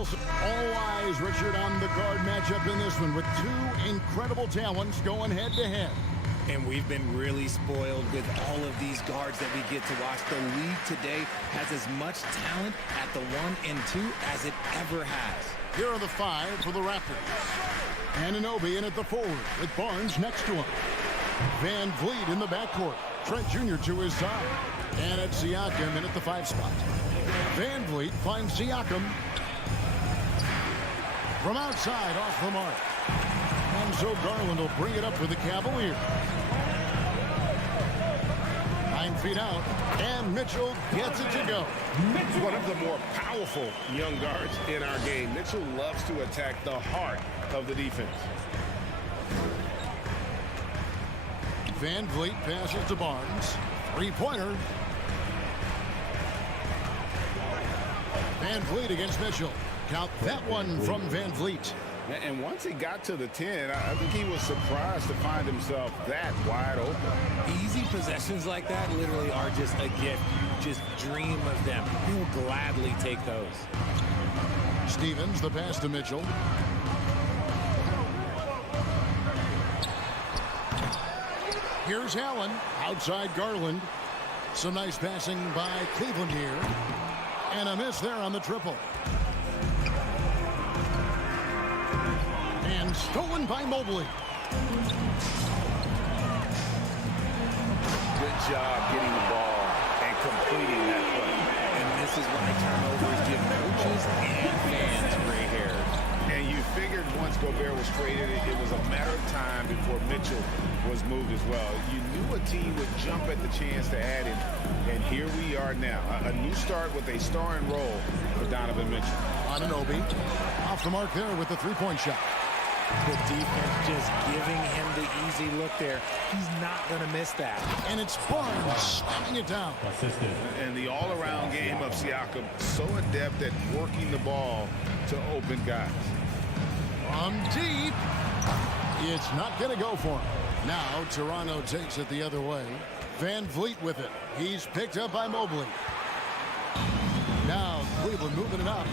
Wilson. All eyes, Richard, on the guard matchup in this one with two incredible talents going head-to-head. And we've been really spoiled with all of these guards that we get to watch. The league today has as much talent at the 1 and 2 as it ever has. Here are the 5 for the Raptors. Anunoby in at the forward with Barnes next to him. Van Vliet in the backcourt. Trent Jr. to his side. And it's Siakam in at the 5 spot. Van Vliet finds Siakam. From outside, off the mark. And so Garland will bring it up for the Cavaliers. 9 feet out, and Mitchell gets it to go. One of the more powerful young guards in our game. Mitchell loves to attack the heart of the defense. Van Vliet passes to Barnes. Three-pointer. Van Vliet against Mitchell. Count that one from Van Vliet. And once he got to the 10, I think he was surprised to find himself that wide open. Easy possessions like that literally are just a gift. You just dream of them. You'll gladly take those. Stevens, the pass to Mitchell. Here's Allen, outside Garland. Some nice passing by Cleveland here. And a miss there on the triple. And stolen by Mobley. Good job getting the ball and completing that play. And this is why turnovers give coaches and fans gray hair. And you figured once Gobert was traded, it was a matter of time before Mitchell was moved as well. You knew a team would jump at the chance to add him. And here we are now. A new start with a starring role for Donovan Mitchell. Anunoby off the mark there with the three-point shot. The defense just giving him the easy look there. He's not going to miss that. And it's Barnes slamming it down. And the all-around game of Siakam, so adept at working the ball to open guys. From deep. It's not going to go for him. Now Toronto takes it the other way. Van Vliet with it. He's picked up by Mobley. Now Cleveland moving it up.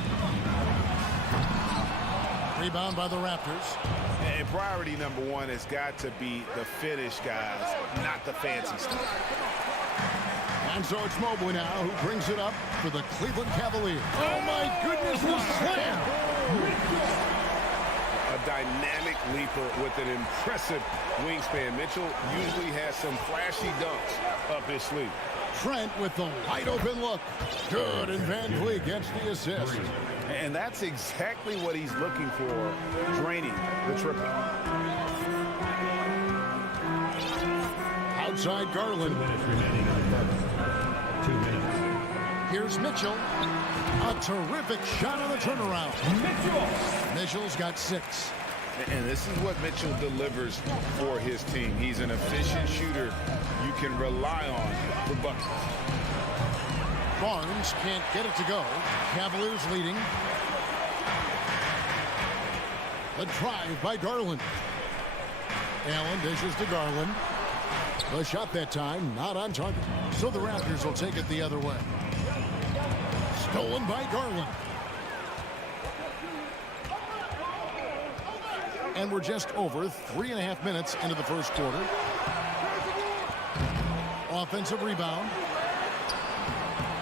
Rebound by the Raptors. And priority number one has got to be the finish, guys, not the fancy stuff. And so it's Mobley now who brings it up for the Cleveland Cavaliers. Oh my goodness, the slam! A dynamic leaper with an impressive wingspan. Mitchell usually has some flashy dunks up his sleeve. Trent with the wide open look. Good, and Van Vliet gets the assist. And that's exactly what he's looking for, draining the triple. Outside Garland. 2 minutes. Here's Mitchell. A terrific shot on the turnaround. Mitchell's got 6. And this is what Mitchell delivers for his team. He's an efficient shooter you can rely on for buckets. Barnes can't get it to go. Cavaliers leading. The drive by Garland. Allen dishes to Garland. The shot that time not on target. So the Raptors will take it the other way. Stolen by Garland. And we're just over 3.5 minutes into the first quarter. Offensive rebound.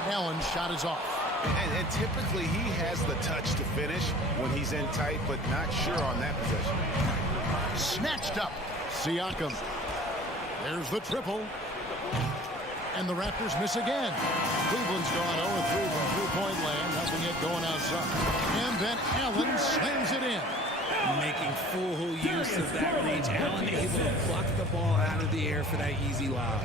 Allen's shot is off. And typically he has the touch to finish when he's in tight, but not sure on that possession. Snatched up. Siakam. There's the triple. And the Raptors miss again. Cleveland's gone 0-3 from three-point land. Nothing yet going outside. And then Allen slams it in. Making full use of that reach. Allen able to pluck the ball out of the air for that easy lob.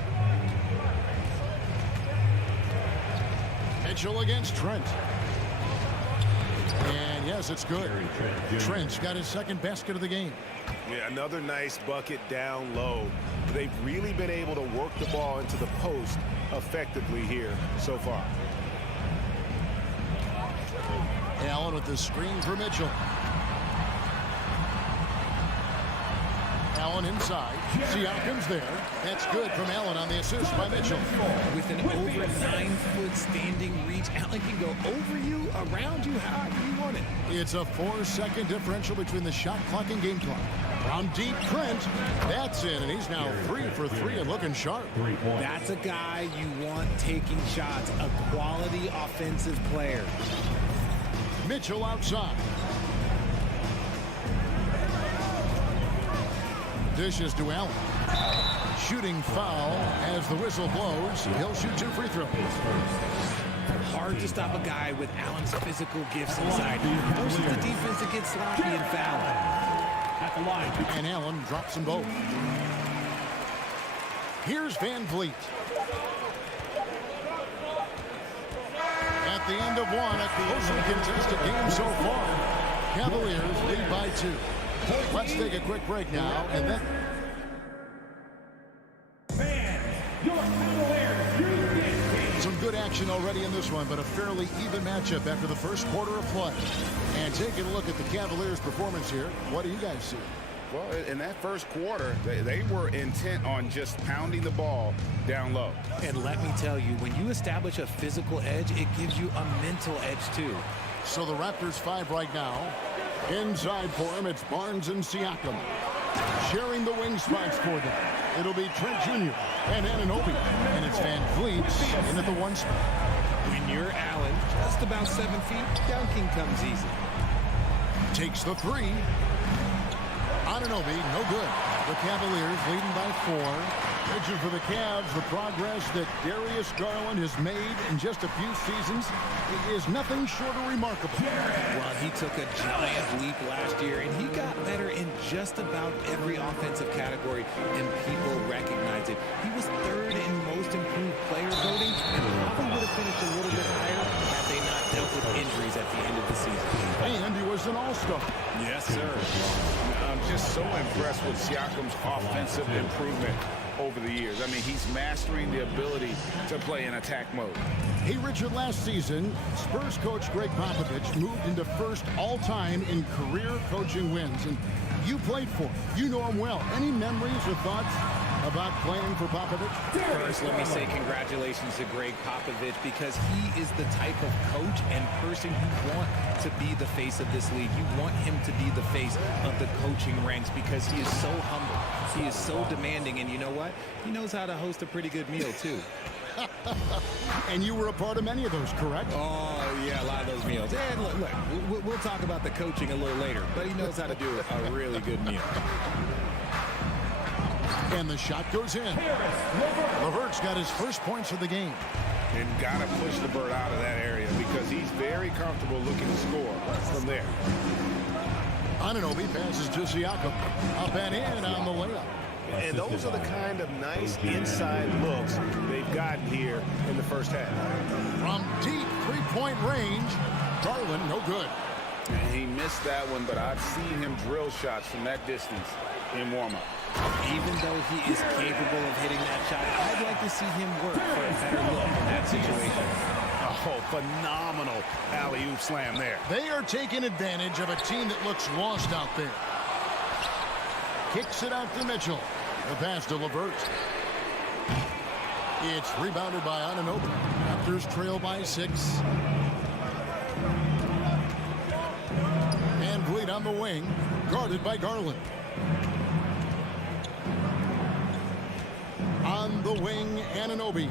Mitchell against Trent. And yes, it's good. Trent's got his second basket of the game. Yeah, another nice bucket down low. They've really been able to work the ball into the post effectively here so far. Allen with the screen for Mitchell. Allen inside. Siakam's there. That's good from Allen on the assist by Mitchell. With an over 9-foot standing reach, Allen can go over you, around you, however you want it. It's a 4-second differential between the shot clock and game clock. From deep, Trent. That's in, and he's now 3 for 3 and looking sharp. That's a guy you want taking shots, a quality offensive player. Mitchell outside. Dishes to Allen. Shooting foul as the whistle blows. He'll shoot 2 free throws. Hard to stop a guy with Allen's physical gifts inside. Forces the defense to get sloppy and foul. At the line. And Allen drops them both. Here's Van Vliet. At the end of one, a closely contested game so far. Cavaliers lead by 2. Let's take a quick break now, and then... Your Cavaliers, Houston. Some good action already in this one, but a fairly even matchup after the first quarter of play. And taking a look at the Cavaliers' performance here, what do you guys see? Well, in that first quarter, they were intent on just pounding the ball down low. And let me tell you, when you establish a physical edge, it gives you a mental edge too. So the Raptors 5 right now. Inside for him, it's Barnes and Siakam. Sharing the wing spots for them. It'll be Trent Jr. and Anunoby. And it's Van Vliet in at the 1 spot. When you're Allen, just about 7 feet, dunking comes easy. Takes the 3. Anunoby, no good. The Cavaliers leading by 4. Picture for the Cavs, the progress that Darius Garland has made in just a few seasons is nothing short of remarkable. Well, he took a giant leap last year, and he got better in just about every offensive category, and people recognize it. He was 3rd in most improved player voting, and probably would have finished a little bit higher had they not dealt with injuries at the end of the season. And he was an all-star. Yes, sir. I'm just so impressed with Siakam's offensive improvement over the years. I mean, he's mastering the ability to play in attack mode. Hey, Richard, last season, Spurs coach Greg Popovich moved into first all-time in career coaching wins. And you played for him. You know him well. Any memories or thoughts about playing for Popovich? First, let me say congratulations to Greg Popovich, because he is the type of coach and person you want to be the face of this league. You want him to be the face of the coaching ranks, because he is so humble. He is so demanding, and you know what? He knows how to host a pretty good meal, too. And you were a part of many of those, correct? Oh, yeah, a lot of those meals. And look, we'll talk about the coaching a little later, but he knows how to do a really good meal. And the shot goes in. LeVert's got his first points of the game. And got to push the bird out of that area because he's very comfortable looking to score from there. Anunoby passes to Siakam. Up and in on the layup. And those are the kind of nice inside looks they've gotten here in the first half. From deep three-point range, Garland, no good. And he missed that one, but I've seen him drill shots from that distance in warm-up. Even though he is capable of hitting that shot, I'd like to see him work for a better look in that situation. Oh, phenomenal alley-oop slam there. They are taking advantage of a team that looks lost out there. Kicks it out to Mitchell. The pass to LeVert. It's rebounded by Anunoby. Raptors trail by 6. And Vliet on the wing, guarded by Garland. On the wing, Anunoby.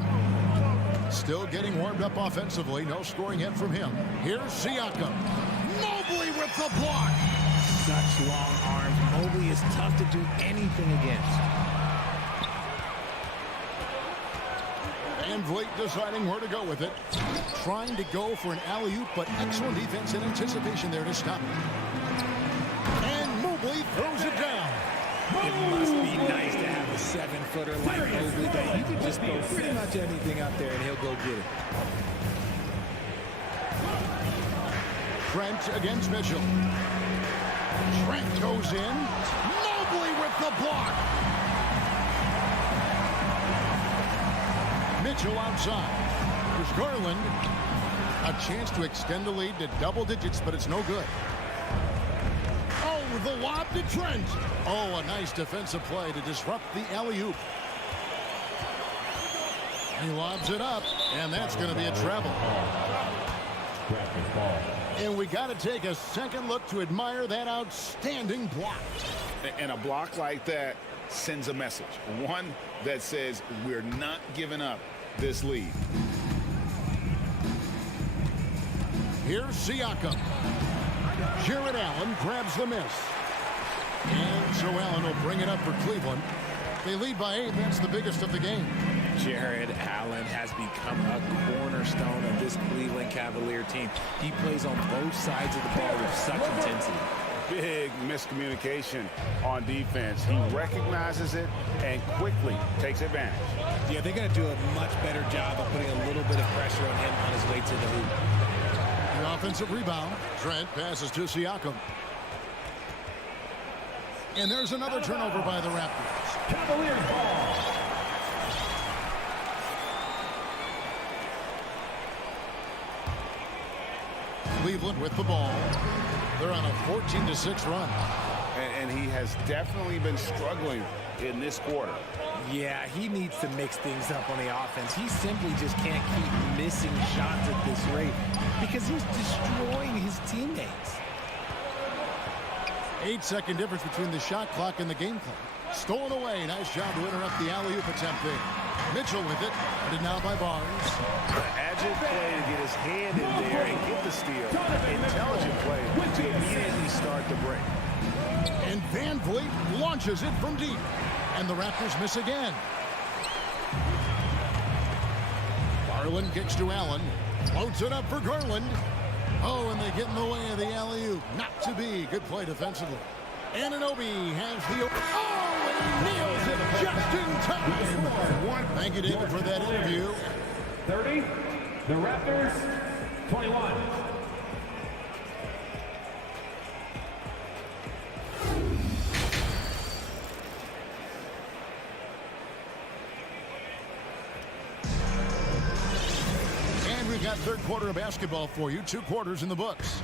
Still getting warmed up offensively. No scoring yet from him. Here's Siakam. Mobley with the block. Such long arms. Mobley is tough to do anything against. Van Vliet deciding where to go with it. Trying to go for an alley-oop, but excellent defense and anticipation there to stop it. And Mobley throws it down. It must be nice to have a 7-footer like Mobley that you can just throw pretty much anything out there and he'll go get it. Trent against Mitchell. Trent goes in. Mobley with the block. Mitchell outside. There's Garland. A chance to extend the lead to double digits, but it's no good. Oh, the lob to Trent. Oh, a nice defensive play to disrupt the alley-oop. He lobs it up, and that's going to be a treble. And we got to take a second look to admire that outstanding block. And a block like that sends a message. One that says we're not giving up this lead. Here's Siakam. Jared Allen grabs the miss. And so Allen will bring it up for Cleveland. They lead by 8. That's the biggest of the game. Jared Allen has become a cornerstone of this Cleveland Cavalier team. He plays on both sides of the ball with such intensity. Big miscommunication on defense. He recognizes it and quickly takes advantage. Yeah, they're going to do a much better job of putting a little bit of pressure on him on his way to the hoop. The offensive rebound. Trent passes to Siakam. And there's another turnover by the Raptors. Cavaliers ball. Cleveland with the ball. They're on a 14-6 run. And he has definitely been struggling in this quarter. Yeah, he needs to mix things up on the offense. He simply just can't keep missing shots at this rate because he's destroying his teammates. 8-second difference between the shot clock and the game clock. Stolen away. Nice job to interrupt the alley-oop attempt there. Mitchell with it. Guarded now by Barnes. Agile play to get his hand in there and get the steal. Intelligent play to immediately start the break. And Van Vliet launches it from deep. And the Raptors miss again. Garland kicks to Allen. Floats it up for Garland. Oh, and they get in the way of the alley-oop. Not to be. Good play defensively. Anunoby has the... Oh, and he nails it just in time. Thank you, David, for that interview. 30, the Raptors, 21. And we've got third quarter of basketball for you. 2 quarters in the books.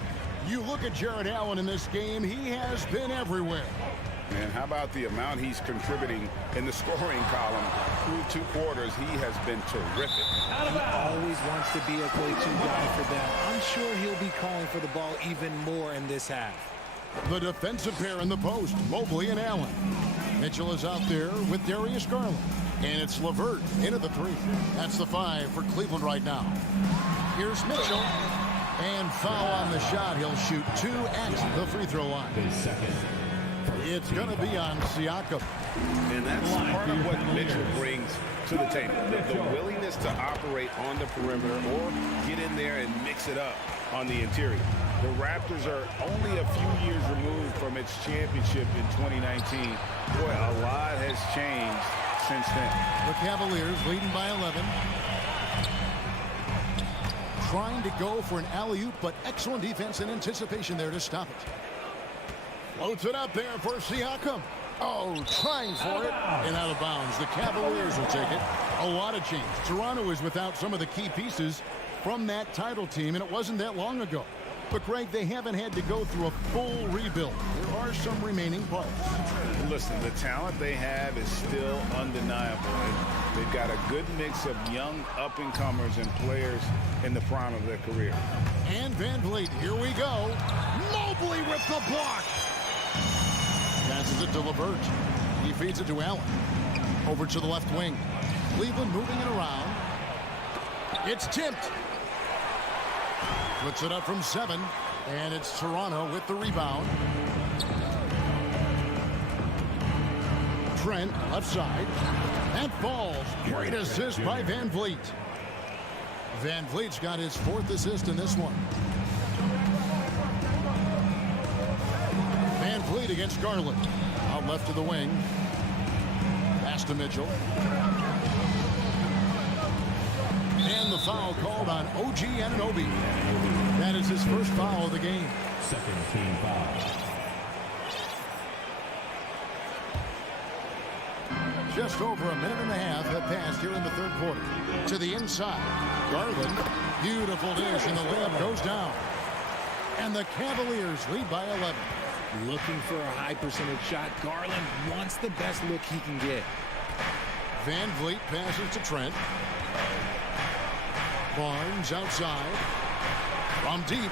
You look at Jared Allen in this game, he has been everywhere. Man, how about the amount he's contributing in the scoring column through 2 quarters? He has been terrific. He always wants to be a go-to guy for them. I'm sure he'll be calling for the ball even more in this half. The defensive pair in the post, Mobley and Allen. Mitchell is out there with Darius Garland. And it's LeVert into the 3. That's the 5 for Cleveland right now. Here's Mitchell. And foul on the shot. He'll shoot 2 at the free throw line. It's going to be on Siakam. And that's part of what Mitchell brings to the table. The willingness to operate on the perimeter or get in there and mix it up on the interior. The Raptors are only a few years removed from its championship in 2019. Boy, a lot has changed since then. The Cavaliers leading by 11. Trying to go for an alley-oop, but excellent defense and anticipation there to stop it. Floats it up there for Siakam. Oh, trying for it. And out of bounds. The Cavaliers will take it. A lot of change. Toronto is without some of the key pieces from that title team, and it wasn't that long ago. But, Greg, they haven't had to go through a full rebuild. There are some remaining parts. Listen, the talent they have is still undeniable. They've got a good mix of young up-and-comers and players in the prime of their career. And Van Vliet, here we go. Mobley with the block. Passes it to LeVert. He feeds it to Allen. Over to the left wing. Cleveland moving it around. It's tipped. Puts it up from 7. And it's Toronto with the rebound. Trent, left side. That falls. Great assist by Van Vliet. Van Vliet's got his 4th assist in this one. Van Vliet against Garland. Out left to the wing. Pass to Mitchell. And the foul called on OG Anunoby. That is his first foul of the game. Second team foul. Just over a minute and a half have passed here in the third quarter. To the inside. Garland. Beautiful dish, and the layup goes down. And the Cavaliers lead by 11. looking for a high percentage shot. Garland wants the best look he can get. Van Vliet passes to Trent. Barnes outside. From deep.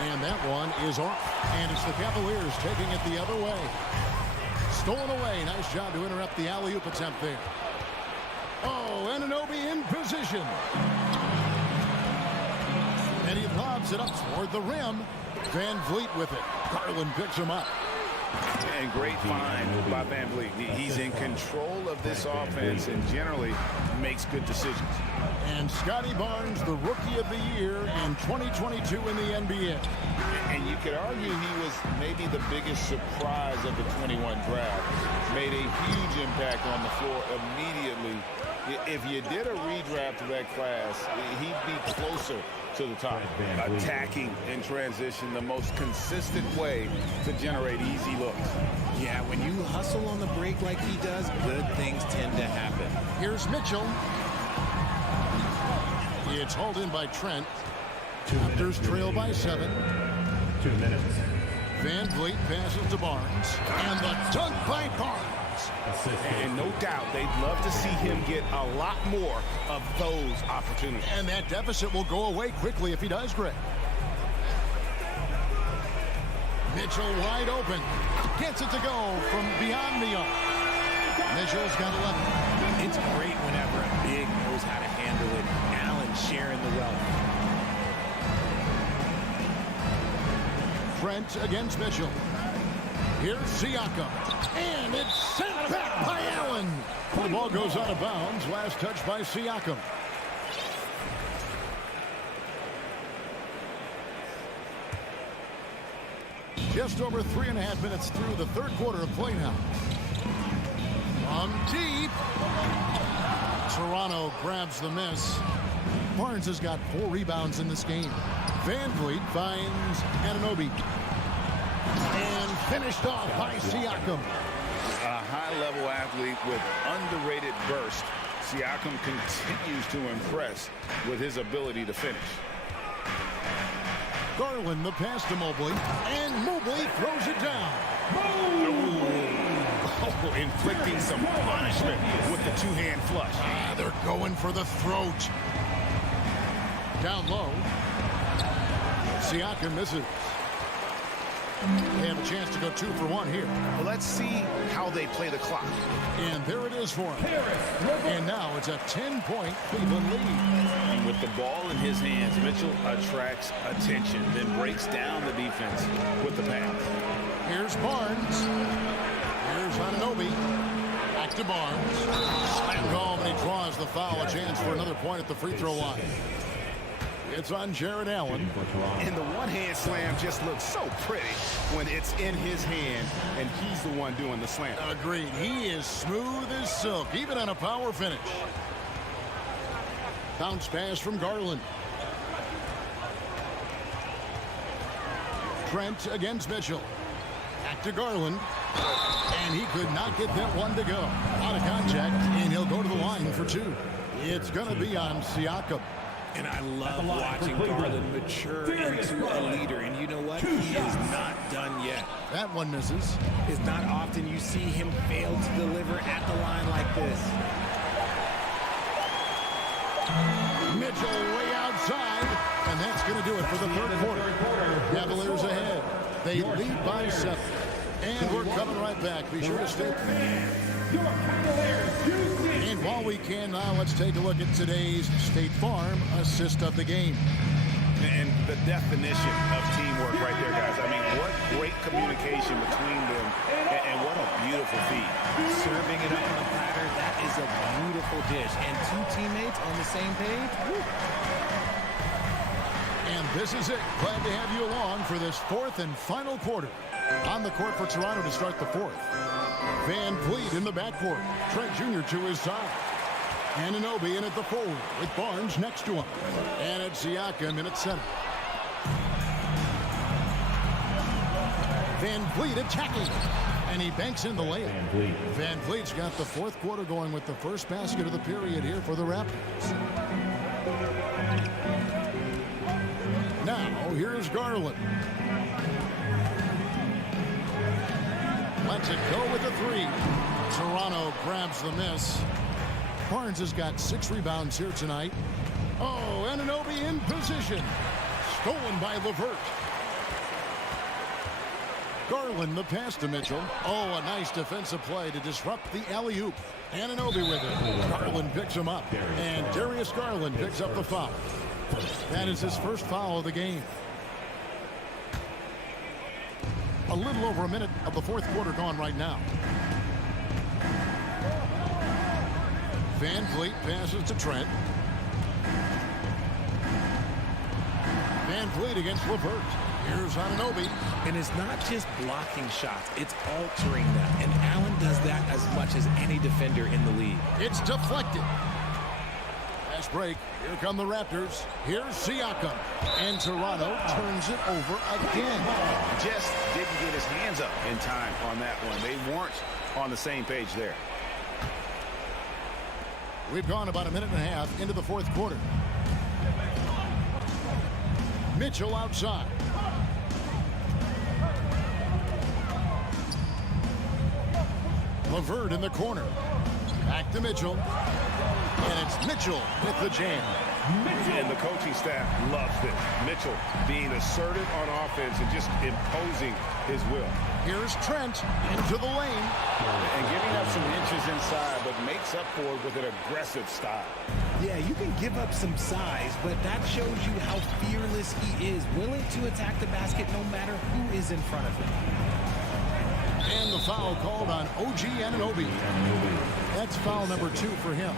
And that one is off. And it's the Cavaliers taking it the other way. Stolen away. Nice job to interrupt the alley-oop attempt there. Oh, Anunoby in position. And he lobs it up toward the rim. Van Vliet with it. Garland picks him up. And great find by Van Vliet. He's in control of this offense and generally makes good decisions. And Scotty Barnes, the Rookie of the Year in 2022 in the NBA. And you could argue he was maybe the biggest surprise of the 21 draft. Made a huge impact on the floor immediately. If you did a redraft of that class, he'd be closer to the top. Attacking in transition, the most consistent way to generate easy looks. Yeah, when you hustle on the break like he does, good things tend to happen. Here's Mitchell. It's hauled in by Trent. Raptors trail by 7. 2 minutes. Van Vliet passes to Barnes. And the dunk by Barnes. And no doubt, they'd love to see him get a lot more of those opportunities. And that deficit will go away quickly if he does, Greg. Mitchell wide open. Gets it to go from beyond the arc. Mitchell's got 11. It's great whenever a big knows how to handle it. Allen sharing the wealth. Trent against Mitchell. Here's Siakam. And it's sent back by Allen. The ball goes out of bounds. Last touch by Siakam. Just over 3.5 minutes through the third quarter of play now. From deep. Toronto grabs the miss. Barnes has got 4 rebounds in this game. Van Vliet finds Anunoby. And finished off by Siakam. A high-level athlete with underrated burst. Siakam continues to impress with his ability to finish. Garland the pass to Mobley. And Mobley throws it down. Oh, inflicting some punishment with the two-hand flush. They're going for the throat. Down low. Siakam misses. They have a chance to go 2 for 1 here. Well, let's see how they play the clock. And there it is for him. And now it's a 10-point Cleveland lead. And with the ball in his hands, Mitchell attracts attention, then breaks down the defense with the pass. Here's Barnes. Here's Anunoby. Back to Barnes. Slam home, and he draws the foul. A chance for another point at the free throw line. It's on Jared Allen. And the one-hand slam just looks so pretty when it's in his hand and he's the one doing the slam. Agreed. He is smooth as silk, even on a power finish. Bounce pass from Garland. Trent against Mitchell. Back to Garland. And he could not get that one to go. Out of contact, and he'll go to the line for 2. It's going to be on Siakam. And I love watching Garland mature into a leader. And you know what? He is not done yet. That one misses. It's not often you see him fail to deliver at the line like this. Mitchell way outside. And that's going to do it for the third quarter. Cavaliers ahead. They lead by 7. And we're coming right back. Be sure to stay. And while we can now, let's take a look at today's State Farm assist of the game. And the definition of teamwork right there, guys. I mean, what great communication between them, and what a beautiful feed. Serving it up on the platter, that is a beautiful dish. And 2 teammates on the same page. Woo. And this is it. Glad to have you along for this 4th and final quarter. On the court for Toronto to start the 4th. Van Vliet in the backcourt. Trent Jr. to his side. Anunoby in at the forward with Barnes next to him. And it's Siakam in at center. Van Vliet attacking. And he banks in the layup. Van Vliet's got the 4th quarter going with the first basket of the period here for the Raptors. Now, here's Garland. lets it go with the three. Toronto grabs the miss. Barnes has got 6 rebounds here tonight. Oh, Anunoby in position. Stolen by LeVert. Garland the pass to Mitchell. Oh, a nice defensive play to disrupt the alley-oop. Anunoby with it. Garland picks him up. And Darius Garland picks up the foul. That is his first foul of the game. A little over a minute of the fourth quarter gone right now. Van Vliet passes to Trent. Van Vliet against LeVert. Here's Anunoby. And it's not just blocking shots, it's altering them. And Allen does that as much as any defender in the league. It's deflected. Fast break. Here come the Raptors. Here's Siakam. And Toronto turns it over again. Just didn't get his hands up in time on that one. They weren't on the same page there. We've gone about a minute and a half into the fourth quarter. Mitchell outside. LeVert in the corner. Back to Mitchell. And it's Mitchell with the jam. And the coaching staff loves it. Mitchell being assertive on offense and just imposing his will. Here's Trent into the lane. And giving up some inches inside, but makes up for it with an aggressive style. Yeah, you can give up some size, but that shows you how fearless he is, willing to attack the basket no matter who is in front of him. And the foul called on OG Anunoby. That's foul number 2 for him.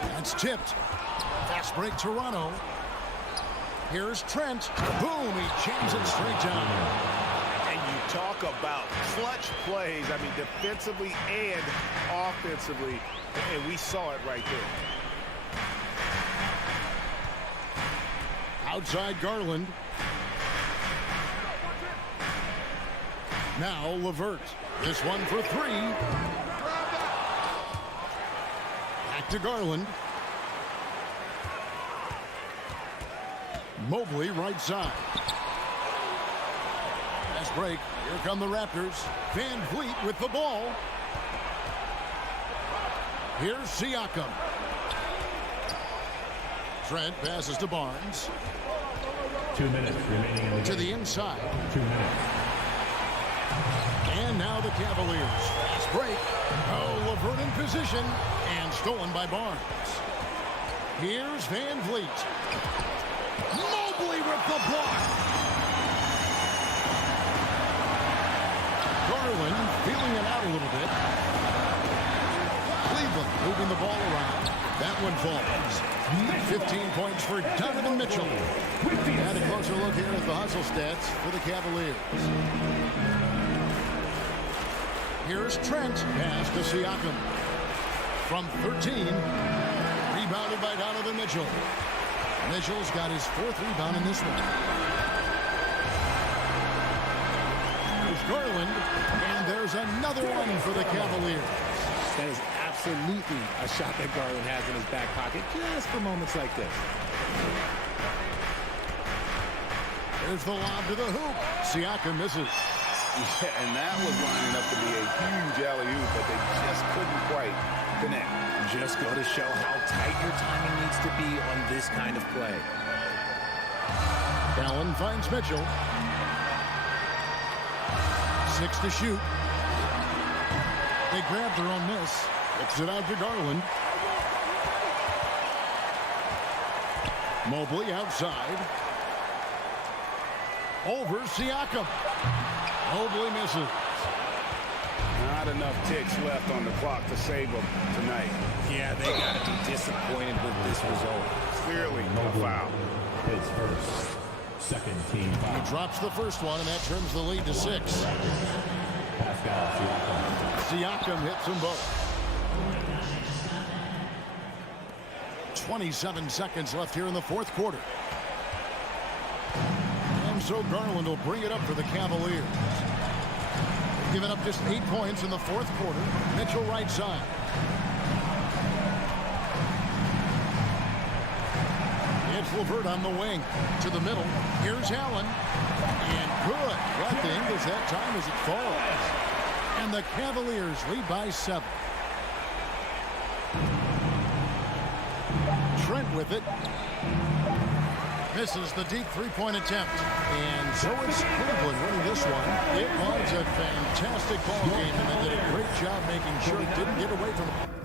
That's tipped. Fast break Toronto. Here's Trent. Boom, he jams it straight down. And you talk about clutch plays, I mean, defensively and offensively, and we saw it right there. Outside Garland. Now LeVert. This one for 3. Back to Garland. Mobley right side. Fast break. Here come the Raptors. Van Vliet with the ball. Here's Siakam. Trent passes to Barnes. 2 minutes remaining in the to game. the inside. 2 minutes. And now the Cavaliers. Fast break. Oh, LeVert in position. And stolen by Barnes. Here's Van Vliet. Mobley with the block. Garland feeling it out a little bit. Cleveland moving the ball around. That one falls. 15 points for Donovan Mitchell. And a closer look here at the hustle stats for the Cavaliers. Here's Trent. Pass to Siakam. From 13. Rebounded by Donovan Mitchell. Mitchell's got his 4th rebound in this one. There's Garland. And there's another one for the Cavaliers. That is absolutely a shot that Garland has in his back pocket just for moments like this. There's the lob to the hoop. Siakam misses. Yeah, and that was lining up to be a huge alley-oop, but they just couldn't quite connect. Just go to show how tight your timing needs to be on this kind of play. Allen finds Mitchell. 6 to shoot. They grab their own miss. Kicks it out to Garland. Mobley outside. Over Siakam. Mobley misses. Not enough ticks left on the clock to save them tonight. Yeah, they got to be disappointed with this result. Clearly a foul. His first. Second team foul. He drops the first one, and that turns the lead to 6. Pascal Siakam. Siakam hits them both. 27 seconds left here in the fourth quarter. And so Garland will bring it up for the Cavaliers. They've given up just 8 points in the fourth quarter. Mitchell right side. It's LeVert on the wing. To the middle. Here's Allen. And good. Right to Ingles that time as it falls. And the Cavaliers lead by 7. Trent with it. Misses the deep three-point attempt. And so it's Cleveland winning this one. It was a fantastic ball game, and they did a great job making sure it didn't get away from them.